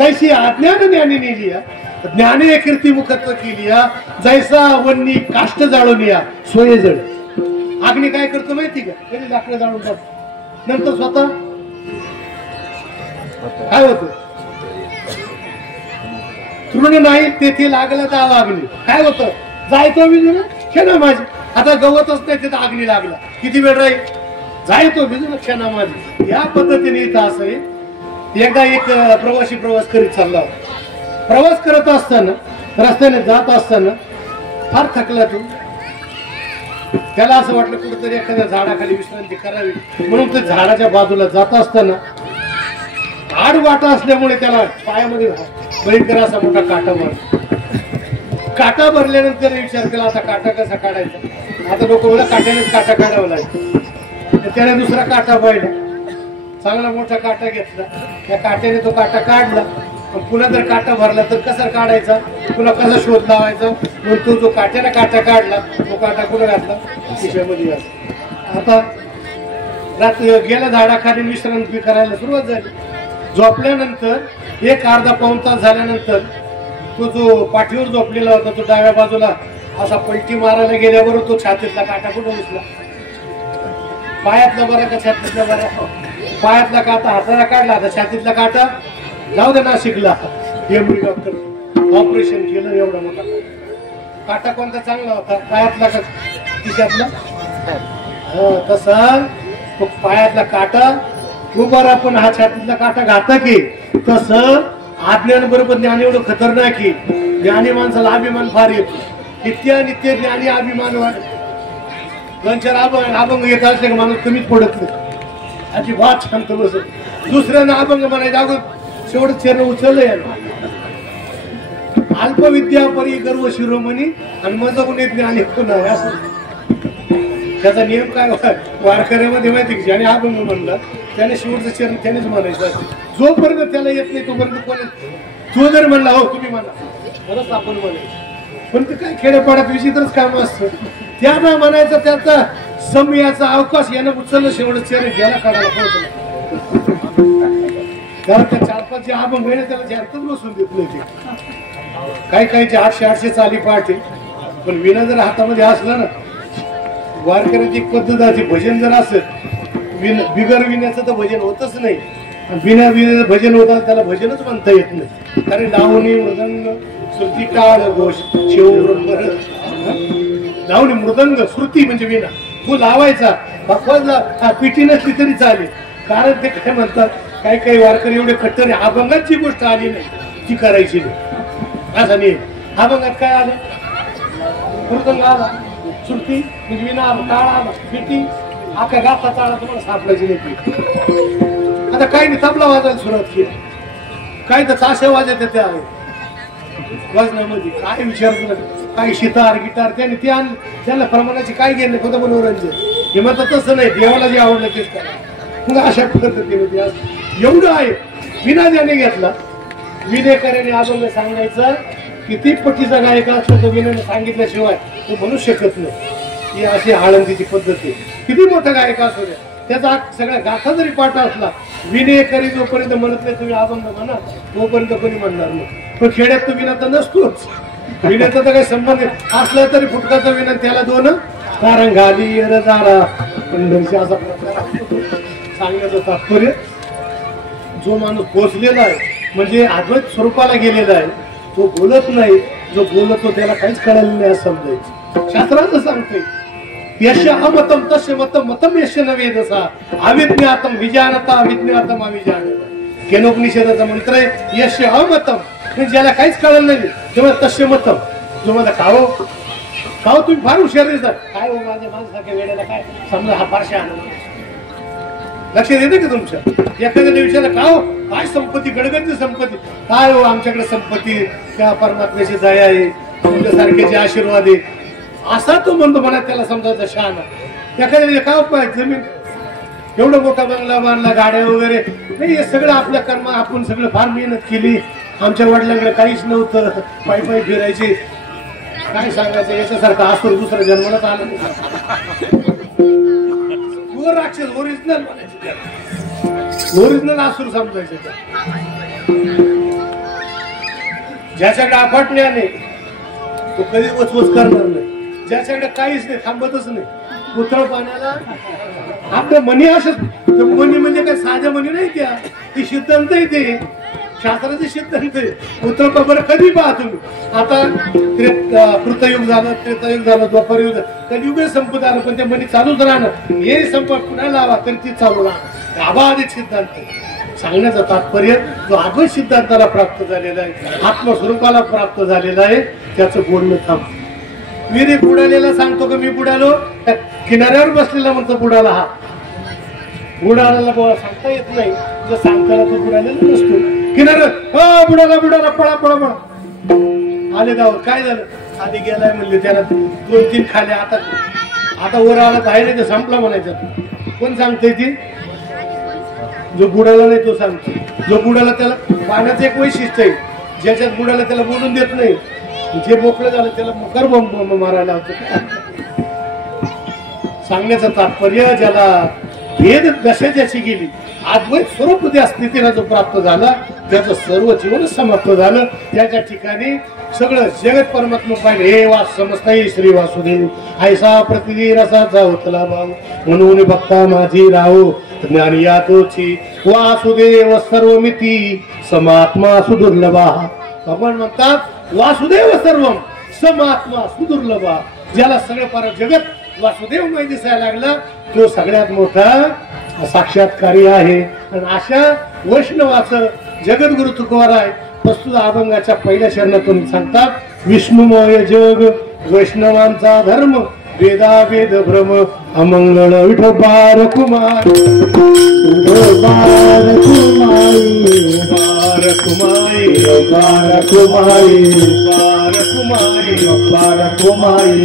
तशी अज्ञान ज्ञानी नेली ज्ञाने कीर्ती मुखत्व केली जैसा वन्नी काष्ट जाळून या सोये जड. अग्नी काय करतो माहिती का कधी लाकडं जाळून टाकतो नंतर स्वतः काय होत तृण नाही तेथे लागला तर अग्नी काय होतं जायतो विजून क्षणा माझी. आता गवतच नाही तिथं अग्नी लागला किती वेळ राहील जायतो विजून क्षणा माझी. या पद्धतीने इथं असं आहे. एकदा एक प्रवासी प्रवास करीत चालला होता. प्रवास करत असताना रस्त्याने जात असताना फार थकला तो. त्याला असं वाटलं कुठेतरी एखाद्या झाडाखाली विश्रांती करावी म्हणून ते झाडाच्या बाजूला जात असताना आड वाटा असल्यामुळे त्याला पायामध्ये भयंकर असा मोठा काटा भरला. काटा भरल्यानंतर विचार केला आता काटा कसा काढायचा. आता लोक मला काट्यानेच काटा काढावा लागेल. त्याने दुसरा काटा पाहिला चांगला मोठा काटा घेतला. त्या काट्याने तो काटा काढला. पुन्हा जर काटा भरला तर कसा काढायचा पुन्हा कसा शोध लावायचा म्हणून तो जो काट्याने काटा काढला तो काटा कुठं घातला खिशामध्ये घातला. आता रात्री गेल्या झाडाखाली विश्रांती करायला सुरुवात झाली. झोपल्यानंतर एक अर्धा पाऊण तास झाल्यानंतर तो जो पाठीवर झोपलेला होता तो डाव्या बाजूला असा पलटी मारायला गेल्याबरोबर तो छातीतला काटा कुठं उचला. पायातला बरा का छातीतला बरा पायातला काटा हाताला काढला आता छातीतला काटा जाऊ दे नाशिकला एमडी डॉक्टर ऑपरेशन केलं. एवढा मोठा काटा कोणता चांगला होता पायातला का खिशातला. तसा तो पायातला काटा उभारा पण हा छातीतला काटा घातकी. तसं अज्ञान बरोबर ज्ञान एवढं खतरनाक की ज्ञानी माणसाला अभिमान फार येतो. नित्य नित्य ज्ञानी अभिमान वाढ 2-4 अभंग येत असले का माणूस कमीच पडत नाही. अजिबात शांत बसत. दुसऱ्यांना अभंग म्हणायचं अगं शेवट चेन उचललंय अल्पविद्या परी गर्व शिरोमणी आणि मज गुणे ज्ञानी पुन्हा असं. त्याचा नियम काय वारकऱ्यामध्ये माहिती की आणि अभंग म्हणला त्याने शेवटचं चरण त्यानेच म्हणायचं. जोपर्यंत त्याला येत नाही तोपर्यंत कोण तो जर म्हणला हो तुम्ही म्हणा तरच आपण म्हणायचं. पण ते काय खेड्यापाड्यात विचित्रच काम असतं. त्यांना म्हणायचं त्याचा समयाचा अवकाश यानं उचललं शेवटचं चरण गेला काढायला पोहोचला. त्याला त्या 4-5 जे अभंग आहे त्याला जास्तच बसून देत नाही ते. काही काहीचे 800 चाली पाठ आहे, पण विना जर हातामध्ये असला ना, वारकऱ्याची एक पद्धत अशी, भजन जर असेल बिगर विण्याचं तर भजन होतच नाही. बिना विण्याचं भजन होतं त्याला भजनच म्हणता येत नाही. कारण लावणी मृदंग श्रुती टाळ घोष शेव लावणी मृदंग श्रुती म्हणजे विना तो लावायचा, भगवानला पिठी नसली तरी चालेल. कारण ते काय म्हणतात, काही काही वारकरी एवढे कट्टर अभंगाची गोष्ट आली नाही ती करायची नाही असं नाही. अभंगात काय आलं, मृदंग आला, श्रुती म्हणजे विना आला, टाळ आला, पिठी आका गाथा टाळा तुम्हाला सापडायची नाही. आता काही नाही तबला वाजायला सुरुवात केली, काही तर ताशा वाजत त्या वजनामध्ये काय विचारत, काही शितार गिटार त्याने ते आणलं, त्याला प्रमाणाची काय गेले कोणतं मनोरंजन. हे म्हणतात तसं नाही, देवाला जे आवडलं तेच करा. मग अशा पद्धतीने ते एवढं आहे. विना ज्याने घेतला, विनेकऱ्याने अजून सांगायचं, किती पट्टीचा गायक असतो तो विनाने सांगितल्याशिवाय तो म्हणू शकत नाही. ही अशी आळंदीची पद्धत आहे. किती मोठा गायक असतो द्या, त्याचा सगळ्या गाथा जरी पाठ असला, विनेकरी जोपर्यंत म्हणत नाही तुम्ही अभंग म्हणा तोपर्यंत कोणी म्हणणार नाही. पण खेड्यात तो विना तर नसतोच, विण्याचा तर काही संबंध असला तरी फुटकाचा विना त्याला दोन कारण घाली रजारा पंढरशी असा प्रकार असतो. सांगण्याचं तात्पर्य, जो माणूस पोचलेला आहे म्हणजे अद्वैत स्वरूपाला गेलेला आहे, तो बोलत नाही, जो बोलतो त्याला काहीच कळलं नाही असं समजायचं. शास्त्राचं सांगते, यश अमतम तस्य मतम मतम यश नव्हे जसा अविज्ञातम विजानता अविज्ञातम अविजानता. केनोपनिषदाचा मंत्र आहे, यश अमतम म्हणजे ज्याला काहीच कळलं नाही, जेव्हा तस्य मतम, जो माझा काहो काहो तुम्ही फार हुशार दिसतात, काय हो माझ्या माणसासारख्या वेळेला काय समजा हा फारशा आनंद लक्षात येते का तुमच्या. एखाद्याने विचारलं का हो काय संपत्ती, गडगडची संपत्ती, काय हो आमच्याकडे संपत्ती त्या परमात्म्याची दया आहे, तुमच्यासारख्याचे आशीर्वाद आहे, असा तो म्हणतो म्हणा, त्याला समजायचा शहाणा. एखाद्याने काय पाहिजे जमीन एवढा मोठा बंगला बांधला, गाड्या वगैरे नाही, हे सगळं आपल्या कर्म, आपण सगळं फार मेहनत केली, आमच्या वडिलांकडे काहीच नव्हतं, पायी पायी फिरायचे, काय सांगायचं, याच्यासारखा असतो दुसरा जन्मालाच आला नाही. राक्षस ओरिजिनल म्हणायचे, ओरिजिनल आसूर समजायचे. ज्याच्याकडे अफाट ज्ञान आहे तो कधी वचवच करणार नाही, ज्याच्याकडे काहीच नाही थांबतच नाही. उथळ पाण्याला आपल्या मनी असं, मनी म्हणजे काय साध्या मनी नाही, त्या ती सिद्धांत आहे, ते शास्त्राचे सिद्धांत आहे. उथळ बरं कधी पहा तुम्ही, आता कृतयुग झालं, त्रेतायुग झालं, द्वापारयुग झालं, कलियुग संपत आलं, पण त्या मनी चालूच राहणं. हे संपत पुन्हा लावा तरी ती चालू राहणं, आबाधित सिद्धांत आहे. सांगण्याचं तात्पर्य, जो अद्वैत सिद्धांताला प्राप्त झालेला आहे, आत्मस्वरूपाला प्राप्त झालेला आहे, त्याचं बोलणं थांब. मी बुडालेला सांगतो का मी बुडालो, त्या किनाऱ्यावर बसलेला म्हणतो बुडाला, हा बुडाला सांगता येत नाही, जर सांगताना तो बुडालेला नसतो. किनाऱ्यावर बुडाला बुडाला पळा पळा पळा आले जाऊ, काय झालं, आधी गेलाय म्हणले, त्याला 2-3 खाले, आता वर आला तर आहे नाही, ते संपला म्हणायचं. कोण सांगतोय ती, जो बुडाला नाही तो सांगतो. जो बुडाला त्याला पाण्याचं एक वैशिष्ट्य आहे, ज्याच्यात बुडाला त्याला बोलून देत नाही, जे मोकळं झालं त्याला मोकर बंब मारायला होतं. सांगण्याचं तात्पर्य, ज्याला भेद दशा ज्याची गेली, अद्वैत स्वरूप त्या स्थितीला जो प्राप्त झाला, त्याचं सर्व जीवन समाप्त झालं, त्याच्या ठिकाणी सगळं जगत परमात्मा पाहिजे. हे वास समजताही श्री वासुदेव ऐसा प्रतिवीर असाचा होतला भाव, म्हणून भक्ता माझी राहो ज्ञानी यातोची वासुदेव सर्वमिती समात्मा सुदुर्लभा. भगवान म्हणतात वासुदेव सर्वम समात्मा सुदुर्लभा. ज्याला सगळं पर जगत वासुदेवमय दिसायला लागलं, तो सगळ्यात मोठा साक्षात्कारी आहे. आणि अशा वैष्णवाचं जगद्गुरु तुकोबाराय प्रस्तुत अभंगाच्या पहिल्या चरणातून सांगतात, विष्णुमय जग वैष्णवांचा धर्म, वेदा वेद भ्रम अमंगळ विठोबार कुमार, विठोबार कुमारी, बार कुमारी, बार कुमारी, बार कुमारी, बार कुमारी,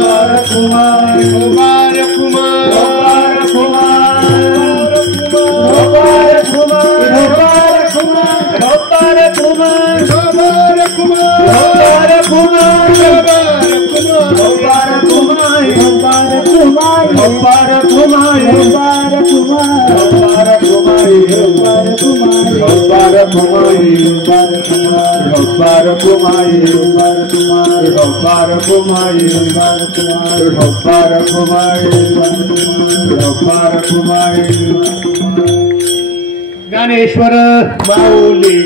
बार कुमारी, बार कुमारी, बार कुमारी, बार कुमारी, कुमारी रब्बार कुमारी रब्बार कुमारी रब्बार कुमारी रब्बार कुमारी रब्बार कुमारी रब्बार कुमारी ज्ञानेश्वर माऊली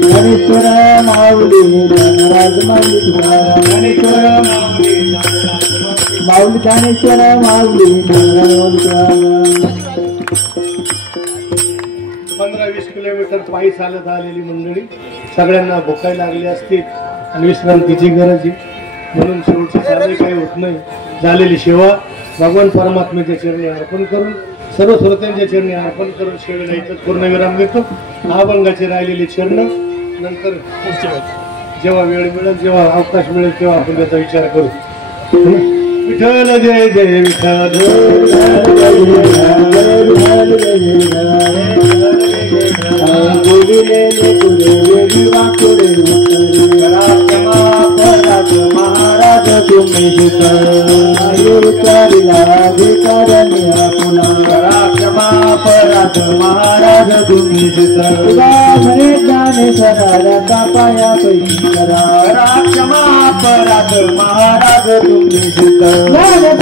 ज्ञानेश्वर माऊली ज्ञानराज माऊली ज्ञानेश्वर माऊली माऊली ज्ञानेश्वर माऊली ज्ञानराज 15-20 किलोमीटर पायी चालत आलेली मंडळी सगळ्यांना भुकायला लागली असते आणि विश्रांतीची गरज आहे म्हणून शेवटी चालले काही होत नाही झालेली सेवा भगवान परमात्म्याच्या चरणी अर्पण करून सर्व श्रोत्यांच्या चरणी अर्पण करून सेवेला इथं पूर्णविराम देतो अभंगाचे राहिलेले चरण नंतर जेव्हा वेळ मिळेल जेव्हा अवकाश मिळेल तेव्हा आपण त्याचा विचार करू विठ्ठल जय जय विठ्ठल महाराज तुम्ही परात महाराज तुम्ही ज्ञानेश्वराचा पाया पैकी करा क्षमा परात महाराज तुम्ही